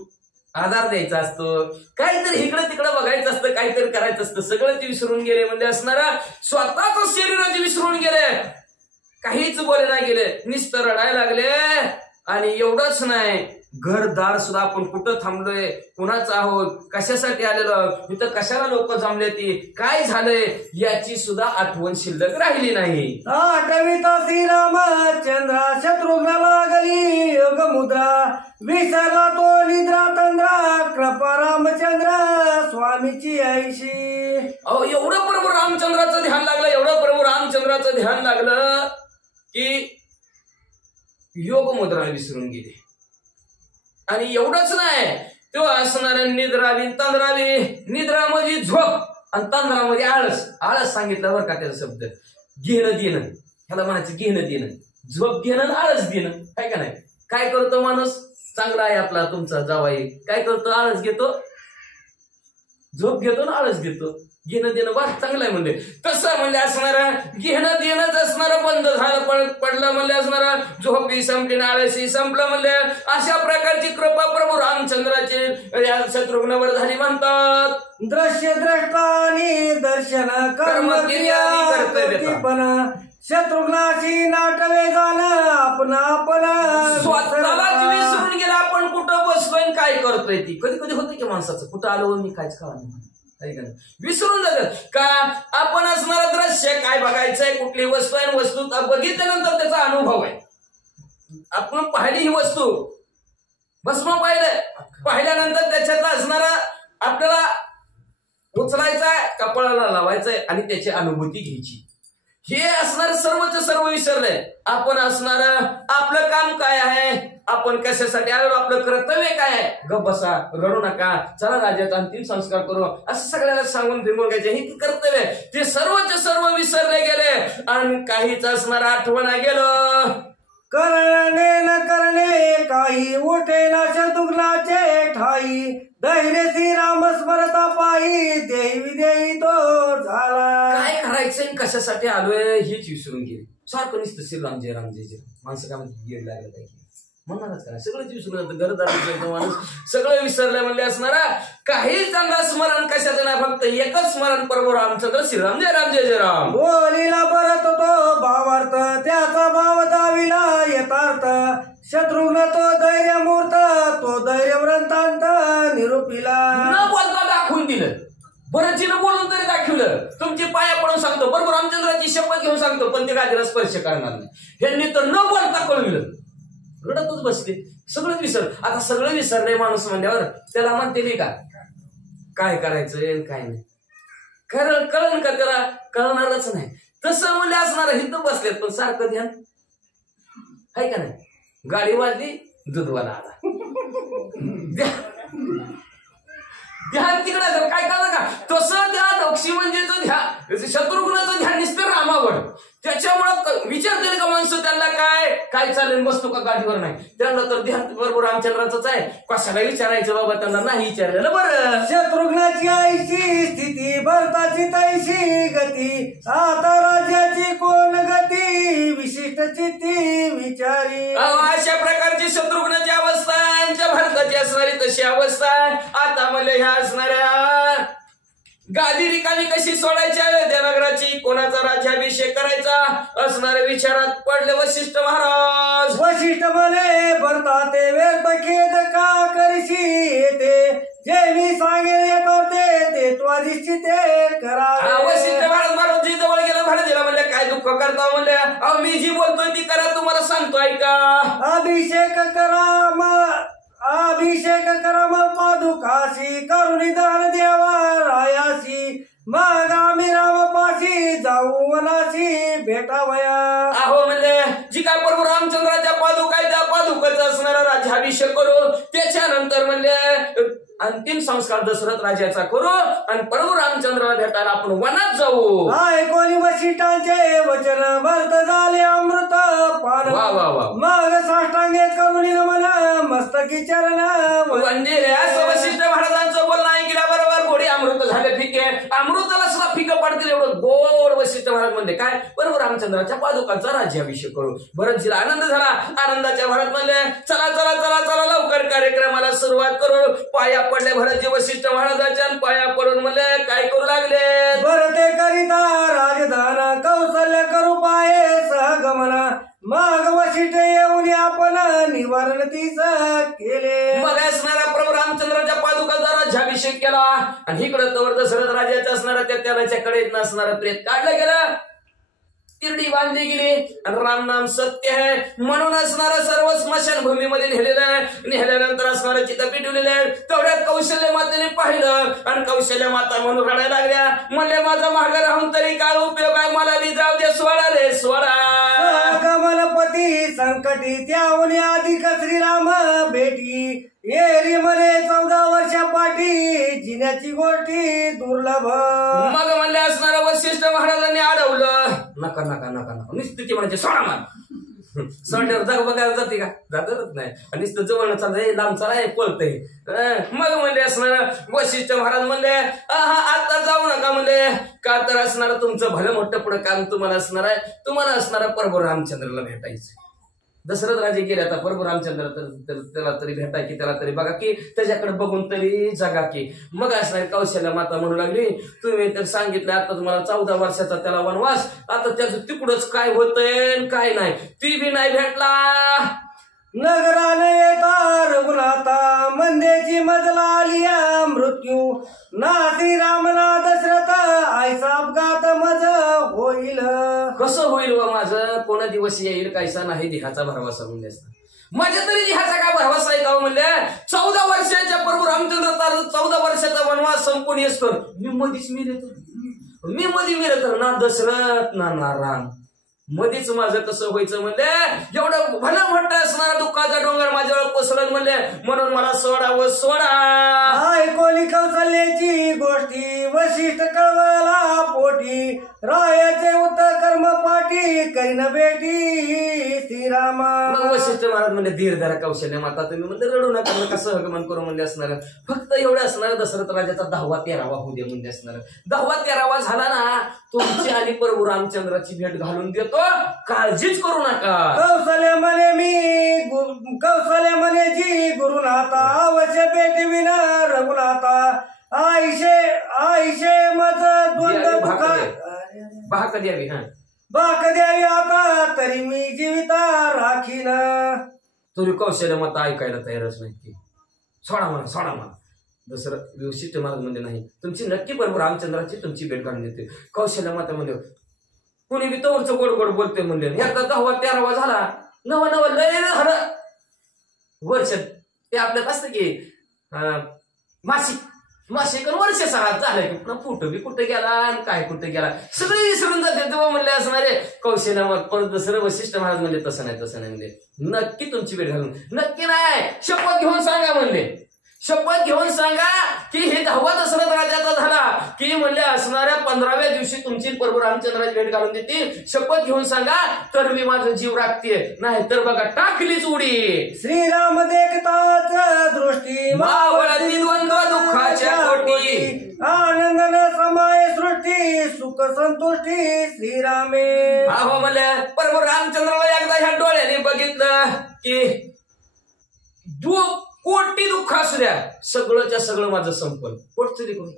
आधार द्यायचा असतो. काहीतरी इकडं तिकडं बघायचं असतं. काहीतरी करायचं असतं. सगळं ते विसरून गेले. म्हणजे असणारा स्वतःच शरीराचे विसरून गेले. काहीच बोले नाही गेले. नुसतं रडायला लागले. आणि एवढंच नाही, घरदार सुद्धा आपण कुठं थांबलोय, कुणाचं आहोत, कशासाठी आलेलो, इथं कशाला लोक जमले, ती काय झालंय याची सुद्धा आठवण शिल्लक राहिली नाही. आठवित श्रीरामचंद्रा शत्रुघ्न लागली योग मुद्रा. विसरला तो निद्रा तंद्रा कृपा रामचंद्र स्वामीची ऐशी. अहो एवढं प्रभू रामचंद्राचं ध्यान लागलं. एवढं प्रभू रामचंद्राचं ध्यान लागलं की योग मुद्रा विसरून गेले. आणि एवढंच नाही, तो असणाऱ्या निद्रावी तंद्रावी. निद्रा म्हणजे झोप आणि तंद्रामध्ये आळस. आळस सांगितलं बरं का त्याचा शब्द. घेणं देणं, ह्याला म्हणायचं घेणं देणं. झोप घेणं आणि आळस देणं, काय का नाही. काय करतो माणूस, चांगला आहे आपला तुमचा जावाई, काय करतो, आळस घेतो, झोप घेतो ना आळस घेतो. घेणं देणं वाट चांगलं आहे म्हणले. तसं म्हणजे असणारा घेणं देणंच असणारं बंद झालं, पडलं म्हणले. असणारा झोपी संपली ना आळसी संपलं म्हणले. अशा प्रकारची कृपा प्रभू रामचंद्राची या शत्रुघ्नावर झाली म्हणतात. दृश्य द्रष्टानी दर्शन कर्म क्रिया कर्तव्यपणा. शत्रुघ्नाशी नाटवे झालं आपण आपण स्वतःलाच विसरून गेला. आपण कुठं बसलोय काय करतोय. ती कधी कधी होतं की माणसाचं, कुठं आलो मी काहीच कळा नाही, विसरून जातात का. आपण असणारं दृश्य काय बघायचंय, कुठली वस्तू आहे, वस्तू बघितल्यानंतर त्याचा अनुभव आहे. आपण पाहिली ही वस्तू, भस्म पाहिलंय, पाहिल्यानंतर त्याच्यात असणारा आपल्याला उचलायचाय, कपाळाला लावायचंय आणि त्याची अनुभूती घ्यायची. हे असणार सर्वच सर्व विसरलंय. आपण असणार आपलं काम काय आहे, आपण कशासाठी आलो, आपलं कर्तव्य काय आहे. गप बसा, रडू नका, चला राज्यात अंतिम संस्कार करू, असं सगळ्याला सांगून फिरवून घ्यायचे. हे कर्तव्य ते सर्वच सर्व विसरले गेले आणि काहीच असणार आठवण गेलं. करणे न करणे काही उठे ना शत्रुघ्नाचे ठाई. धैर्य श्रीराम स्मरता पायी देवी देई तो झाला. काय करायचंय, कशासाठी आलोय हेच विसरून गेले. सारखं नुसतं श्रीराम जय राम जय जय. माणसं काय म्हणते गेड लागलं काय म्हणणारच काय, सगळंच विसरून जातं. घरदार विसरतो माणूस, सगळं विसरलं म्हणले. असणारा काही त्यांना स्मरण कशाचं नाही, फक्त एकच स्मरण प्रभू रामचंद्र श्रीराम जय राम जय जय राम. बोलीला परत तो भावार्थ त्याचा भाव दाविला यथार्थ. शत्रुघ्न तो धैर्य मूर्त तो धैर्य व्रतांत निरूपिला. न बोलता दाखवून दिलं. बरंचीनं बोलून तरी दाखवलं. तुमची पाया पडून सांगतो, बरोबर रामचंद्राची शपथ घेऊन सांगतो, पण ते गादीला स्पर्श करणार नाही. ह्यांनी तर न बोलता कळविलं. रडतच बसले, सगळं विसर. आता सगळं विसरलंय माणूस म्हणल्यावर त्याला म्हणते नाही का काय करायचं काय नाही. कळण का त्याला, कळणारच नाही. तसं म्हणजे असणार हिथं बसलेत पण सारखं ध्यान आहे का नाही. गाडी वाजली, दूधवाला आला, ध्यान तिकडे काय कळलं का. तसं त्या लक्ष्मी म्हणजे ध्यान, शत्रुघ्नाचं ध्यान निसतं रामावर. त्याच्यामुळं विचारतील का माणसं त्यांना काय चालेल, बसतो का गाडीवर नाही. त्यांना तर ध्यान बरोबर रामचंद्राचंच आहे. कशाला विचारायचं बाबा, त्यांना नाही विचारलेलं बरं. शत्रुघ्नाची आईची स्थिती भरताची तैशी गती. आता राज्याची कोण गती विशिष्ट चित्ती विचारी. अशा प्रकारची शत्रुघ्नाची अवस्था, यांच्या भारताची असणारी तशी अवस्था. आता मला ह्या असणाऱ्या गादी रिकामी कशी सोडायची, अयोध्या नगराची, कोणाचा राज्याभिषेक करायचा असणाऱ्या विचारात पडले वशिष्ठ महाराज. वशिष्ठ म्हणे भरता ते व्यर्थ खेद का करशी येते. जे मी सांगेल करते ते त्वरिष्ठिते करा. वशिष्ठ महाराज जवळ गेलं, महाराजाला म्हणले काय दुःख करता म्हणले. अहो मी जी बोलतोय ती करा, तुम्हाला सांगतो ऐका. अभिषेक करा मग पादुकाशी करुणी दान देवा रायाशी. मग आम्ही रामपाशी जाऊ वनाशी भेटावया. अहो म्हणजे जी काय प्रभू रामचंद्राच्या पादुका आहे त्या पादुकाचा असणारा राज्याभिषेक करू. त्याच्यानंतर म्हणजे अंतिम संस्कार दशरथ राजाचा करू आणि प्रभू रामचंद्राला भेटायला आपण वनात जाऊ. कोणी वशिष्ठांचे वचन भरत झाले अमृत पान. वा वा वा. मग की चरण वंदिले असं वशिष्ठ महाराजांचं बोलणं ऐकल्याबरोबर गोडी अमृत झाले फिके, अमृताला सुद्धा फिकं पडतील एवढं गोड वशिष्ठ महाराज म्हणले. काय? बरोबर रामचंद्राच्या पादुकांचा राज्याभिषेक करू. भरतजीला आनंद झाला. आनंदाच्या भरात म्हणले चला चला चला चला लवकर कार्यक्रमाला सुरुवात करू. पाया पडले भरतजी वशिष्ठ महाराजांच्या, पाया पडून म्हणले काय करू लागले? भरते करिता राजधान कौशल्य करू पाये सहगमना, माग वशिष्ठ येऊन आपण निवारण तीस केले. मग असणाऱ्या प्रभू रामचंद्राच्या पादुकाचा राज्याभिषेक केला आणि इकडं तवर दशरथ राजाचं असणाऱ्या त्या त्यालाच्या कडेत नसणारं प्रेत काढलं गेलं, तिरडी बांधली गेली आणि राम नाम सत्य आहे म्हणून असणारं सर्व स्मशानभूमीमध्ये नेलेलं आहे. नेल्यानंतर असणारं चित्र पिटवलेलं आहे. तेवढ्यात कौशल्य मातेने पाहिलं आणि कौशल्य माता म्हणून रडायला लागल्या. म्हणले माझा मागे राहून तरी काय उपयोग आहे, मला बी जाऊ दे, सोडा रे सोडा. कमलपती संकटी त्याहून अधिक श्रीराम भेटी, येरी म्हणे 14 वर्षापाठी जिन्याची गोष्टी दुर्लभ. मग म्हणले असणारं वशिष्ठ महाराजांनी अडवलं. नका नका नका नका निस्थिती म्हणजे सोडा मला. सोडल्यावर जाग बघायला जाते का? जातच नाही. नुसतं जवळ चालतंय, लांब चालाय, पळतंय. मग म्हणले असणार वशिष्ठ महाराज म्हणले आता जाऊ नका म्हणले, का तर असणार तुमचं भलं मोठं पुढं काम तुम्हाला असणार आहे. तुम्हाला असणारा प्रभू रामचंद्राला भेटायचं. दशरथ राजे गेले आता प्रभू रामचंद्र त्याला तरी भेटा की, त्याला तरी बघा की, त्याच्याकडे बघून तरी जगा की. मग असणार कौशल्य माता म्हणू लागली तुम्ही तर सांगितलं आता तुम्हाला 14 वर्षाचा त्याला वनवास, आता त्याचं तिकडच काय होतंय काय नाही, ती बी नाही भेटला. नगराने येता रघुनाथा मंदेची मजला आलिया मृत्यू, ना श्रीराम ना दशरथ ऐसा अपघात मज होईल. कसं होईल व माझं, कोणा दिवस येईल कायसा नाही देहाचा भरवसा म्हणले असता. माझ्या तरी देहाचा काय भरवसा आहे का म्हणले. 14 वर्षाच्या प्रभू रामचंद्र 14 वर्षाचा वनवास संपून येस तर मी मधीच मिळे तर ना दशरथ ना राम, मधीच माझं कसं व्हायचं म्हणले. एवढं भलं म्हटलं असणारा दुःखाचा डोंगर माझ्यावर कोसळण म्हणले, म्हणून मला सोडावं सोडा. ऐकोली कौशल्याची गोष्टी वशिष्ठ कळवला पोटी, रायाचे उत कर्म पाठी करीन बेटी श्रीरामा. वशिष्ठ महाराज म्हणजे धीर धरा कौशल्य माता तुम्ही म्हणजे रडू नका, कसं सहगमन करू म्हणजे असणार. फक्त एवढं असणार दशरथ राजाचा 10वा 13वा होऊ दे म्हणजे असणार. 10वा 13वा झाला ना तुमची आणि प्रभू रामचंद्राची भेट घालून देतो, काळजीच करू नका. कौशल्य म्हणे जी गुरुनाथा अवश्य भेटी विना रघुनाथा, आईशे मज द्वंद्व भाक द्यावी. बाक द्यावी आता तरी मी जीविता राखीन. तुझी कौशल्य माता ऐकायला तयारच नाही की, सोडा मला. दशरथ वशिष्ठ महाराज म्हणजे नाही, तुमची नक्की प्रभू रामचंद्राची तुमची भेट घालून देते. कौशल्य माता म्हणजे कुणी बी तोवरचं गोड गोड बोलते म्हणले. एकदा 10वा 13वा झाला, नवा लय झालं वर्ष. ते आपल्यात असतं की मासिक वर्ष 6 झालं की पुन्हा फोटो बी कुठे गेला आणि काय कुठे गेला सगळे विसरून जाते. तेव्हा म्हणले असणारे कौशल्य परत दुसरं वशिष्ठ महाराज म्हणले तसं नाही म्हणले, नक्की तुमची भेट घालून. नक्की नाही, शपथ घेऊन सांगा म्हणले. शपथ घेऊन सांगा की हे 10वा दशरथ राजाचा झाला की म्हणले असणाऱ्या 15व्या दिवशी तुमची प्रभू रामचंद्राची भेट घालून देतील. शपथ घेऊन सांगा तर मी माझा जीव राखते, नाही तर बघा टाकलीच उडी. श्रीराम देखताच दृष्टी मावळती द्वंद्व दुःखाच्या कोटी, आनंदन समाय सृष्टी सुख संतुष्टी श्रीरामे. अहो म्हणले प्रभू रामचंद्राला एकदा ह्या डोळ्याने बघितलं की कोटी दुःख असू द्या, सगळंच्या सगळं माझं संपल. पोटचं देखून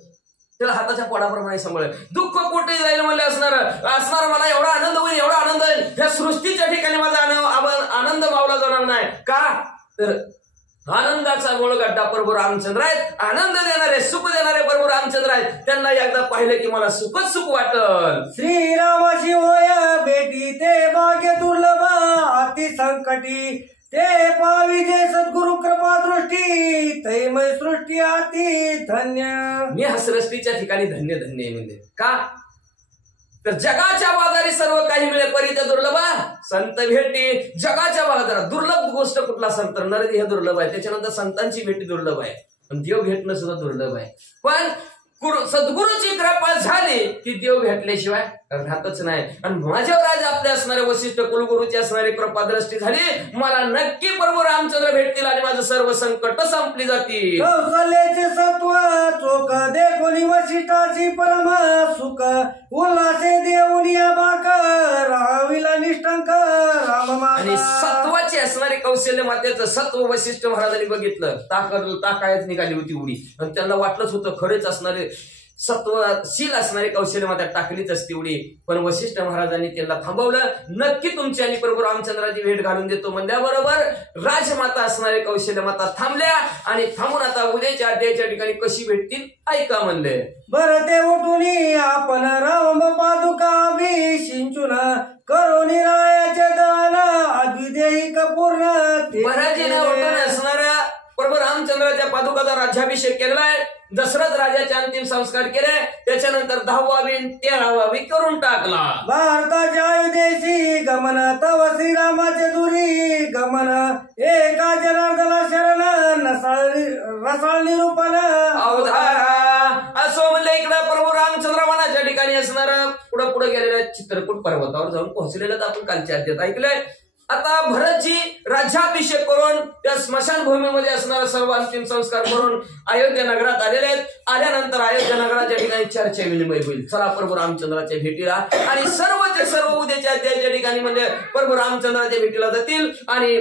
त्याला हाताच्या पोटाप्रमाणे सांभाळ, दुःख कोटी जाईल म्हणले असणार मला एवढा आनंद होईल, एवढा आनंद होईल ह्या सृष्टीच्या ठिकाणी माझा आनंद मावला जाणार नाही. का तर आनंदाचा गोळगड्डा प्रभू रामचंद्र आहेत, आनंद देणारे सुख देणारे प्रभू रामचंद्र आहेत. त्यांना एकदा पाहिलं की मला सुखच सुख वाटल. श्रीरामाशी होय भेटी ते भाग्य दुर्लभ अति संकटी, ते पाविजे सद्गुरु कृपा दृष्टी, तैमय सृष्टी अति धन्य. मी हा सृष्टीच्या ठिकाणी धन्य धन्य म्हणजे का तर जगाच्या बाजारी सर्व काही मिळे परी ते दुर्लभ संत भेटी. जगाच्या बाजारात दुर्लभ गोष्ट कुठला संत, नरदेह दुर्लभ आहे, त्याच्यानंतर संतांची भेटी दुर्लभ आहे, पण देव भेटणं सुद्धा दुर्लभ आहे. पण सद्गुरूची कृपा झाली की देव भेटल्याशिवाय राहतच नाही. आणि माझ्यावर आज आपले असणारे वशिष्ठ कुलगुरूची असणारी कृपा दृष्टी झाली. मला नक्की प्रभू रामचंद्र भेटतील आणि माझं सर्व संकट संपली जातील. कौशल्याचे सत्व चोख देखोनी वशिष्ठाची परम सुख उल्हासे देऊनी बाक राहाविला निष्ठंक राम आणि सत्वाची असणारे कौशल्य मातेचं सत्व वशिष्ठ महाराजांनी बघितलं. ताकायत निघाली होती उडी आणि त्यांना वाटलंच होतं खरेच असणारे सत्वशील असणारे कौशल्य माता टाकलीच असते उडी. पण वशिष्ठ महाराजांनी त्यांना थांबवलं. नक्की तुमची आणि प्रभू रामचंद्राची भेट घालून देतो म्हणल्याबरोबर राजमाता असणारे कौशल्य माता थांबल्या आणि थांबून आता उद्याच्या अध्यायाच्या ठिकाणी कशी भेटतील ऐका म्हणले. बरं ते उठून आपण राम पादुका सिंचून करोनी रायाचे दान अद्विदेहिक पूर्ण महाराजांनी उठून असणाऱ्या प्रभू रामचंद्राच्या पादुकाचा राज्याभिषेक केलाय. दशरथ राजाचे अंतिम संस्कार केले. त्याच्यानंतर 10वी 13वी करून टाकला. भारताच्या अयोध्येशी गमन तव श्रीरामाचे दुरी गमन एका जनार्दना शरण रसाळ निरूपण अवधारा असो म्हणलं. इकडं प्रभू रामचंद्र वनाच्या ठिकाणी असणार पुढे पुढे गेलेल्या चित्रकूट पर्वतावर जाऊन पोहोचलेलं तर आपण कालच्या अध्यायात ऐकलंय. आता भरतजी राज्याभिषेक करून त्या स्मशानभूमीमध्ये असणारा सर्व अंतिम संस्कार करून अयोध्या नगरात आलेले आहेत. आल्यानंतर अयोध्या नगराच्या ठिकाणी चर्चा विनिमय होईल. चला प्रभू रामचंद्राच्या भेटीला. आणि सर्वचे सर्व उद्याच्या अध्यायाच्या ठिकाणी म्हणजे प्रभू रामचंद्राच्या भेटीला जातील आणि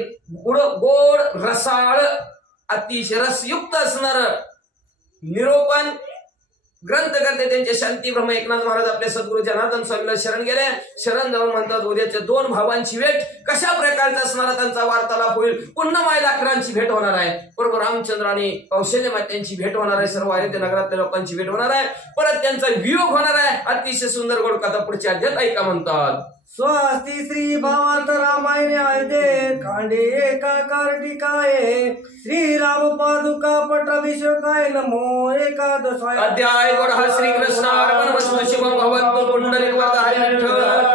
गोड रसाळ अतिशय रसयुक्त असणार निरोपण ग्रंथकर्ते त्यांचे शांती ब्रह्म एकनाथ महाराज आपल्या सद्गुरू जनार्दन स्वामीला शरण गेले. शरण जाऊन म्हणतात उद्याच्या 2 भावांची भेट कशा प्रकारचा असणारा त्यांचा वार्तालाप होईल. पुन्हा मायलाकरांची भेट होणार आहे. प्रभू रामचंद्र आणि कौशल्य मात्यांची भेट होणार आहे. सर्व अयोध्या नगरातल्या लोकांची भेट होणार आहे. परत त्यांचा वियोग होणार आहे. अतिशय सुंदर गोड कथा पुढच्या अध्यायात ऐका म्हणतात. स्वस्ती श्री भावार्थ रामायणे आयुधे कांडे एका कार्तिकाये श्रीराम पादुका पटाभिषेकाय नमो एकादशाय. अध्याय गोड हा श्रीकृष्ण अर्पण वस्तु शिवम भवतु पुंडलिक वरदाय विठ्ठल.